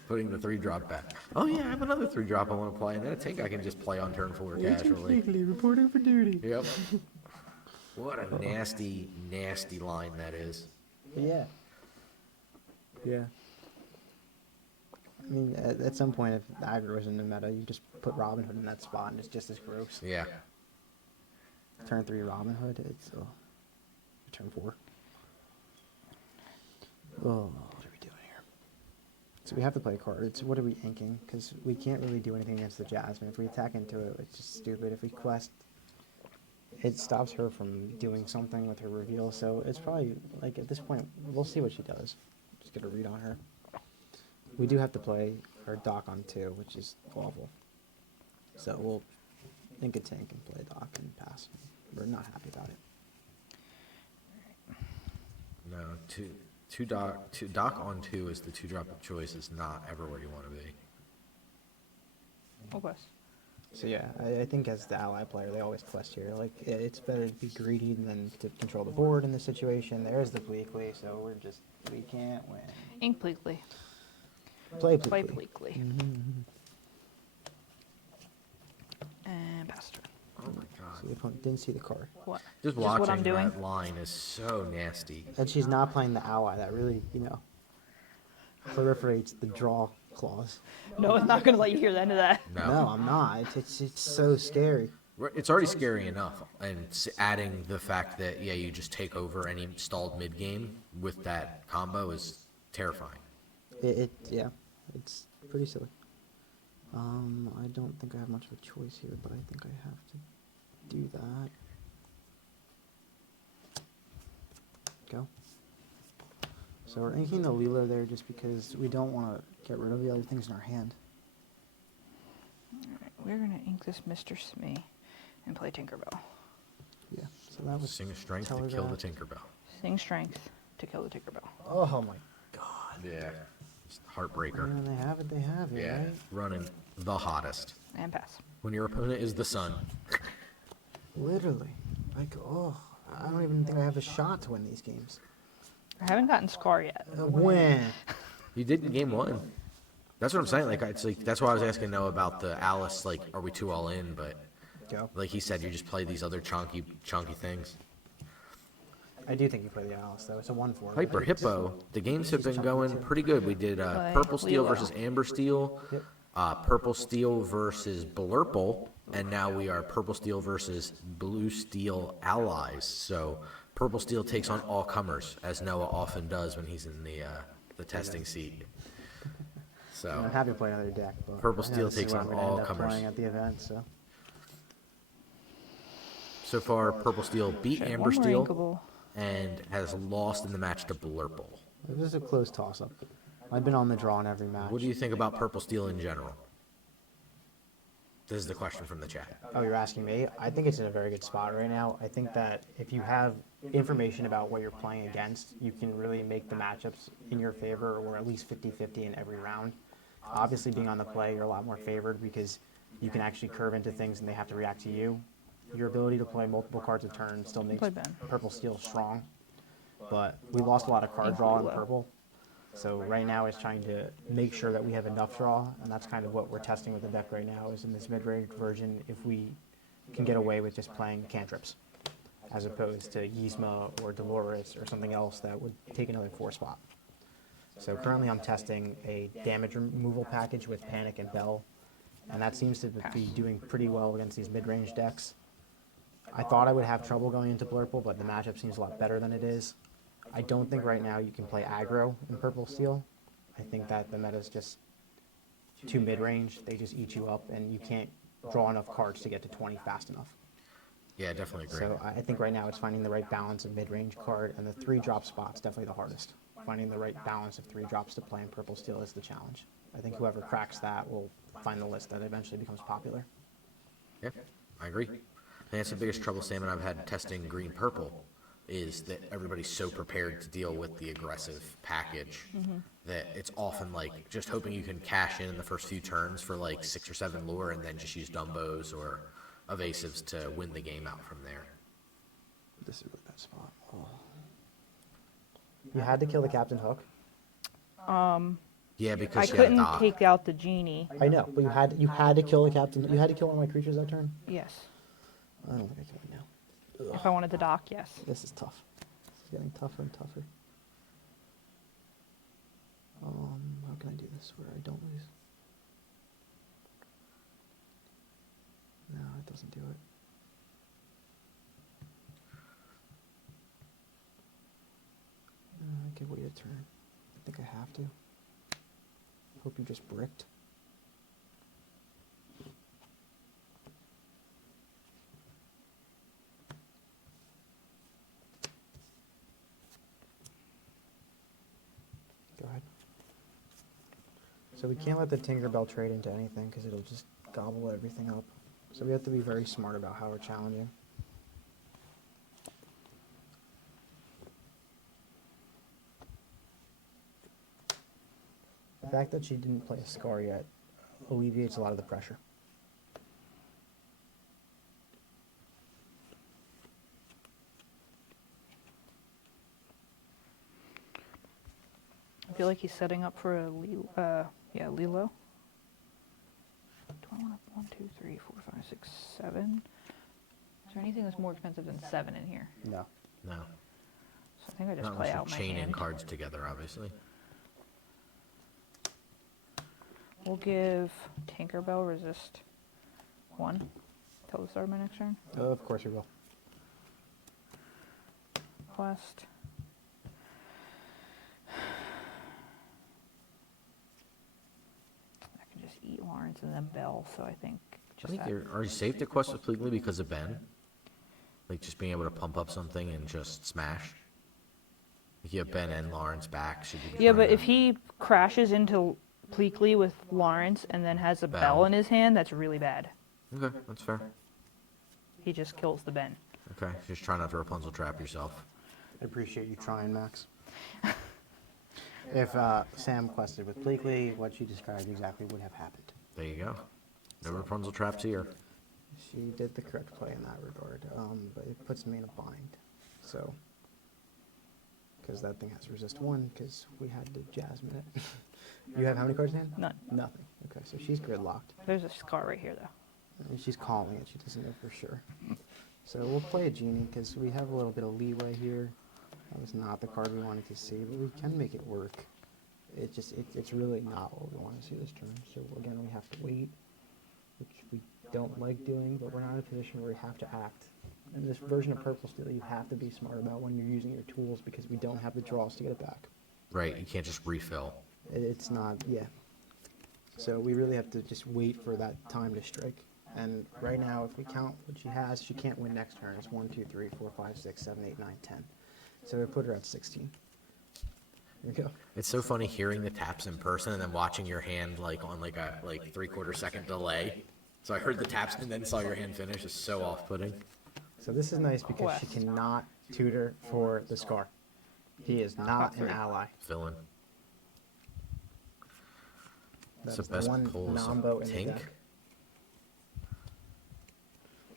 putting the 3-drop back. Oh yeah, I have another 3-drop I want to play, and then I think I can just play on turn 4 casually. Pleakley reporting for duty. Yep. What a nasty, nasty line that is. Yeah. Yeah. I mean, at some point, if aggro is in the meta, you just put Robin Hood in that spot, and it's just as gross. Yeah. Turn 3 Robin Hood, it's turn 4. Oh, what are we doing here? So we have to play a card. It's what are we inking? Because we can't really do anything against the Jasmine. If we attack into it, it's just stupid. If we quest, it stops her from doing something with her reveal. So it's probably, like, at this point, we'll see what she does. Just get a read on her. We do have to play our Doc on 2, which is awful. So we'll ink a tank and play Doc and pass. We're not happy about it. No, two dock on 2 is the 2-drop of choice. Is not ever where you want to be. We'll quest. So yeah, I think as the ally player, they always quest here. Like, it's better to be greedy than to control the board in this situation. There's the Bleakley, so we can't win. Ink Pleakley. Play Play Bleakley. Pleakley. And pass turn. Oh my So god. the opponent didn't see the card. What? Just what watching I'm doing? that line is so nasty. And she's not playing the ally. That really, proliferates the draw clause. No, it's not going to let you hear the end of that. No, I'm not. It's so scary. It's already scary enough, and adding the fact that, yeah, you just take over any stalled mid-game with that combo is terrifying. Yeah, it's pretty silly. I don't think I have much of a choice here, but I think I have to do that. Go. So we're inking the Lilo there just because we don't want to get rid of the other things in our hand. Alright, we're gonna ink this Mr. Smee and play Tinkerbell. Yeah, so that was Sing a strength to tell her kill the that. Tinkerbell. Sing strength to kill the Tinkerbell. Oh my god. Yeah. It's heartbreaker. When they have it, Yeah. right? Running the hottest. And pass. When your opponent is the sun. Literally. Like, oh, I don't even think I have a shot to win these games. I haven't gotten Scar yet. When? You did in game 1. That's what I'm saying. Like, it's like that's why I was asking Noah about the Alice. Like, are we too all in? But Go. like he said, you just play these other chunky things. I do think you play the Alice, though. It's a 1-4. Hyper Hippo. The games have been going pretty good. We did Play Purple Steel Lilo. versus Amber Steel, Yep. Purple Steel versus Blurple, and now we are Purple Steel versus Blue Steel allies. So Purple Steel takes on all comers, as Noah often does when he's in the testing seat. I'm So happy to play another deck, but Purple I know Steel this is takes what on I'm gonna all end up comers. playing at the event, so far, Purple Steel beat Check Amber one more Steel inkable. and has lost in the match to Blurple. this is a close toss-up. I've been on the draw in every match. What do you think about Purple Steel in general? This is the question from the chat. Oh, you're asking me? I think it's in a very good spot right now. I think that if you have information about what you're playing against, you can really make the matchups in your favor, or at least 50-50 in every round. Obviously, being on the play, you're a lot more favored because you can actually curve into things and they have to react to you. Your ability to play multiple cards a turn still makes Play Ben. Purple Steel strong. But we lost a lot of card draw in purple. So right now it's trying to make sure that we have enough draw, and that's kind of what we're testing with the deck right now, is in this mid-range version, if we can get away with just playing cantrips, as opposed to Yzma or Dolores or something else that would take another 4 spot. So currently I'm testing a damage removal package with Panic and Bell, and that seems to be doing pretty well against these mid-range decks. I thought I would have trouble going into Blurple, but the matchup seems a lot better than it is. I don't think right now you can play aggro in Purple Steel. I think that the meta is just too mid-range. They just eat you up, and you can't draw enough cards to get to 20 fast enough. Yeah, definitely agree. So I think right now it's finding the right balance of mid-range card, and the 3-drop spot's definitely the hardest. Finding the right balance of 3 drops to play in Purple Steel is the challenge. I think whoever cracks that will find the list that eventually becomes popular. Yeah, I agree. I think that's the biggest trouble Sam and I've had testing green purple is that everybody's so prepared to deal with the aggressive package that it's often like just hoping you can cash in the first few turns for like 6 or 7 lure and then just use Dumbos or evasives to win the game out from there. This is a really bad spot. Oh. You had to kill the Captain Hook. Yeah, I because she had a couldn't dock. take out the genie. I know, but you had to kill the Captain. You had to kill one of my creatures that turn. Yes. I don't think I can win now. If I wanted to dock, yes. This is tough. This is getting tougher and tougher. How can I do this where I don't lose? No, it doesn't do it. I could wait a turn. I think I have to. Hope you just bricked. Go ahead. So we can't let the Tinkerbell trade into anything because it'll just gobble everything up. So we have to be very smart about how we're challenging. The fact that she didn't play a Scar yet alleviates a lot of the pressure. I feel like he's setting up for a Lilo. Do I want to 1, 2, 3, 4, 5, 6, 7? Is there anything that's more expensive than 7 in here? No. No. So I think I just Not play unless out you my chain in hand. cards together, obviously. We'll give Tinkerbell resist 1 till the start of my next turn. Of course we will. Quest. Lawrence and then Bell, so I think I just think that. are you safe to quest with Pleakley because of Ben? Like just being able to pump up something and just smash? If you have Ben and Lawrence back, should you be Yeah, trying but to- if he crashes into Pleakley with Lawrence and then has a Bell. Bell in his hand, that's really bad. Okay, that's fair. He just kills the Ben. Okay, just try not to Rapunzel trap yourself. I appreciate you trying, Max. If Sam quested with Bleakley, what she described exactly would have happened. There you go. No Rapunzel traps here. She did the correct play in that regard, but it puts me in a bind. So, because that thing has resist 1, because we had to Jasmine it. You have how many cards in hand? None. Nothing. Okay, so she's gridlocked. There's a scar right here, though. And she's calling it. She doesn't know for sure. So we'll play a Genie because we have a little bit of leeway here. That was not the card we wanted to see, but we can make it work. It's really not what we want to see this turn. So again, we have to wait, which we don't like doing, but we're not in a position where we have to act. In this version of Purple Steel, you have to be smart about when you're using your tools because we don't have the draws to get it back. Right, you can't just refill. It's not, yeah. So we really have to just wait for that time to strike. And right now, if we count what she has, she can't win next turn. It's 1, 2, 3, 4, 5, 6, 7, 8, 9, 10. So we put her at 16. There we go. It's so funny hearing the taps in person and then watching your hand like on like a 3/4 second delay. So I heard the taps and then saw your hand finish. It's so off-putting. So this is nice because she Quest. cannot tutor for the Scar. He is not an ally. Villain. That's That's the best one pull. is a Nombo in the Tink. deck.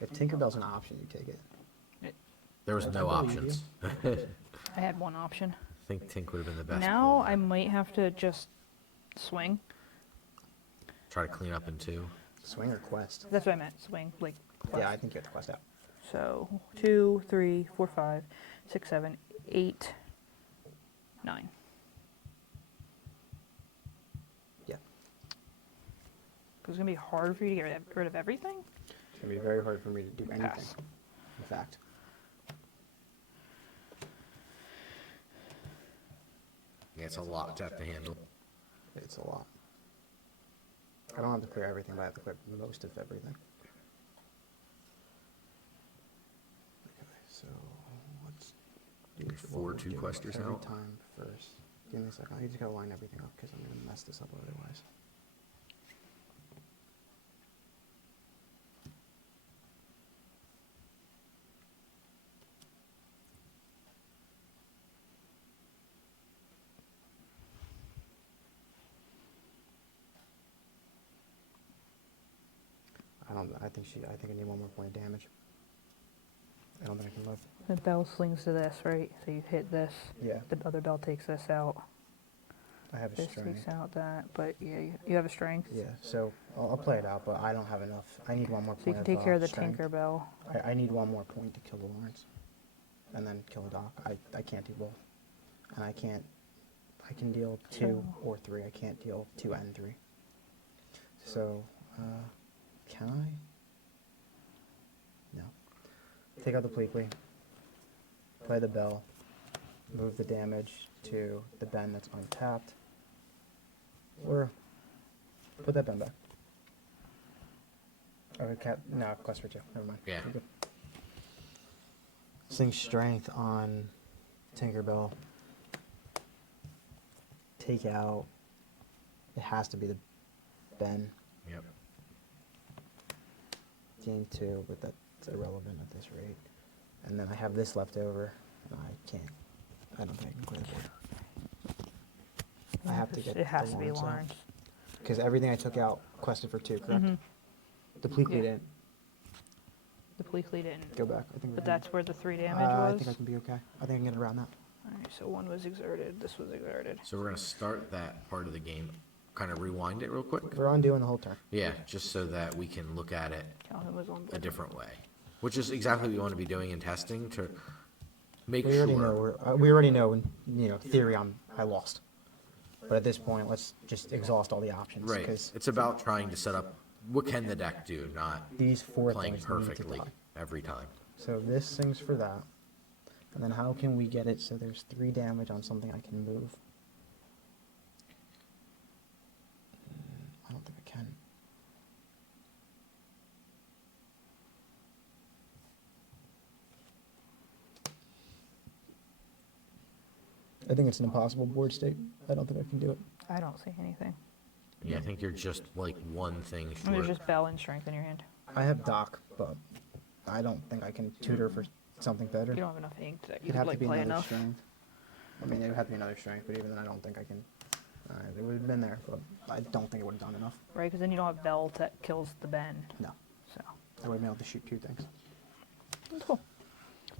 If Tinkerbell's an option, you take it. There was no I believe options. I had one option. I think Tink would have been the best. Now pull. I might have to just swing. Try to clean up in 2. Swing or quest? That's what I meant, swing. Like, Yeah, I think you have to quest out. so 2, 3, 4, 5, 6, 7, 8, 9. Yeah. Because it's going to be hard for you to get rid of everything. It's going to be very hard for me to do anything. Pass. In fact. Yeah, it's a lot to have to handle. It's a lot. I don't have to clear everything, but I have to clear most of everything. Okay, so let's do There's 4 what we do questers every out. time first. Give me a second. I just gotta line everything up because I'm gonna mess this up otherwise. I think I need one more point of damage. I don't think I can live. The bell slings to this, right? So you hit this. Yeah, The other bell takes this out. I have a This strength. takes out that. But yeah, you have a strength. Yeah, so I'll play it out, but I don't have enough. I need one more point So you can of, take care of the strength. Tinker Bell. I need one more point to kill the Lawrence, and then kill the Doc. I can't do both, and I can deal 2 or 3. I can't deal 2 and 3. So, can I? No. Take out the Pleakley, play the Bell, move the damage to the Ben that's untapped, or put that Ben back. Okay, no, quest for 2. Never mind. Yeah. You're good. Sing strength on Tinkerbell. Take out. It has to be the Ben. Yep. Gain 2, but that's irrelevant at this rate. And then I have this left over, and I don't think I can clear the board. I have to get It has the to be Lawrence out. Lawrence. Because everything I took out quested for 2, correct? Mhm. The Pleakley Yeah. didn't. The Pleakley didn't. Go back. I think we're But good. that's where the 3 damage I was. think I can be okay. I think I can get around that. Alright, so 1 was exerted. This was exerted. So we're gonna start that part of the game. Kind of rewind it real quick. We're undoing the whole turn. Yeah, just so that we can look at it Calvin was on a board. different way, which is exactly what we want to be doing in testing to make We already know. sure. We already know. Theory, I lost. But at this point, let's just exhaust all the options. Right. Because It's about trying to set up what can the deck do, not these 4 playing things need to perfectly die. every time. So this sings for that. And then how can we get it so there's 3 damage on something I can move? I don't think I can. I think it's an impossible board state. I don't think I can do it. I don't see anything. Yeah, I think you're just like one thing And there's short. just Bell and Strength in your hand. I have Doc, but I don't think I can tutor for something better. You don't have enough ink that you It'd could have to like be play another enough. strength. I mean, it would have to be another strength, but even then, I don't think I can. It would have been there, but I don't think it would have done enough. Right, because then you don't have Bell that kills the Ben. No, So, I would have been able to shoot 2 things. that's cool.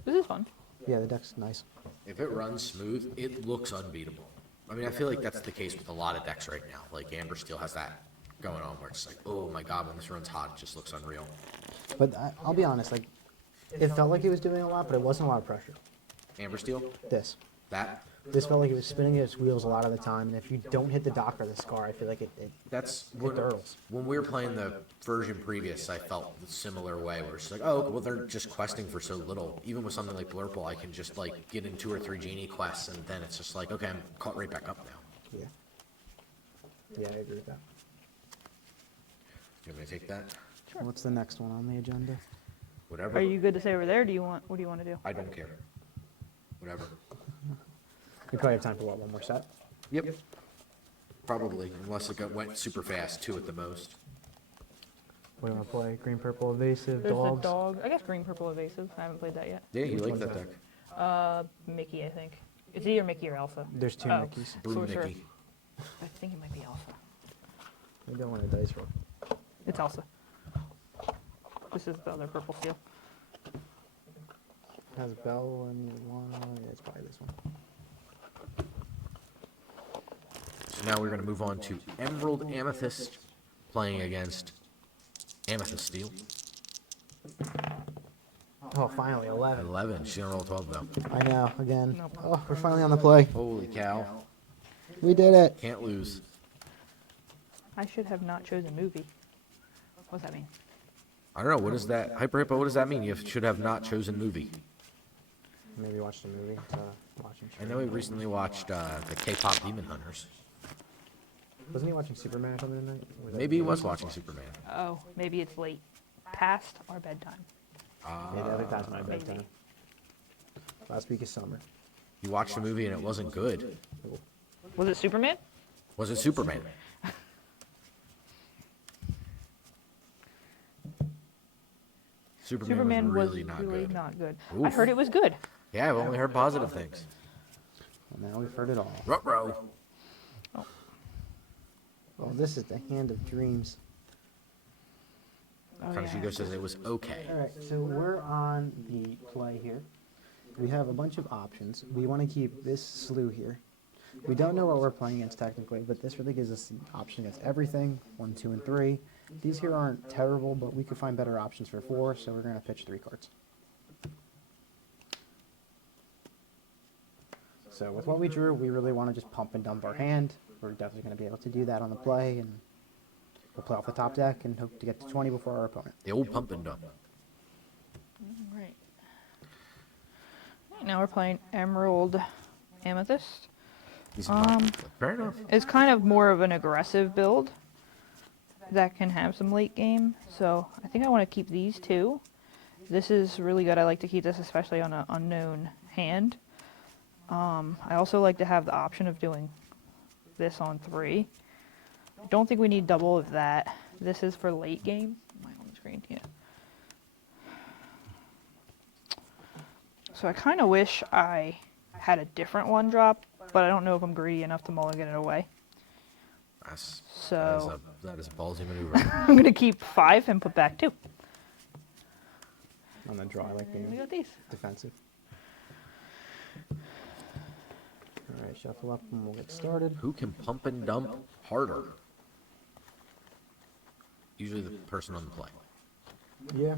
This is fun. Yeah, the deck's nice. If it runs smooth, it looks unbeatable. I mean, I feel like that's the case with a lot of decks right now. Like Amber Steel has that going on where it's like, oh my god, when this runs hot, it just looks unreal. But I'll be honest, like, it felt like he was doing a lot, but it wasn't a lot of pressure. Amber Steel, This that felt like he was spinning his wheels a lot of the time, and if you don't hit the Doc or the Scar, I feel like it that's it when, dirtles. when we were playing the version previous, I felt the similar way where it's like, oh, well, they're just questing for so little. Even with something like Blurple, I can just like get in 2 or 3 genie quests, and then it's just like, okay, I'm caught right back up now. Yeah. Yeah, I agree with that. You want me to take that? What's the next one on the agenda? Whatever. Are you good to stay over there? Or what do you want to do? I don't care. Whatever. We probably have time for what, one more set? Yep. Probably, unless it went super fast, 2 at the most. What do you want to play? Green, purple, evasive, There's dogs? the dog. I guess green, purple, evasive. I haven't played that yet. Yeah, you Which like one's that that? deck. Mickey, I think. It's either Mickey or Elsa. There's 2 Oh. Mickeys. Broom Sorcerer. Mickey. I think it might be Elsa. Maybe I want a dice roll. It's Elsa. This is the other purple steel. Has Bell and one. Yeah, it's probably this one. So now we're going to move on to Emerald Amethyst, playing against Amethyst Steel. Oh, finally, 11. 11. She's going to roll 12, though. I know, again. Nope. Oh, we're finally on the play. Holy cow. We did it. Can't lose. I should have not chosen movie. What does that mean? I don't know. What is that? Hyper Hippo, what does that mean? You should have not chosen movie. Maybe watch the movie. Watching. I know we recently watched the K-pop Demon Hunters. Wasn't he watching Superman or something tonight? Or was that- Maybe he was watching Superman. Oh, maybe it's late. Past our bedtime. Yeah, the other time's my Maybe. bedtime. Last week is summer. You watched the movie and it wasn't good. Was it Superman? Was it Superman? Superman was really not really good. not good. I Oof. heard it was good. Yeah, I've only heard positive things. Well, now we've heard it all. Ruh-roh. Well, this is the Hand of Dreams. Oh, Kanashigo says it was okay. All right, so we're on the play here. We have a bunch of options. We want to keep this slew here. We don't know what we're playing against technically, but this really gives us the option against everything, 1, 2, and 3. These here aren't terrible, but we could find better options for 4, so we're going to pitch 3 cards. So with what we drew, we really want to just pump and dump our hand. We're definitely going to be able to do that on the play, and we'll play off the top deck and hope to get to 20 before our opponent. The old pump and dump. Right. Now we're playing Emerald Amethyst. Fair enough. It's kind of more of an aggressive build that can have some late game. So I think I want to keep these 2. This is really good. I like to keep this especially on an unknown hand. I also like to have the option of doing this on 3. I don't think we need double of that. This is for late game. Am I on the screen? Yeah. So I kind of wish I had a different one drop, but I don't know if I'm greedy enough to mulligan it away. So That is a ballsy maneuver. I'm going to keep 5 and put back 2. On the draw, I like We being got these. defensive. All right, shuffle up and we'll get started. Who can pump and dump harder? Usually the person on the play. Yeah.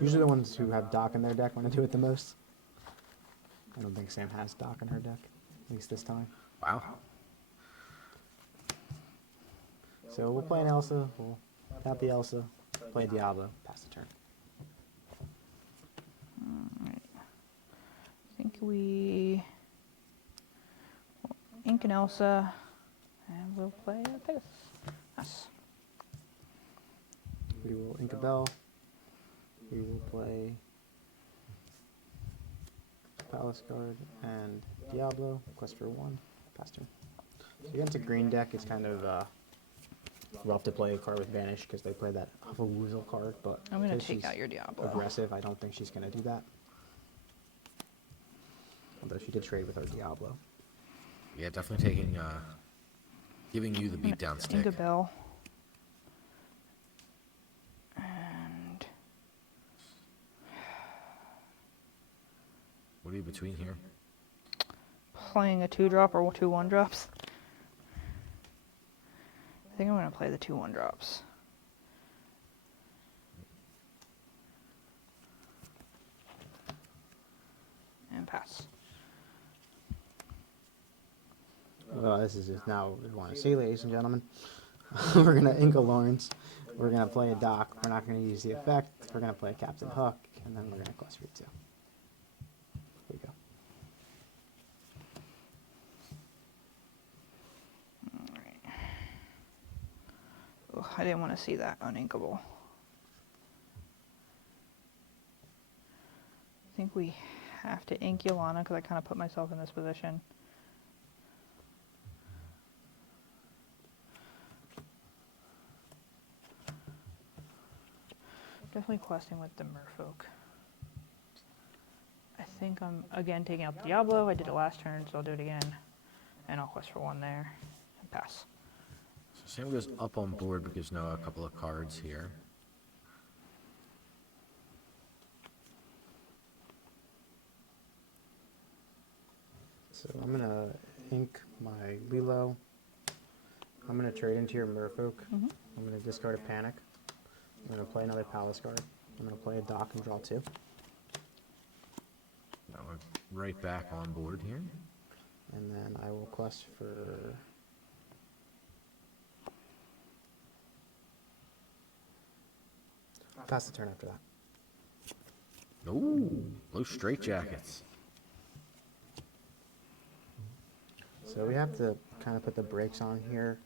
Usually the ones who have Doc in their deck want to do it the most. I don't think Sam has Doc in her deck, at least this time. Wow. So we'll play an Elsa, we'll tap the Elsa, play Diablo, pass the turn. Alright. I think we ink and Elsa, and we'll play Pegasus. Yes. We will ink a bell. We will play Palace Guard, and Diablo. Quest for 1. Pass turn. So against a green deck, it's kind of rough to play a card with Vanish because they play that Hufflewoozle card, but I'm gonna because take she's out your Diablo. aggressive, I don't think she's gonna do that. Although she did trade with our Diablo. Yeah, definitely taking, giving you the beatdown stick. Inga Bell. And What are you between here? playing a 2-drop or 2 1-drops. I think I'm gonna play the 2 1-drops. And pass. Well, this is just now what we want to see, ladies and gentlemen. We're going to Inca Lawrence. We're going to play a Doc. We're not going to use the effect. We're going to play Captain Hook. And then we're going to quest for 2. Here we go. Alright. Oh, I didn't want to see that uninkable. I think we have to ink Yolana because I kind of put myself in this position. Definitely questing with the merfolk. I think I'm again taking out the Diablo. I did it last turn, so I'll do it again. And I'll quest for 1 there and pass. So Sam goes up on board because Noah a couple of cards here. So I'm going to ink my Lilo. I'm going to trade into your Merfolk. Mhm. I'm going to discard a Panic. I'm going to play another Palace Guard. I'm going to play a Dock and draw 2. Now we're right back on board here. And then I will quest for... I'll pass the turn after that. Ooh, blue straitjackets. So we have to kind of put the brakes on here.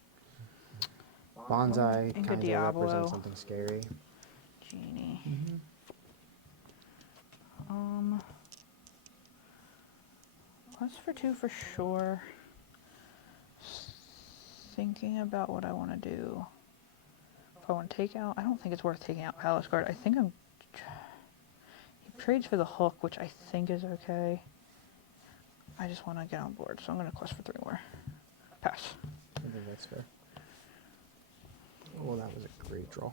Bonsai Inca kind of Diablo. represents something scary. Genie. Quest for 2 for sure. Thinking about what I want to do. If I want to take out, I don't think it's worth taking out Palace Guard. I think I'm. He trades for the hook, which I think is okay. I just want to get on board, so I'm going to quest for 3 more. Pass. I think that's fair. Oh, that was a great draw.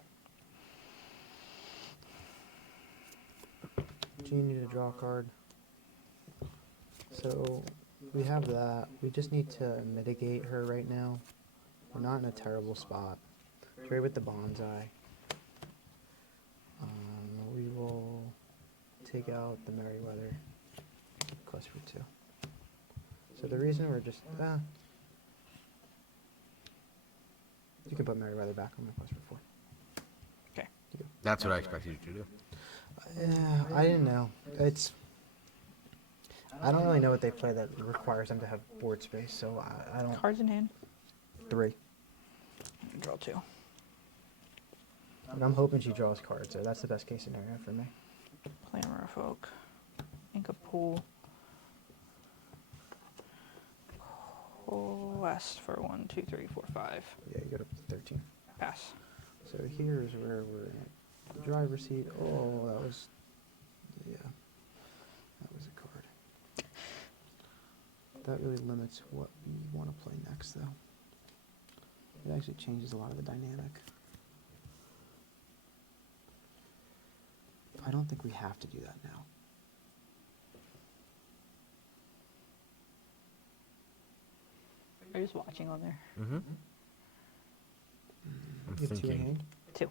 Genie to draw a card. So we have that. We just need to mitigate her right now. We're not in a terrible spot. Trade with the Bonsai. We will take out the Merryweather. Quest for 2. So the reason we're just... you can put Merryweather back on my quest for 4. Okay. That's what I expected you to do. Yeah, I didn't know. I don't really know what they play that requires them to have board space, so I don't... Cards in hand. 3. Draw 2. And I'm hoping she draws cards, so that's the best case scenario for me. Play a Merfolk. Inca Pool. Quest for 1, 2, 3, 4, 5. Yeah, you go to 13. Pass. So here's where we're in the driver's seat. Oh, that was... Yeah. That was a card. That really limits what we want to play next, though. It actually changes a lot of the dynamic. I don't think we have to do that now. Are you just watching on there? Mm-hmm. I'm You have 2 in thinking. hand. 2.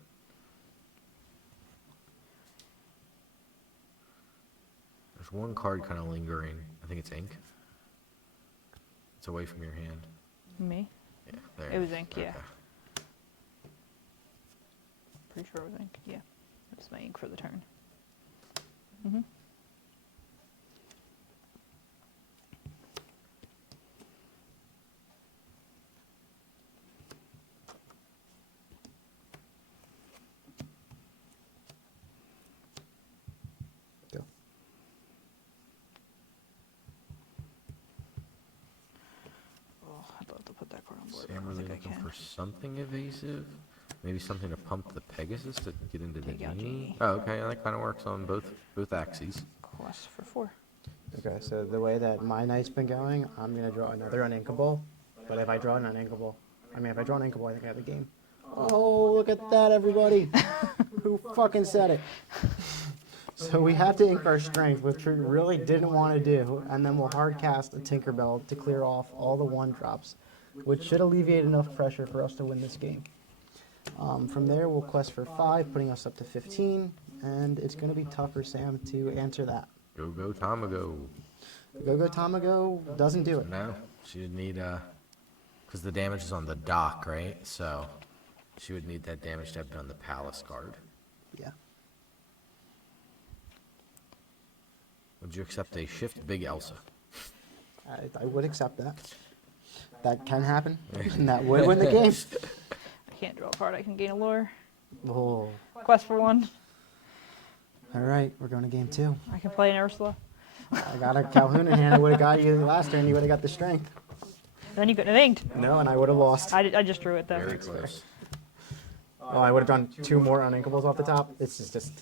There's one card kind of lingering. I think it's ink. It's away from your hand. Me? Yeah, there. It was ink, yeah. Okay. Pretty sure it was ink. Yeah. That's my ink for the turn. Mm-hmm. Go. I'm really think I looking can. for something evasive. Maybe something to pump the Pegasus to get into the Take out game. Genie. Oh, okay, that kind of works on both axes. Quest for 4. Okay, so the way that my night's been going, I'm gonna draw another uninkable. But if I draw an uninkable, I draw an inkable, I think I have the game. Oh, look at that, everybody! Who fucking said it? So we have to ink our strength, which we really didn't want to do, and then we'll hard cast a Tinkerbell to clear off all the 1-drops, which should alleviate enough pressure for us to win this game. From there, we'll quest for 5, putting us up to 15, and it's going to be tough for Sam to answer that. Go Tamago. Go Tamago doesn't do it. No, she would need because the damage is on the dock, right? So she would need that damage to have been on the palace guard. Yeah. Would you accept a shift big Elsa? I would accept that. That can happen, and that would win the game. I can't draw a card. I can gain a lure. Oh. Quest for 1. All right, we're going to game 2. I can play an Ursula. I got a Calhoun in hand. I would have got you last turn. You would have got the strength. Then you couldn't have inked. No, and I would have lost. I just drew it though. Very close. Oh, I would have done 2 more uninkables off the top. This is just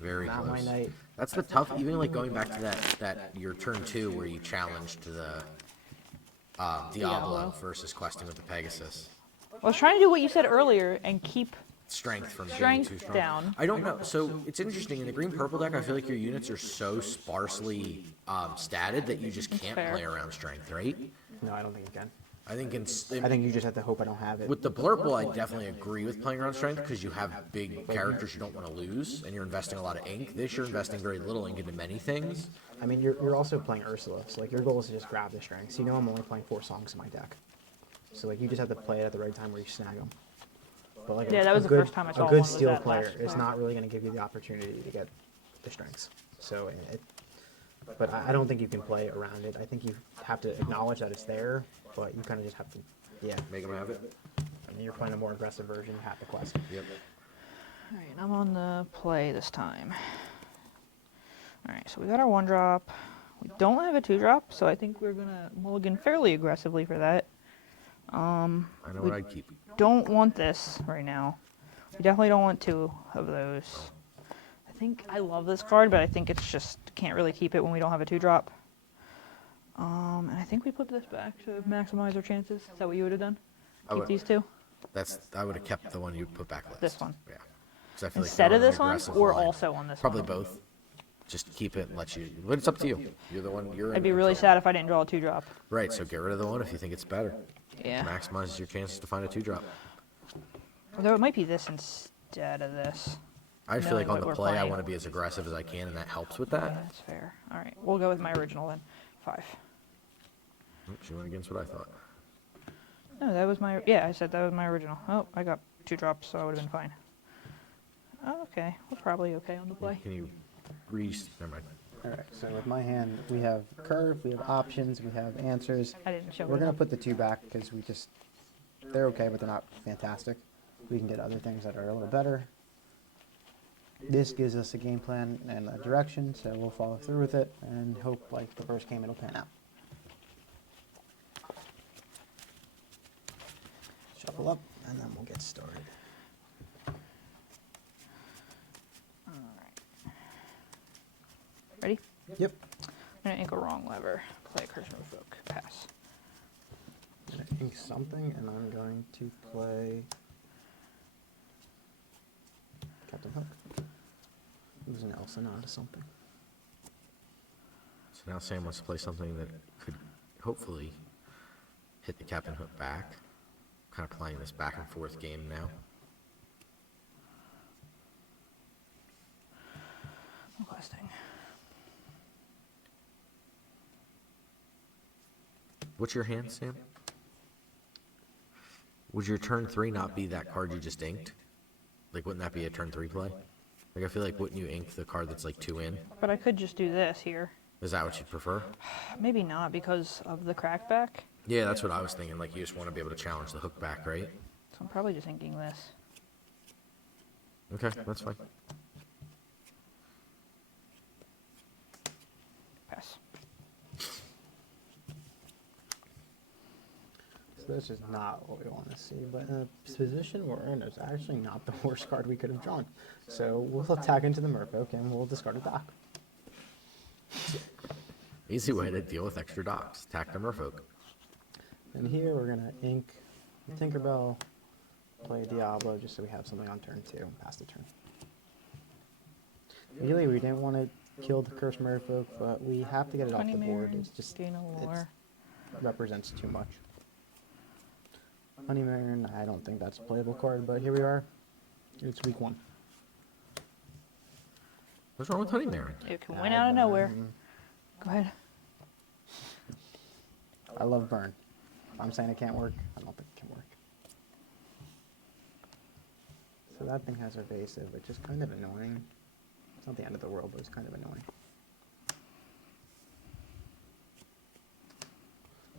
Very not close. my night. That's the tough. Even like going back to that your turn 2 where you challenged to the Diablo versus questing with the Pegasus. I was trying to do what you said earlier and keep Strength from being Strength too strong. down. I don't know. So it's interesting in the green purple deck. I feel like your units are so sparsely statted that you just can't fair. play around strength, right? No, I don't think you can. I think I think you just have to hope I don't have it. with the blurple, I definitely agree with playing around strength because you have big characters you don't want to lose, and you're investing a lot of ink. This you're investing very little ink into many things. I mean, you're also playing Ursula, so like your goal is to just grab the strengths. You know, I'm only playing 4 songs in my deck, so like you just have to play it at the right time where you snag them. But like Yeah, that was the first time I saw a one good was steel that player last is play. not really going to give you the opportunity to get the strengths. So, but I don't think you can play around it. I think you have to acknowledge that it's there, but you kind of just have to, yeah. Make them have it. I mean, you're playing a more aggressive version. You have to quest. Yep. Alright, I'm on the play this time. Alright, so we got our 1-drop. We don't have a 2-drop, so I think we're gonna mulligan fairly aggressively for that. I know what I'd keep. Don't want this right now. We definitely don't want 2 of those. I think I love this card, but I think it's just can't really keep it when we don't have a 2-drop. And I think we put this back to maximize our chances. Is that what you would have done? I Keep would- these 2 I would have kept the one you put back last. This one. Yeah. 'Cause I feel like instead they're of on an this one, aggressive or line. also on this Probably one. both. Just keep it and let you. But it's up to you. You're the one. You're. I'd in be really control. sad if I didn't draw a 2-drop. Right. So get rid of the one if you think it's better. Yeah. Maximizes your chances to find a 2-drop. Although it might be this instead of this. I feel like Knowing on the what we're play, I playing. want to be as aggressive as I can, and that helps with Yeah, that. that's fair. All right, we'll go with my original then. 5. She went against what I thought. No, that was my. Yeah, I said that was my original. Oh, I got 2 drops, so I would have been fine. Oh, okay, we're probably okay on the play. Can you never mind. All right. So with my hand, we have curve, we have options, we have answers. I didn't show We're it. gonna put the 2 back because they're okay, but they're not fantastic. We can get other things that are a little better. This gives us a game plan and a direction, so we'll follow through with it and hope like the first game it'll pan out. Shuffle up, and then we'll get started. Ready? Yep. I'm gonna ink a wrong lever. Play a curse revoke. Pass. I'm gonna ink something, and I'm going to play Captain Hook. Use an Elsa onto something. So now Sam wants to play something that could hopefully hit the Captain Hook back. Kind of playing this back and forth game now. I'm questing. What's your hand, Sam? Would your turn 3 not be that card you just inked? Like, wouldn't that be a turn 3 play? Like, I feel like, wouldn't you ink the card that's like 2 in? But I could just do this here. Is that what you'd prefer? Maybe not because of the crackback. Yeah, that's what I was thinking. Like, you just want to be able to challenge the hook back, right? So I'm probably just inking this. Okay, that's fine. Pass. this is not what we want to see, but in the position we're in is actually not the worst card we could have drawn. So we'll attack into the Merfolk and we'll discard a dock. Easy way to deal with extra docks. Attack the merfolk. And here we're going to ink Tinkerbell, play Diablo just so we have something on turn 2 and pass the turn. Really, we didn't want to kill the Cursed Merfolk, but we have to get it off the board. It's just, gain a lore. it represents too much. Honeymoon, I don't think that's a playable card, but here we are. It's week 1. What's wrong with Honey Maren? It can win out of nowhere. Go ahead. I love Burn. I'm saying it can't work. I don't think it can work. So that thing has evasive, which is kind of annoying. It's not the end of the world, but it's kind of annoying.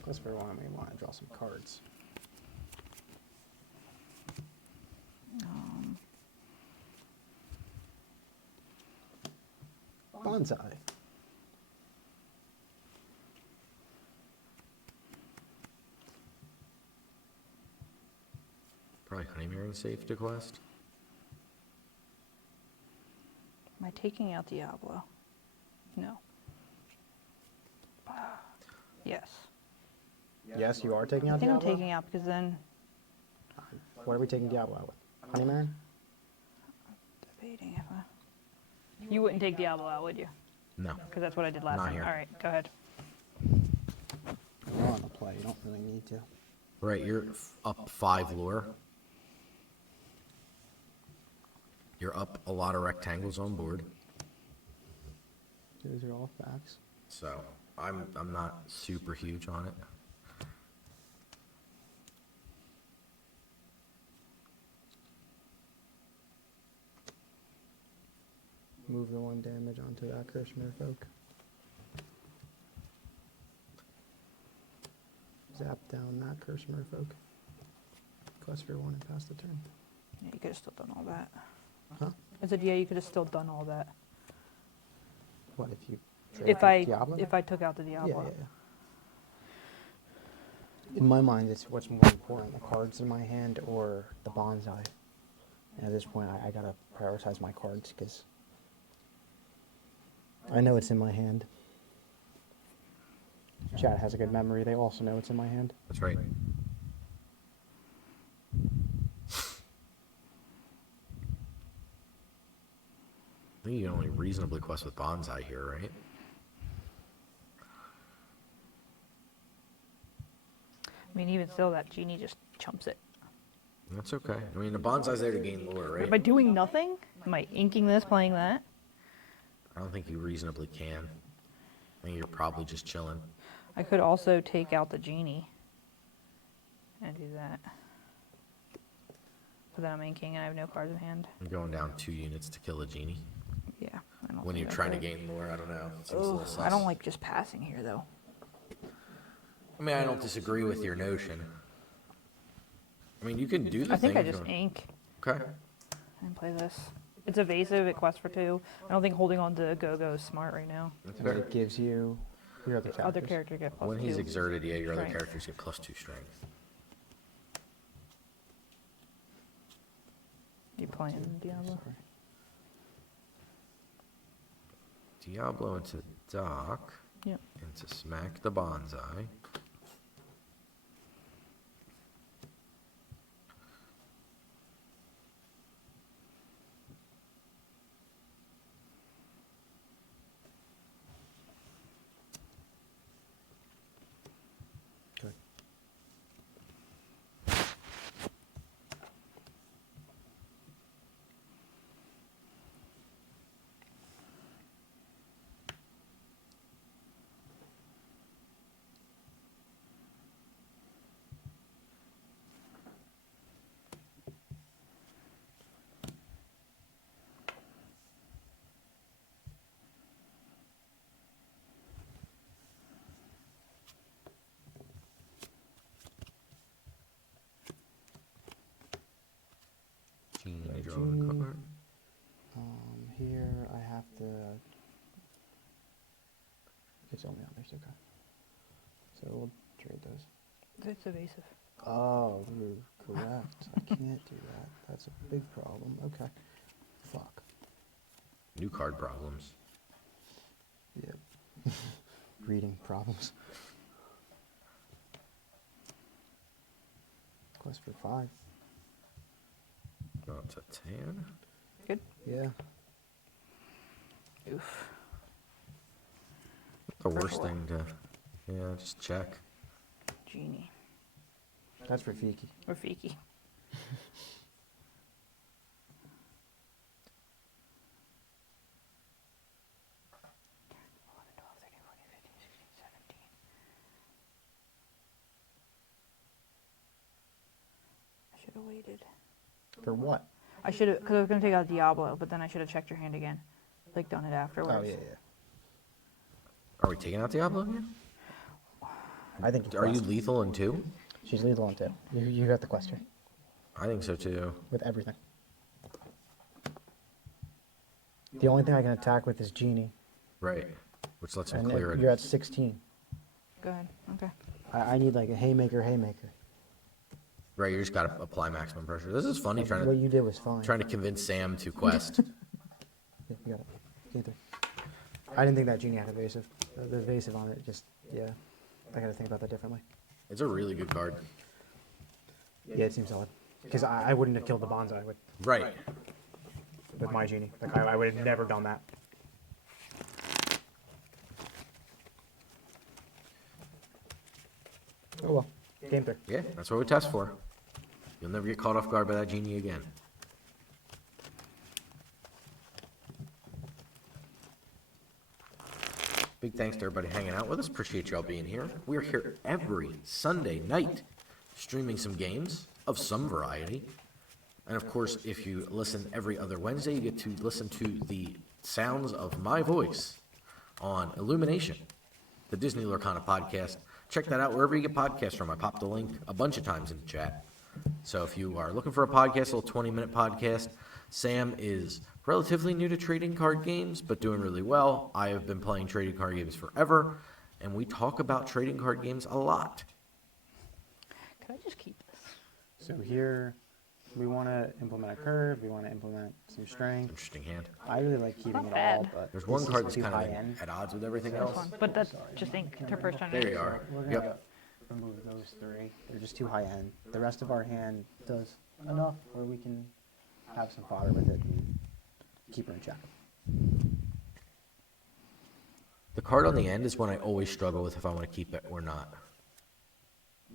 Plus for one, we want to draw some cards. Bonsai. Probably Honey Maren safe to quest. Am I taking out Diablo? No. Yes. Yes, you are taking I out think I'm Diablo? taking out because then What are we taking Diablo out with? Honey Maren? debating if I. You wouldn't take Diablo out, would you? No. Because that's what I did last Not time. here. All right, go ahead. You're on the play. You don't really need to. Right, you're up 5 lore. You're up a lot of rectangles on board. Those are all facts. So I'm not super huge on it. Move the 1 damage onto that Cursed Merfolk. Zap down that Cursed Merfolk. Quest for 1 and pass the turn. Yeah, you could have still done all that. Huh? I said, yeah, you could have still done all that. What if you If trade Diablo? if I took out the Yeah, Diablo. yeah. In my mind, it's what's more important, the cards in my hand or the bonsai. And at this point, I gotta prioritize my cards because I know it's in my hand. Chat has a good memory. They also know it's in my hand. That's right. I think you can only reasonably quest with Bonsai here, right? I mean, even still, that genie just chumps it. That's okay. I mean, the Bonsai's there to gain lore, right? By doing nothing, am I inking this, playing that? I don't think you reasonably can. I think you're probably just chilling. I could also take out the genie and do that. But then I'm inking and I have no cards in hand. I'm going down 2 units to kill a genie. Yeah, I don't When think you're I trying to could. gain lore, I don't know. It seems a little Ugh, sus. I don't like just passing here, though. I mean, I don't disagree with your notion. I mean, you can do the I think I thing just going- ink Okay. and play this. It's evasive, it quests for 2. I don't think holding on to Go-Go is smart right now. That's And fair. it gives you your other characters. Other character get plus When he's 2. exerted, yeah, your other Strength. characters get +2 strength. You playing Diablo? Sorry. Diablo into dock. Yep. Into smack the bonsai. Good. Genie, draw Genie. a card. Here I have to. It's only on there, so okay. So we'll trade those. It's evasive. Oh, you're correct. I can't do that. That's a big problem. Okay. Fuck. New card problems. Yep. Reading problems. Quest for 5. Go up to 10. Good. Yeah. Oof. The worst thing to, yeah, just check. Genie. That's Rafiki. Rafiki. I should have waited. For what? I should have, because I was going to take out Diablo, but then I should have checked your hand again. Like, done it afterwards. Oh, yeah, yeah. Are we taking out Diablo again? I think Are you lethal in 2? She's lethal on 2. You got the question. I think so too. With everything. The only thing I can attack with is Genie. Right. Which lets him And clear you're it. at 16. Go ahead. Okay. I need like a haymaker. Right, you just gotta apply maximum pressure. This is funny What trying you did was fine. to convince Sam to quest. Yeah, you got it. K3. I didn't think that Genie had evasive. The evasive on it just, yeah. I gotta think about that differently. It's a really good card. Yeah, it seems solid. Because I wouldn't have killed the bonsai Right. with my Genie. Like, I would have never done that. Oh well. Game 3. Yeah, that's what we test for. You'll never get caught off guard by that genie again. Big thanks to everybody hanging out with us. Appreciate y'all being here. We're here every Sunday night, streaming some games of some variety. And of course, if you listen every other Wednesday, you get to listen to the sounds of my voice on Illumination, the Disney Lorcana podcast. Check that out wherever you get podcasts from. I popped a link a bunch of times in the chat. So if you are looking for a podcast, a little 20-minute podcast, Sam is relatively new to trading card games, but doing really well. I have been playing trading card games forever, and we talk about trading card games a lot. Could I just keep this? So here, we want to implement a curve. We want to implement some strength. Interesting hand. I really like keeping Not it all, bad. but There's one this card is that's too kind high of end. at odds with everything That's else. fine. But that's just ink to first time. There you are. We're gonna Yep. remove those 3. They're just too high end. The rest of our hand does enough where we can have some fodder with it and keep her in check. The card on the end is one I always struggle with if I want to keep it or not.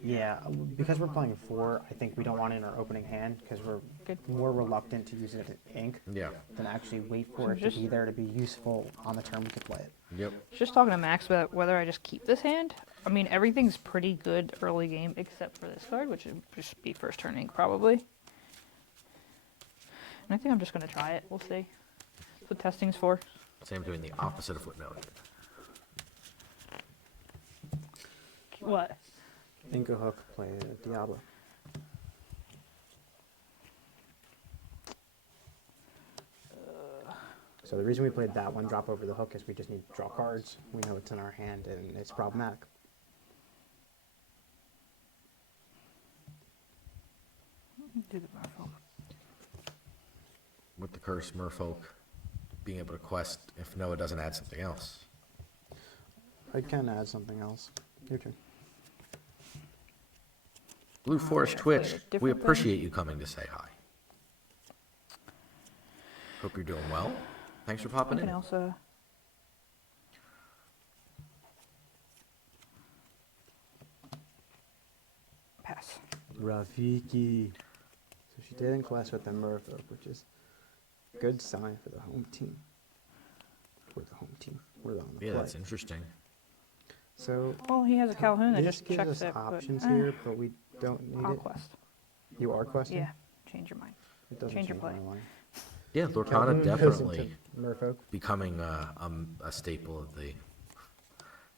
Yeah, because we're playing 4, I think we don't want it in our opening hand because we're Good. more reluctant to use it as ink Yeah. than actually wait for it to Just- be there to be useful on the turn we could play it. Yep. Just talking to Max about whether I just keep this hand. I mean, everything's pretty good early game except for this card, which would just be first turn ink probably. And I think I'm just going to try it. We'll see. That's what testing's for. Sam doing the opposite of what Noah did. What? Ink a hook, play Diablo. So the reason we played that one drop over the hook is we just need to draw cards. We know it's in our hand and it's problematic. Do the Merfolk. With the curse, Merfolk being able to quest if Noah doesn't add something else. I can add something else. Your turn. Blue Forest yeah, Twitch, play a we different appreciate you coming to say hi. Hope you're doing well. Thanks for popping Something in. else, pass. Rafiki. So she didn't clash with the Merfolk, which is a good sign for the home team. We're the home team. We're on the Yeah, play. that's interesting. So Well, he has a Calhoun that this just gives checks us it, options but, here, but we don't need I'll it. quest. You are questing? Yeah, change your mind. It doesn't change your my play. mind. Yeah, Lorcana Calhoun goes definitely into Merfolk. becoming a staple of the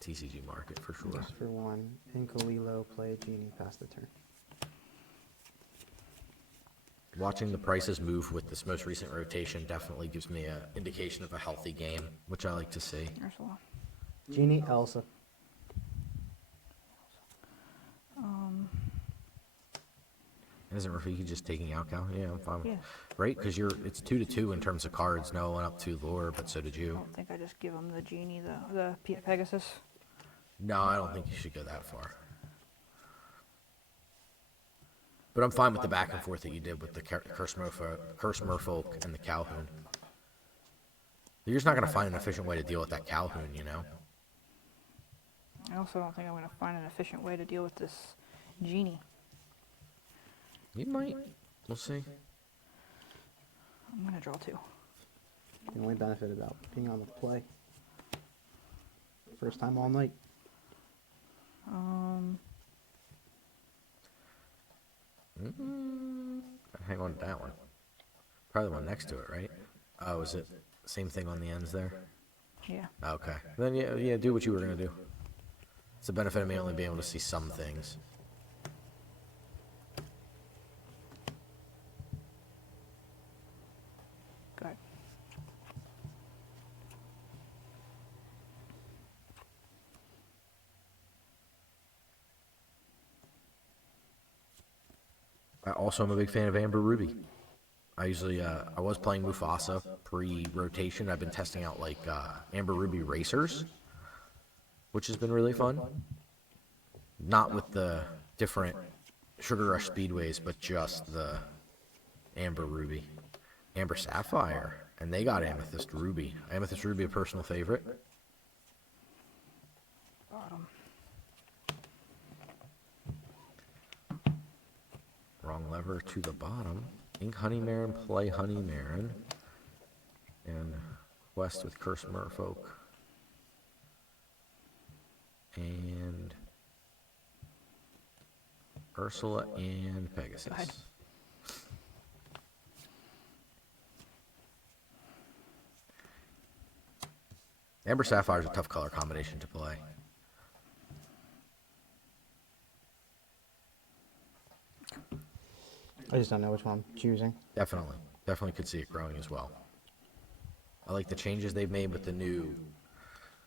TCG market for sure. Just for 1. Inkalilo, play a Genie, pass the turn. Watching the prices move with this most recent rotation definitely gives me an indication of a healthy game, which I like to see. Ursula. Genie, Elsa. Isn't Rafiki just taking out Cal? Yeah, I'm fine. Yeah. Right? Because it's 2-2 in terms of cards. No one up 2 lore, but so did I you. don't think I just give him the genie, though. The Pegasus. No, I don't think you should go that far. But I'm fine with the back and forth that you did with the Curse Merfolk and the Calhoun. You're just not going to find an efficient way to deal with that Calhoun, you know? I also don't think I'm going to find an efficient way to deal with this genie. You might. We'll see. I'm going to draw 2. The only benefit about being on the play. First time all night. Hang on to that one. Probably the one next to it, right? Oh, is it same thing on the ends there? Yeah. Okay. Then yeah, do what you were gonna do. It's the benefit of me only being able to see some things. Go ahead. I also am a big fan of Amber Ruby. I was playing Mufasa pre-rotation. I've been testing out like Amber Ruby Racers, which has been really fun. Not with the different Sugar Rush speedways, but just the Amber Ruby. Amber Sapphire, and they got Amethyst Ruby. Amethyst Ruby, a personal favorite. Bottom. Wrong lever to the bottom. Ink Honey Marin, play Honey Marin. And Quest with Curse Merfolk. And Ursula and Pegasus. Go ahead. Amber Sapphire is a tough color combination to play. I just don't know which one I'm choosing. Definitely. Definitely could see it growing as well. I like the changes they've made with the new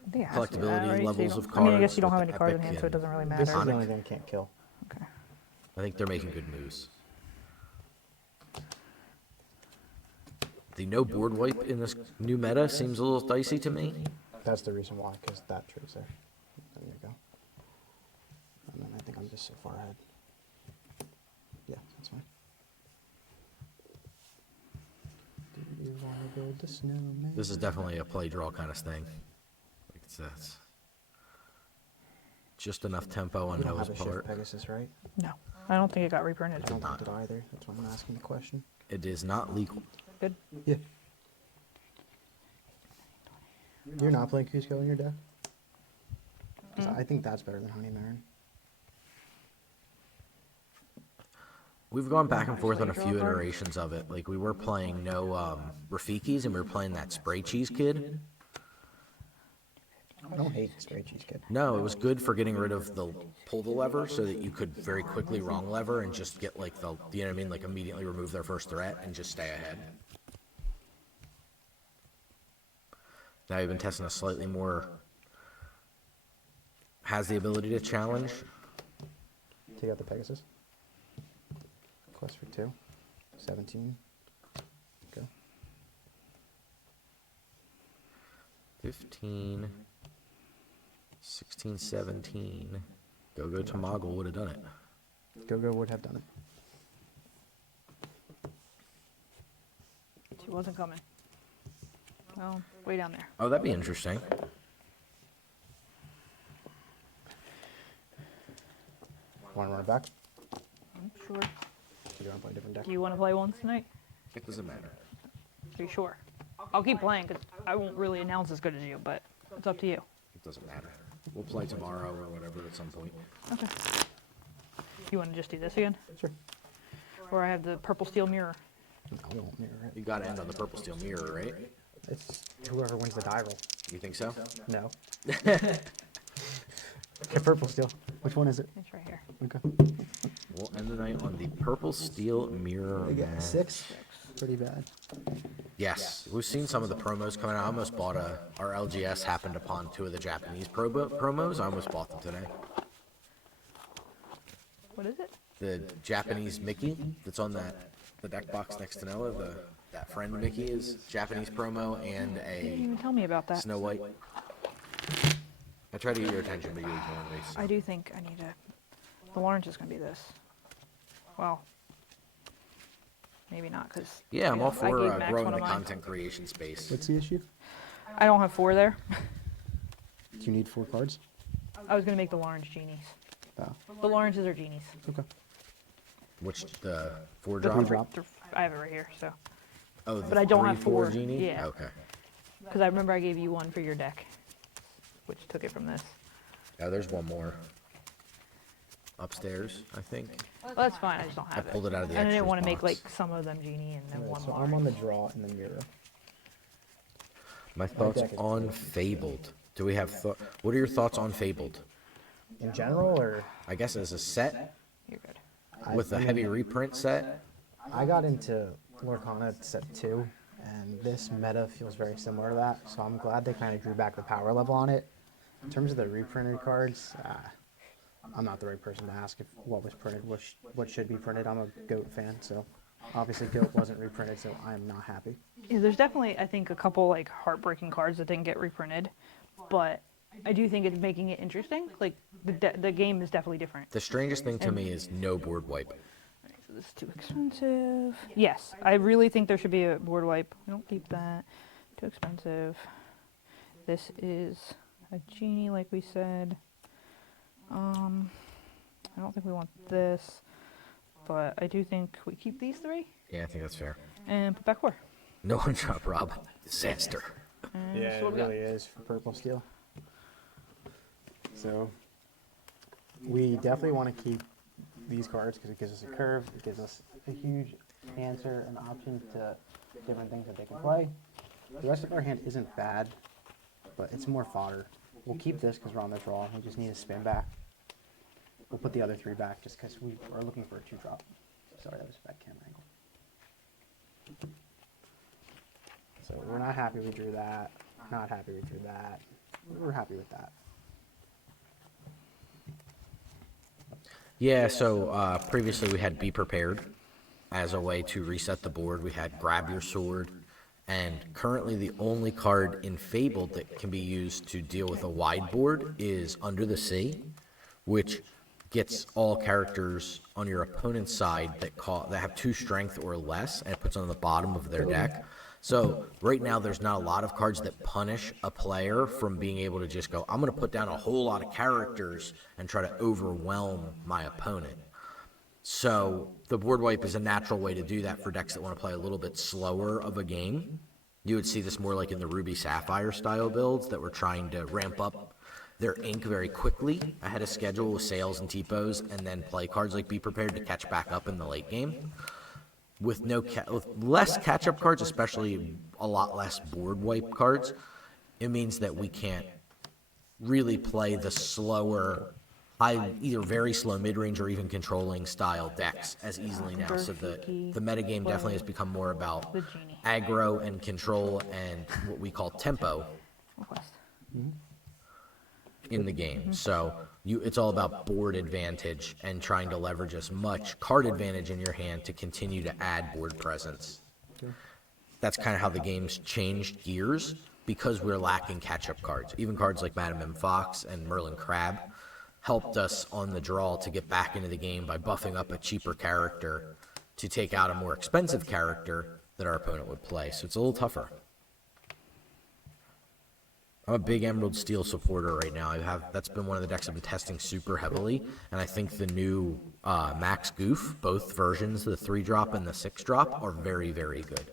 I think it has to be that, collectability right? So you levels don't- of I mean, I guess cards you don't with have the any cards in epic hand, so it and doesn't really This is matter. the only thing I can't kill. Okay. I think they're making good moves. The no board wipe in this new meta seems a little dicey to me. That's the reason why, because that trigger's there. There you go. And then I think I'm just so far ahead. Yeah, that's fine. Do you want to build the snowman? This is definitely a play draw kind of thing. Like that's just enough tempo on You don't Noah's have a shift part. Pegasus, right? No, I don't think it got reprinted. I don't not. think it either. That's why I'm asking the question. It is not legal. Good. Yeah. You're not playing Cusco in your deck? 'Cause I think that's better than Honey Marin. We've gone back and forth on a few iterations of it. Like we were playing no Rafikis and we were playing that spray cheese kid. I don't hate Spray Cheese Kid. No, it was good for getting rid of the pull the lever so that you could very quickly wrong lever and just get like the, you know what I mean, like immediately remove their first threat and just stay ahead. Now you've been testing a slightly more, has the ability to challenge. Take out the Pegasus. Quest for 2. 17. Go. 15, 16, 17. Go Tamago would have done it. Go would have done it. She wasn't coming. Well, way down there. Oh, that'd be interesting. Want to run it back? I'm sure. Or do you want to play a different deck? Do you want to play once tonight? It doesn't matter. Are you sure? I'll keep playing because I won't really announce as good as you, but it's up to you. It doesn't matter. We'll play tomorrow or whatever at some point. Okay. You want to just do this again? Sure. Or I have the purple steel mirror. I won't mirror it. You gotta end on the purple steel mirror, right? It's whoever wins the die roll. You think so? No. Okay, purple steel. Which one is it? It's right here. Okay. We'll end the night on the purple steel mirror. I got mat. 6. Pretty bad. Yes, we've seen some of the promos coming out. I almost bought our LGS happened upon 2 of the Japanese promos. I almost bought them today. What is it? the Japanese Mickey that's on the deck box next to Noah. That friend Mickey is Japanese promo and You didn't a even tell me about that. Snow White. I tried to get your attention, but you ignored me. So. I do think I need to. The orange is going to be this. Well, maybe not, because. Yeah, I'm all for Max growing one the of mine. content creation space. What's the issue? I don't have 4 there. Do you need 4 cards? I was going to make the orange genies. Oh, The oranges are genies. okay. Which the 4 The drop? drop. I have it right here, so. Oh, But I don't have 4 4. genie. Yeah. Okay. Because I remember I gave you 1 for your deck, which took it from this. Oh, there's one more. Upstairs, I think. Well, that's fine. I just don't have it. pulled it out of the And I didn't extras want to make box. like some of them genie and then Alright, one so more. I'm on the draw in the mirror. My thoughts deck is on blue. Fabled. Do we have what are your thoughts on Fabled? In general, or I guess as a set You're good. with a heavy reprint set. I got into Lorcana set 2, and this meta feels very similar to that, so I'm glad they kind of drew back the power level on it. In terms of the reprinted cards, I'm not the right person to ask if what was printed, what should be printed. I'm a GOAT fan, so obviously GOAT wasn't reprinted, so I am not happy. Yeah, there's definitely, I think, a couple like heartbreaking cards that didn't get reprinted, but I do think it's making it interesting. Like the game is definitely different. The strangest thing to me is no board wipe. Alright, so this is too expensive. Yes, I really think there should be a board wipe. I don't keep that. Too expensive. This is a genie, like we said. I don't think we want this, but I do think we keep these 3 Yeah, I think that's fair. and put back 4. No one drop Rob. Disaster. And Yeah, so what it we got? really is for purple steel. So we definitely want to keep these cards because it gives us a curve, it gives us a huge answer, an option to different things that they can play. The rest of our hand isn't bad, but it's more fodder. We'll keep this because we're on the draw. We just need a spin back. We'll put the other 3 back just because we are looking for a 2-drop. Sorry, that was a bad camera angle. So we're not happy we drew that. Not happy we drew that. We're happy with that. Yeah, so previously we had Be Prepared as a way to reset the board. We had Grab Your Sword, and currently the only card in Fabled that can be used to deal with a wide board is Under the Sea, which gets all characters on your opponent's side that have 2 strength or less, and it puts on the bottom of their deck. So right now there's not a lot of cards that punish a player from being able to just go, I'm going to put down a whole lot of characters and try to overwhelm my opponent. So the board wipe is a natural way to do that for decks that want to play a little bit slower of a game. You would see this more like in the Ruby Sapphire style builds that were trying to ramp up their ink very quickly ahead of schedule with sales and TPOs, and then play cards like Be Prepared to catch back up in the late game. With with less catch-up cards, especially a lot less board wipe cards, it means that we can't really play the slower, either very slow mid-range or even controlling style decks as easily now. So the metagame definitely has become more about The genie. aggro and control and what we call tempo Request. in the game. So it's all about board advantage and trying to leverage as much card advantage in your hand to continue to add board presence. That's kind of how the game's changed gears because we're lacking catch-up cards. Even cards like Madam M. Fox and Merlin Crab helped us on the draw to get back into the game by buffing up a cheaper character to take out a more expensive character that our opponent would play. So it's a little tougher. I'm a big Emerald Steel supporter right now. That's been one of the decks I've been testing super heavily, and I think the new Max Goof, both versions, the 3-drop and the 6-drop, are very, very good.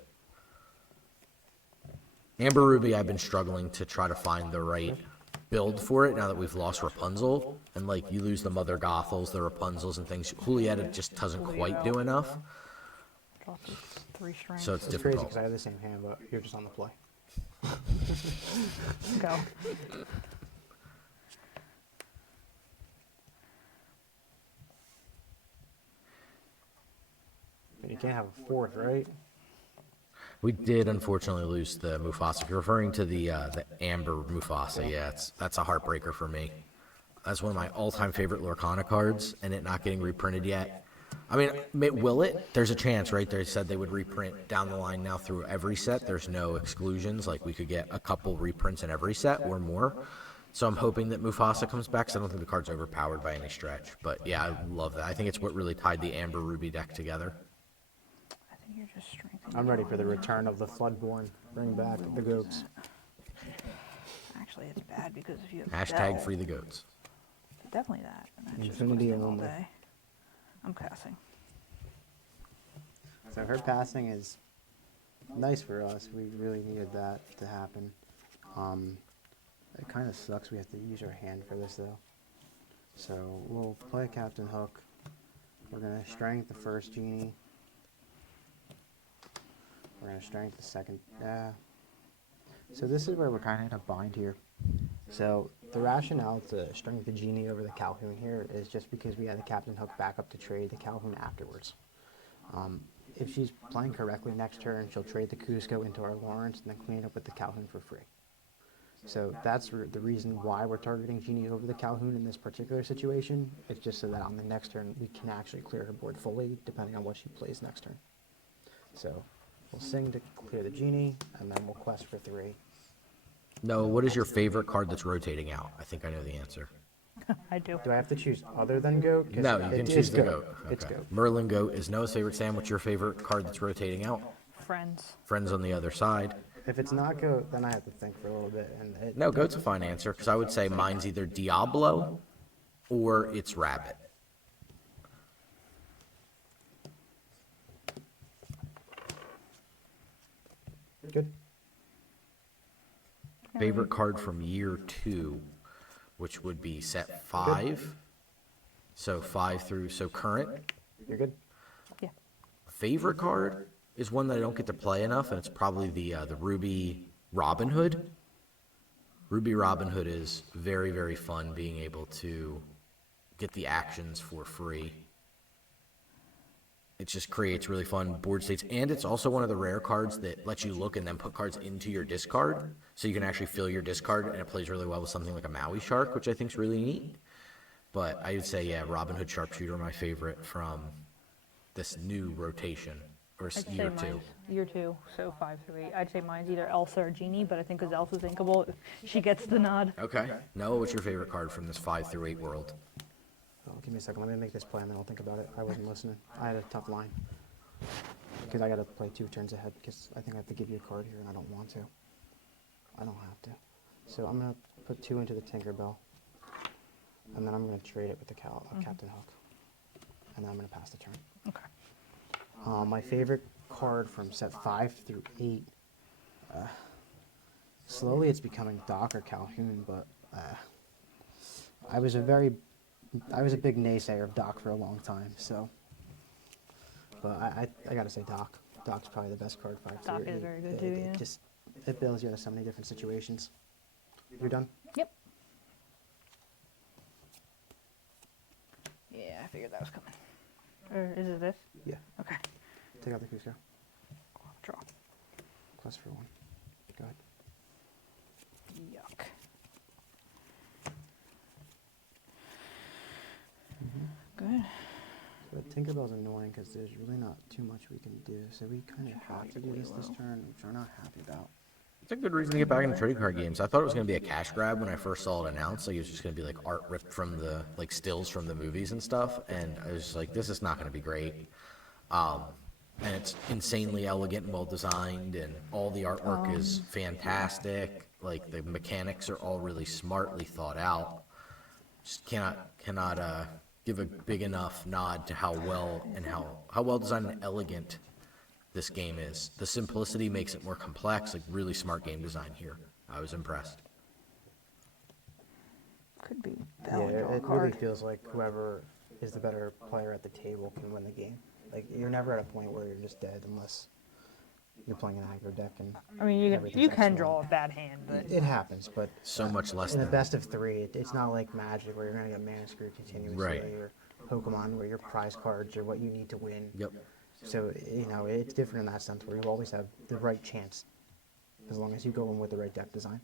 Amber Ruby, I've been struggling to try to find the right build for it now that we've lost Rapunzel, and like you lose the Mother Gothels, the Rapunzels and things. Julieta just doesn't quite do enough, Draw 3 strings. so it's It's crazy difficult. because I have the same hand, but you're just on the play. Go. And you can't have a 4th, right? We did unfortunately lose the Mufasa. If you're referring to the Amber Mufasa, yeah, that's a heartbreaker for me. That's one of my all-time favorite Lorcana cards, and it not getting reprinted yet I mean, will it? There's a chance, right? They said they would reprint down the line now through every set. There's no exclusions. Like, we could get a couple reprints in every set or more. So I'm hoping that Mufasa comes back, because I don't think the card's overpowered by any stretch. But yeah, I love that. I think it's what really tied the Amber Ruby deck together. I think you're just strengthening. I'm ready for the return of the Floodborn. Bring back the goats. Actually, it's bad because if you have Hashtag Bell, free the goats. definitely that. And that's just Infinity questing all only. day. I'm casting. So her passing is nice for us. We really needed that to happen. It kind of sucks we have to use our hand for this though. So we'll play Captain Hook. We're gonna strength the first genie. We're gonna strength the second. So this is where we're kind of in a bind here. So the rationale to strength the genie over the Calhoun here is just because we had the Captain Hook back up to trade the Calhoun afterwards. If she's playing correctly next turn, she'll trade the Cusco into our Lawrence and then clean up with the Calhoun for free. So that's the reason why we're targeting Genie over the Calhoun in this particular situation. It's just so that on the next turn we can actually clear her board fully, depending on what she plays next turn. So we'll sing to clear the Genie, and then we'll quest for 3. No, what is your favorite card that's rotating out? I think I know the answer. I do. Do I have to choose other than Goat? 'Cause No, you can it's choose the goat. It's Okay. Goat. Merlin Goat is Noah's favorite. Sam, what's your favorite card that's rotating out? Friends. Friends on the other side. If it's not Goat, then I have to think for a little bit. And No, Goat's a fine answer, because I would say mine's either Diablo or it's Rabbit. good. Favorite card from year 2, which would be set 5. So 5 through, so current. You're good. Yeah. Favorite card is one that I don't get to play enough, and it's probably the Ruby Robin Hood. Ruby Robin Hood is very, very fun, being able to get the actions for free. It just creates really fun board states, and it's also one of the rare cards that lets you look and then put cards into your discard, so you can actually fill your discard, and it plays really well with something like a Maui Shark, which I think is really neat. But I would say, yeah, Robin Hood Sharpshooter, my favorite from this new rotation, or I'd year say 2. mine's year 2, so 5 through 8. I'd say mine's either Elsa or Genie, but I think because Elsa's inkable, she gets the nod. Okay. Noah, what's your favorite card from this 5 through 8 world? Oh, give me a second. Let me make this play, and then I'll think about it. I wasn't listening. I had a tough line. Because I got to play 2 turns ahead, because I think I have to give you a card here, and I don't want to. I don't have to. So I'm going to put 2 into the Tinkerbell. And then I'm going to trade it with the Captain Hook. And then I'm going to pass the turn. Okay. My favorite card from set 5 through 8. Slowly it's becoming Doc or Calhoun, but I was a big naysayer of Doc for a long time, so. But I gotta say Doc. Doc's probably the best card 5 Doc through 8. is very good too, yeah. It bails you out of so many different situations. You're done? Yep. Yeah, I figured that was coming. Or is it this? Yeah. Okay. Take out the Cusco. Draw. Quest for 1. Go ahead. Yuck. Good. But Tinkerbell's annoying because there's really not too much we can do, so we kind of have to do this turn, which we're not happy about. It's a good reason to get back into trading card games. I thought it was going to be a cash grab when I first saw it announced. Like, it was just going to be like art ripped from the, like, stills from the movies and stuff. And I was just like, this is not going to be great. And it's insanely elegent and well designed, and all the artwork is fantastic. Like, the mechanics are all really smartly thought out. Just cannot give a big enough nod to how well and how well designed and elegant this game is. The simplicity makes it more complex. Like, really smart game design here. I was impressed. Could be Yeah, Bell and draw a it really card. feels like whoever is the better player at the table can win the game. Like, you're never at a point where you're just dead unless you're playing an aggro deck, and I mean, you everything's can excellent. draw a bad hand, but It happens, but So much less in a than best of 3, it's not like Magic where you're going to get mana screwed continuously, Right. or Pokemon where your prize cards are what you need to win. Yep. So, it's different in that sense where you always have the right chance as long as you go in with the right deck design.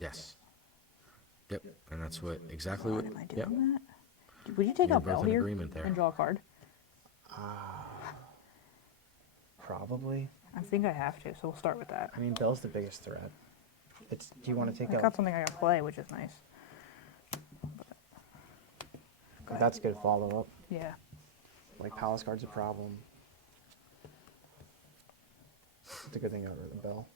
Yes. Yep. And that's exactly what. am I Yep. doing that? Would you take You're out both Bell in here agreement there. and draw a card? Probably. I think I have to, so we'll start with that. I mean, Bell's the biggest threat. It's. Do you want to take I out? got something I can play, which is nice. That's a good follow up. Yeah. Like Palace Guard's a problem. It's a good thing I got rid of the Bell.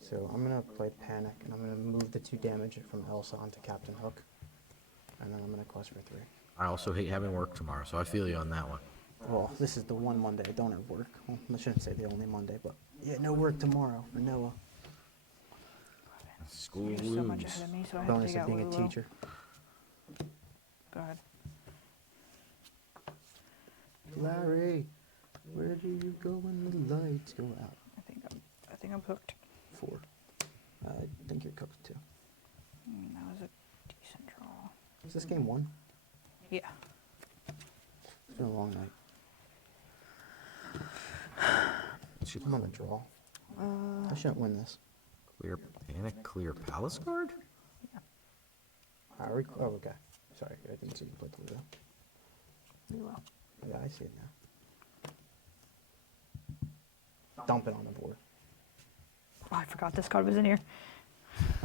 So I'm gonna play Panic, and I'm gonna move the 2 damage from Elsa onto Captain Hook, and then I'm gonna quest for 3. I also hate having work tomorrow, so I feel you on that one. Well, this is the one Monday I don't have work. Well, I shouldn't say the only Monday, but yeah, no work tomorrow for Noah. School You're so much looms. ahead of me, so I have to Bonus take of out being a Lulu. teacher. Go ahead. Larry, where do you go when the lights go out? I think I'm hooked. 4. I think you're cooked too. That was a decent draw. Is this game 1? Yeah. It's been a long night. I'm on the draw. I shouldn't win this. Clear Panic, clear Palace Guard? Are we? Oh, okay. Sorry, I didn't see you play Pluto. You will. Yeah, I see it now. Dump it on the board. Oh, I forgot this card was in here.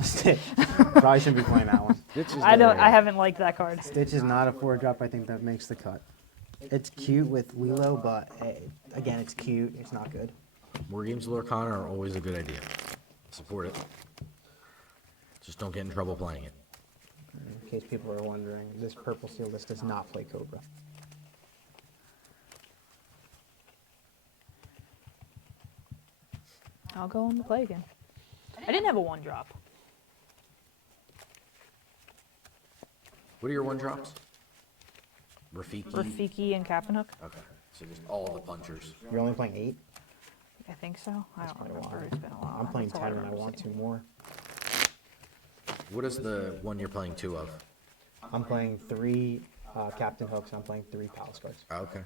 Stitch. Probably shouldn't be playing that one. I haven't liked that card. Stitch is not a 4-drop. I think that makes the cut. It's cute with Lilo, but again, it's cute. It's not good. More games with Lorcana are always a good idea. Support it. Just don't get in trouble playing it. In case people are wondering, this purple seal list does not play Cobra. I'll go on the play again. I didn't have a 1-drop. What are your 1-drops? Rafiki? Rafiki and Captain Hook. Okay, so just all the punchers. You're only playing 8? I think so. I don't Quite a remember. while. It's been a while. I'm playing That's all 10 and I remember want 2 seeing. more. What is the one you're playing 2 of? I'm playing 3 Captain Hooks. I'm playing 3 Palace Guards. Oh, okay.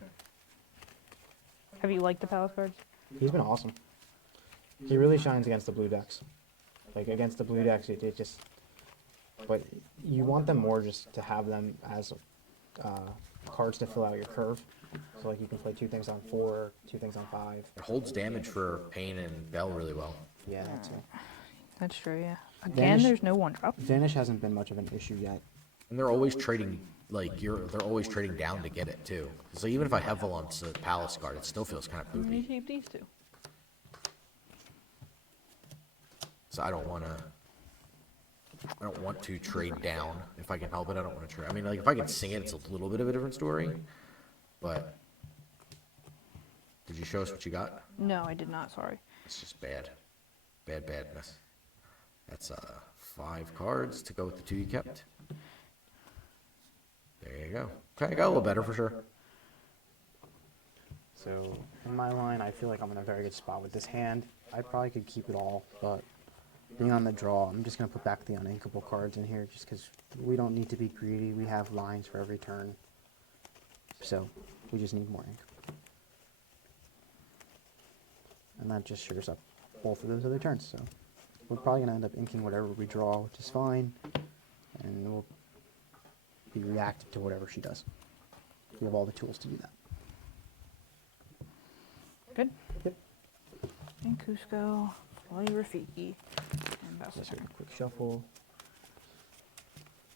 Have you liked the Palace cards? He's been awesome. He really shines against the blue decks. Like against the blue decks, it just. But you want them more just to have them as cards to fill out your curve. So like you can play 2 things on 4, 2 things on 5. It holds damage for Pain and Bell really well. Yeah, that's it. That's true, yeah. Again, Vanish- there's no 1-drop. Vanish hasn't been much of an issue yet. And they're always trading, like, they're always trading down to get it, too. So even if I have Valance the Palace Guard, it still feels kind of How many poopy. keep these 2? So I don't want to trade down if I can help it. I don't want to trade. I mean, like, if I can sing it, it's a little bit of a different story. But did you show us what you got? No, I did not, sorry. It's just bad. Badness. That's 5 cards to go with the 2 you kept. There you go. Okay, I got a little better for sure. So in my line, I feel like I'm in a very good spot with this hand. I probably could keep it all, but being on the draw, I'm just going to put back the uninkable cards in here just because we don't need to be greedy. We have lines for every turn. So we just need more ink. And that just sugar up both of those other turns. So we're probably going to end up inking whatever we draw, which is fine. And we'll be reactive to whatever she does. We have all the tools to do that. Good. Yep. And Cusco, Fly Rafiki, and Bowser's Just a turn. quick shuffle.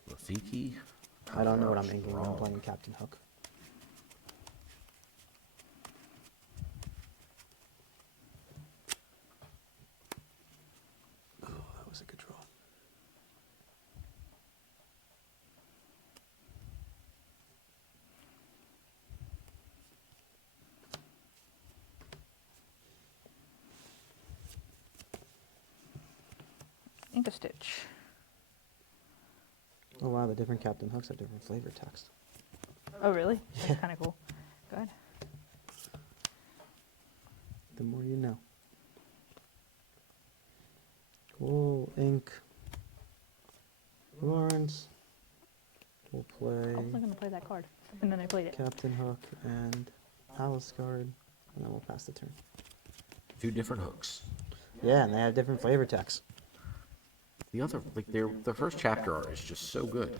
Rafiki. I don't know what I'm inking when I'm playing Captain Hook. Oh, that was a good draw. Ink a Stitch. Oh wow, the different Captain Hooks have different flavor text. Oh, really? That's kind of cool. Good. The more you know. Cool, ink. Lawrence. We'll play I wasn't going to play that card. And then I played it. Captain Hook and Alice Guard, and then we'll pass the turn. 2 different hooks. Yeah, and they have different flavor text. The other, like, the first chapter art is just so good.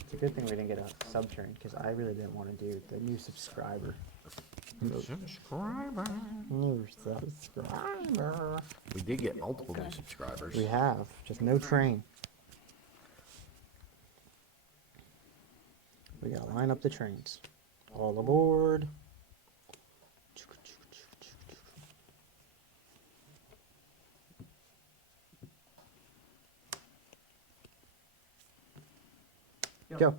It's a good thing we didn't get a sub turn because I really didn't want to do the new subscriber. Subscriber. New subscriber. We did get multiple new subscribers. We have, just no train. We gotta line up the trains. All aboard. Go.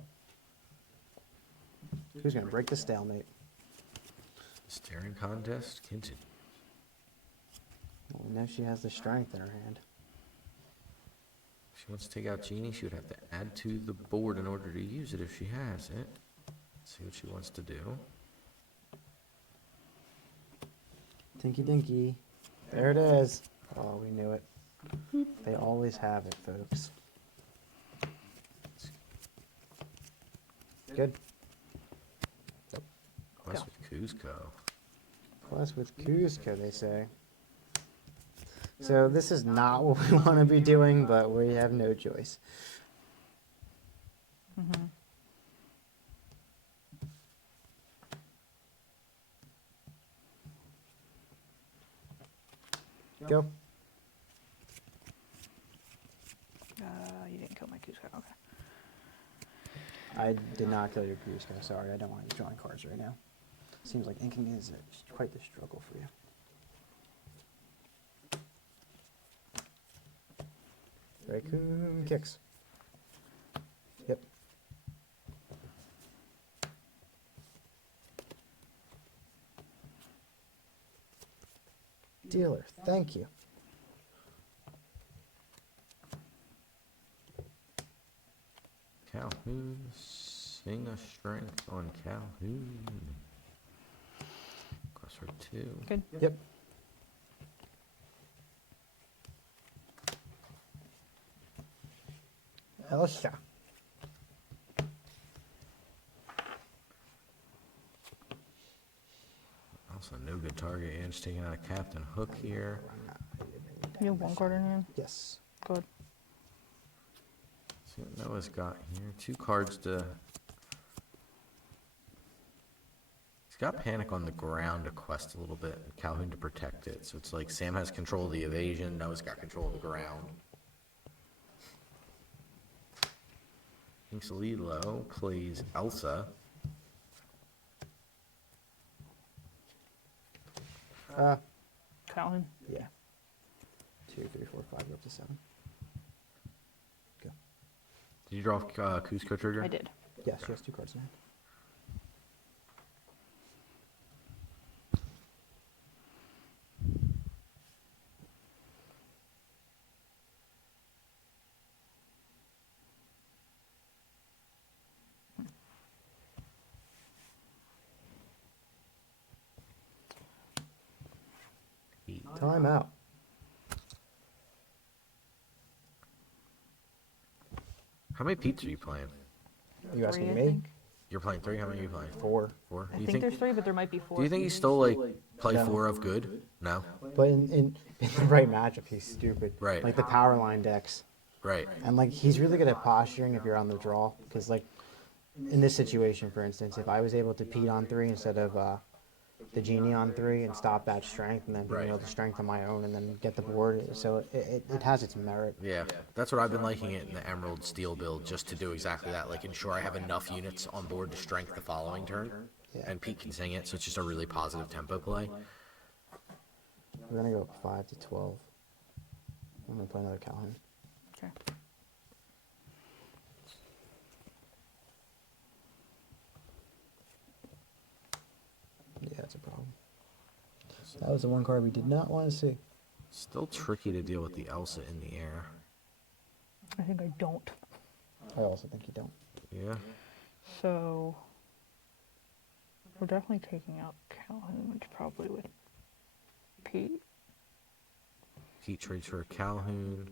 Who's gonna break the stalemate? Staring contest continues. Well, we know she has the strength in her hand. If she wants to take out Genie, she would have to add to the board in order to use it if she has it. Let's see what she wants to do. Tinky Dinky. There it is. Oh, we knew it. They always have it, folks. Good. Quest with Kuzco. Plus with Cusco, they say. So this is not what we want to be doing, but we have no choice. Mm-hmm. Go. You didn't kill my Cusco. Okay. I did not kill your Cusco. Sorry, I don't want to be drawing cards right now. Seems like inking is quite the struggle for you. Raccoon kicks. Yep. Dealer, thank you. Calhoun, sing a strength on Calhoun. Quest for 2. Good. Yep. Elsa. Also, no good target. And just taking out a Captain Hook here. You have one card in hand? Yes. Good. See what Noah's got here. 2 cards to... He's got Panic on the ground to quest a little bit, and Calhoun to protect it. So it's like Sam has control of the evasion, Noah's got control of the ground. Thinks Lilo plays Elsa. Calhoun. Yeah. 2, 3, 4, 5, go up to 7. Go. Did you draw Kuzco trigger? I did. Yes, she has 2 cards in hand. Time out. How many Pete's are you playing? Are you asking 3, I me? think. You're playing 3? How many are you playing? 4. 4? I think there's 3, but there might be 4. Do you think he's still like play No. 4 of good? No? But in the right matchup, he's stupid. Right. Like the power line decks. Right. And like he's really good at posturing if you're on the draw. Because like in this situation, for instance, if I was able to Pete on 3 instead of the Genie on 3 and stop that strength and then being Right. able to strength on my own and then get the board, so it has its merit. Yeah, that's what I've been liking it in the Emerald Steel build, just to do exactly that, like ensure I have enough units on board to strength the following turn, Yeah. and Pete can sing it, so it's just a really positive tempo play. We're gonna go 5 to 12. I'm gonna play another Calhoun. Okay. Yeah, that's a problem. That was the one card we did not want to see. Still tricky to deal with the Elsa in the air. I think I don't. I also think you don't. Yeah. So we're definitely taking out Calhoun, which probably with Pete. Pete trades for a Calhoun.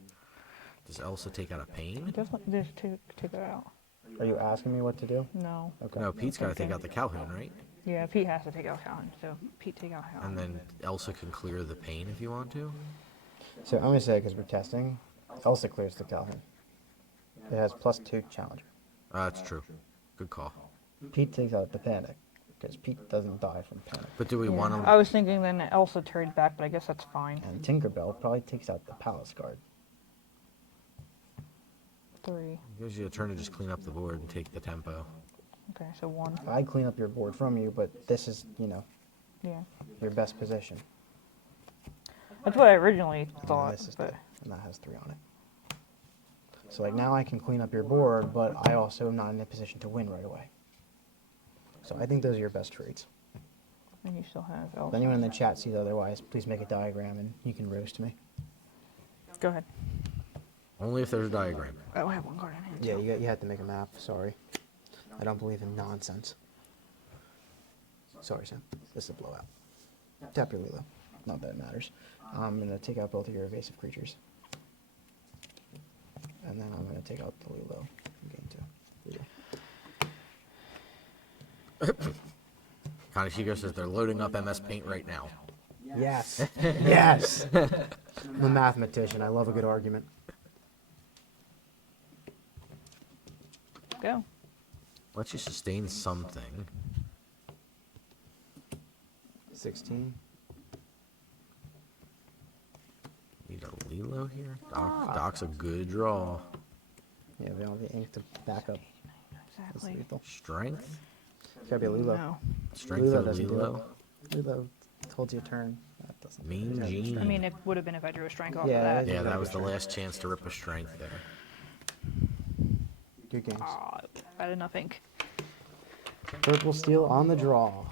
Does Elsa take out a Pain? Definitely just take it out. Are you asking me what to do? No. Okay. No, Pete's got to take Okay. out the Calhoun, right? Yeah, Pete has to take out Calhoun. So Pete take out Calhoun. And then Elsa can clear the Pain if you want to. So I'm gonna say because we're testing, Elsa clears the Calhoun. It has +2 challenger. That's true. Good call. Pete takes out the panic because Pete doesn't die from panic. But do we want I to? was thinking then Elsa trade back, but I guess that's fine. And Tinkerbell probably takes out the palace guard. 3. Gives you a turn to just clean up the board and take the tempo. Okay, so 1. I clean up your board from you, but this is, Yeah. your best position. That's what I originally And thought, this is but and that has 3 on it. So like now I can clean up your board, but I also am not in a position to win right away. So I think those are your best trades. then you still have If Elsa. anyone in the chat sees otherwise, please make a diagram and you can roast me. Go ahead. Only if there's a diagram. Oh, I have 1 card in hand. Yeah, too. you had to make a map. Sorry. I don't believe in nonsense. Sorry, Sam. This is a blowout. Tap your Lilo. Not that it matters. I'm going to take out both of your evasive creatures. And then I'm going to take out the Lilo in game 2. Kaneshiko says they're loading up MS Paint right now. Yes. Yes. I'm a mathematician. I love a good argument. Go. Let you sustain something. 16. Need a Lilo here. Doc's a good draw. Yeah, we don't have the ink to back up. That's Exactly. lethal. Strength. It's gotta be a Lilo. No. Strength Lilo of doesn't do Lilo. Lilo holds your turn. That doesn't. Mean Yeah, Gene. I mean, it would have been if I drew a strength off Yeah, of that. Yeah, that was the last chance to rip a strength there. Good games. Aw, I had enough ink. Purple steel on the draw.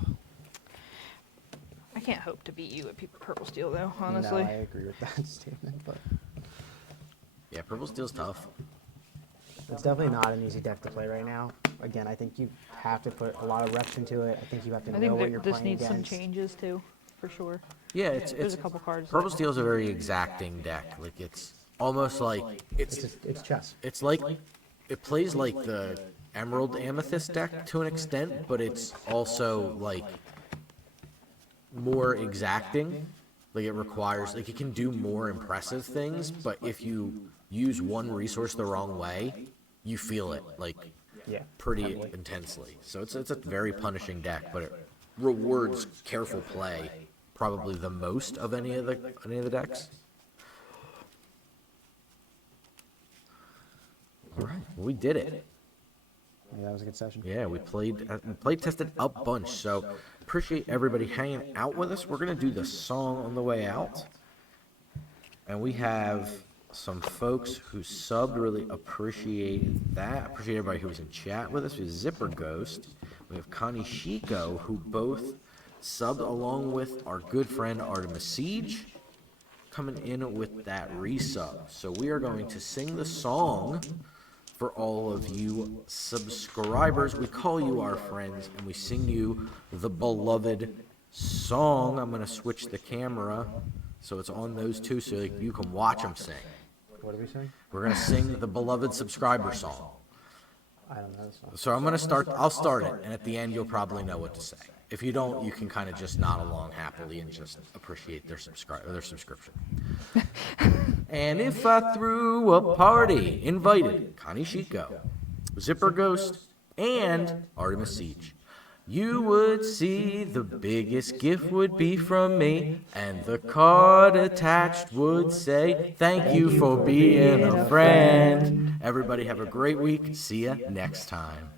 I can't hope to beat you at Purple Steel, though, honestly. No, I agree with that statement, but Yeah, Purple Steel's tough. it's definitely not an easy deck to play right now. Again, I think you have to put a lot of reps into it. I think you have to I know think what you're this playing needs some against. changes, too, for sure. Yeah, There's it's a couple cards. Purple that- Steel's a very exacting deck. Like it's almost like It's chess. it's like it plays like the Emerald Amethyst deck to an extent, but it's also like more exacting. Like it requires like it can do more impressive things, but if you use one resource the wrong way, you feel it like Yeah. pretty heavily. intensely. So it's a very punishing deck, but it rewards careful play probably the most of any of the decks. All right, we did it. Yeah, that was a good session. Yeah, we played tested a bunch. So appreciate everybody hanging out with us. We're gonna do the song on the way out, and we have some folks who subbed. Really appreciate that. Appreciate everybody who was in chat with us. We have Zipper Ghost. We have Kaneshiko, who both subbed along with our good friend Artemis Siege, coming in with that resub. So we are going to sing the song for all of you subscribers. We call you our friends, and we sing you the beloved song. I'm going to switch the camera so it's on those two so you can watch them sing. What are we saying? We're going to sing the beloved subscriber song. I don't know this one. So I'm going to start, I'll start it, and at the end you'll probably know what to say. If you don't, you can kind of just nod along happily and just appreciate their subscription. And if I threw a party, invited Kaneshiko, Zipper Ghost, and Artemis Siege, you would see the biggest gift would be from me, and the card attached would say, thank you for being a friend. Everybody have a great week. See ya next time.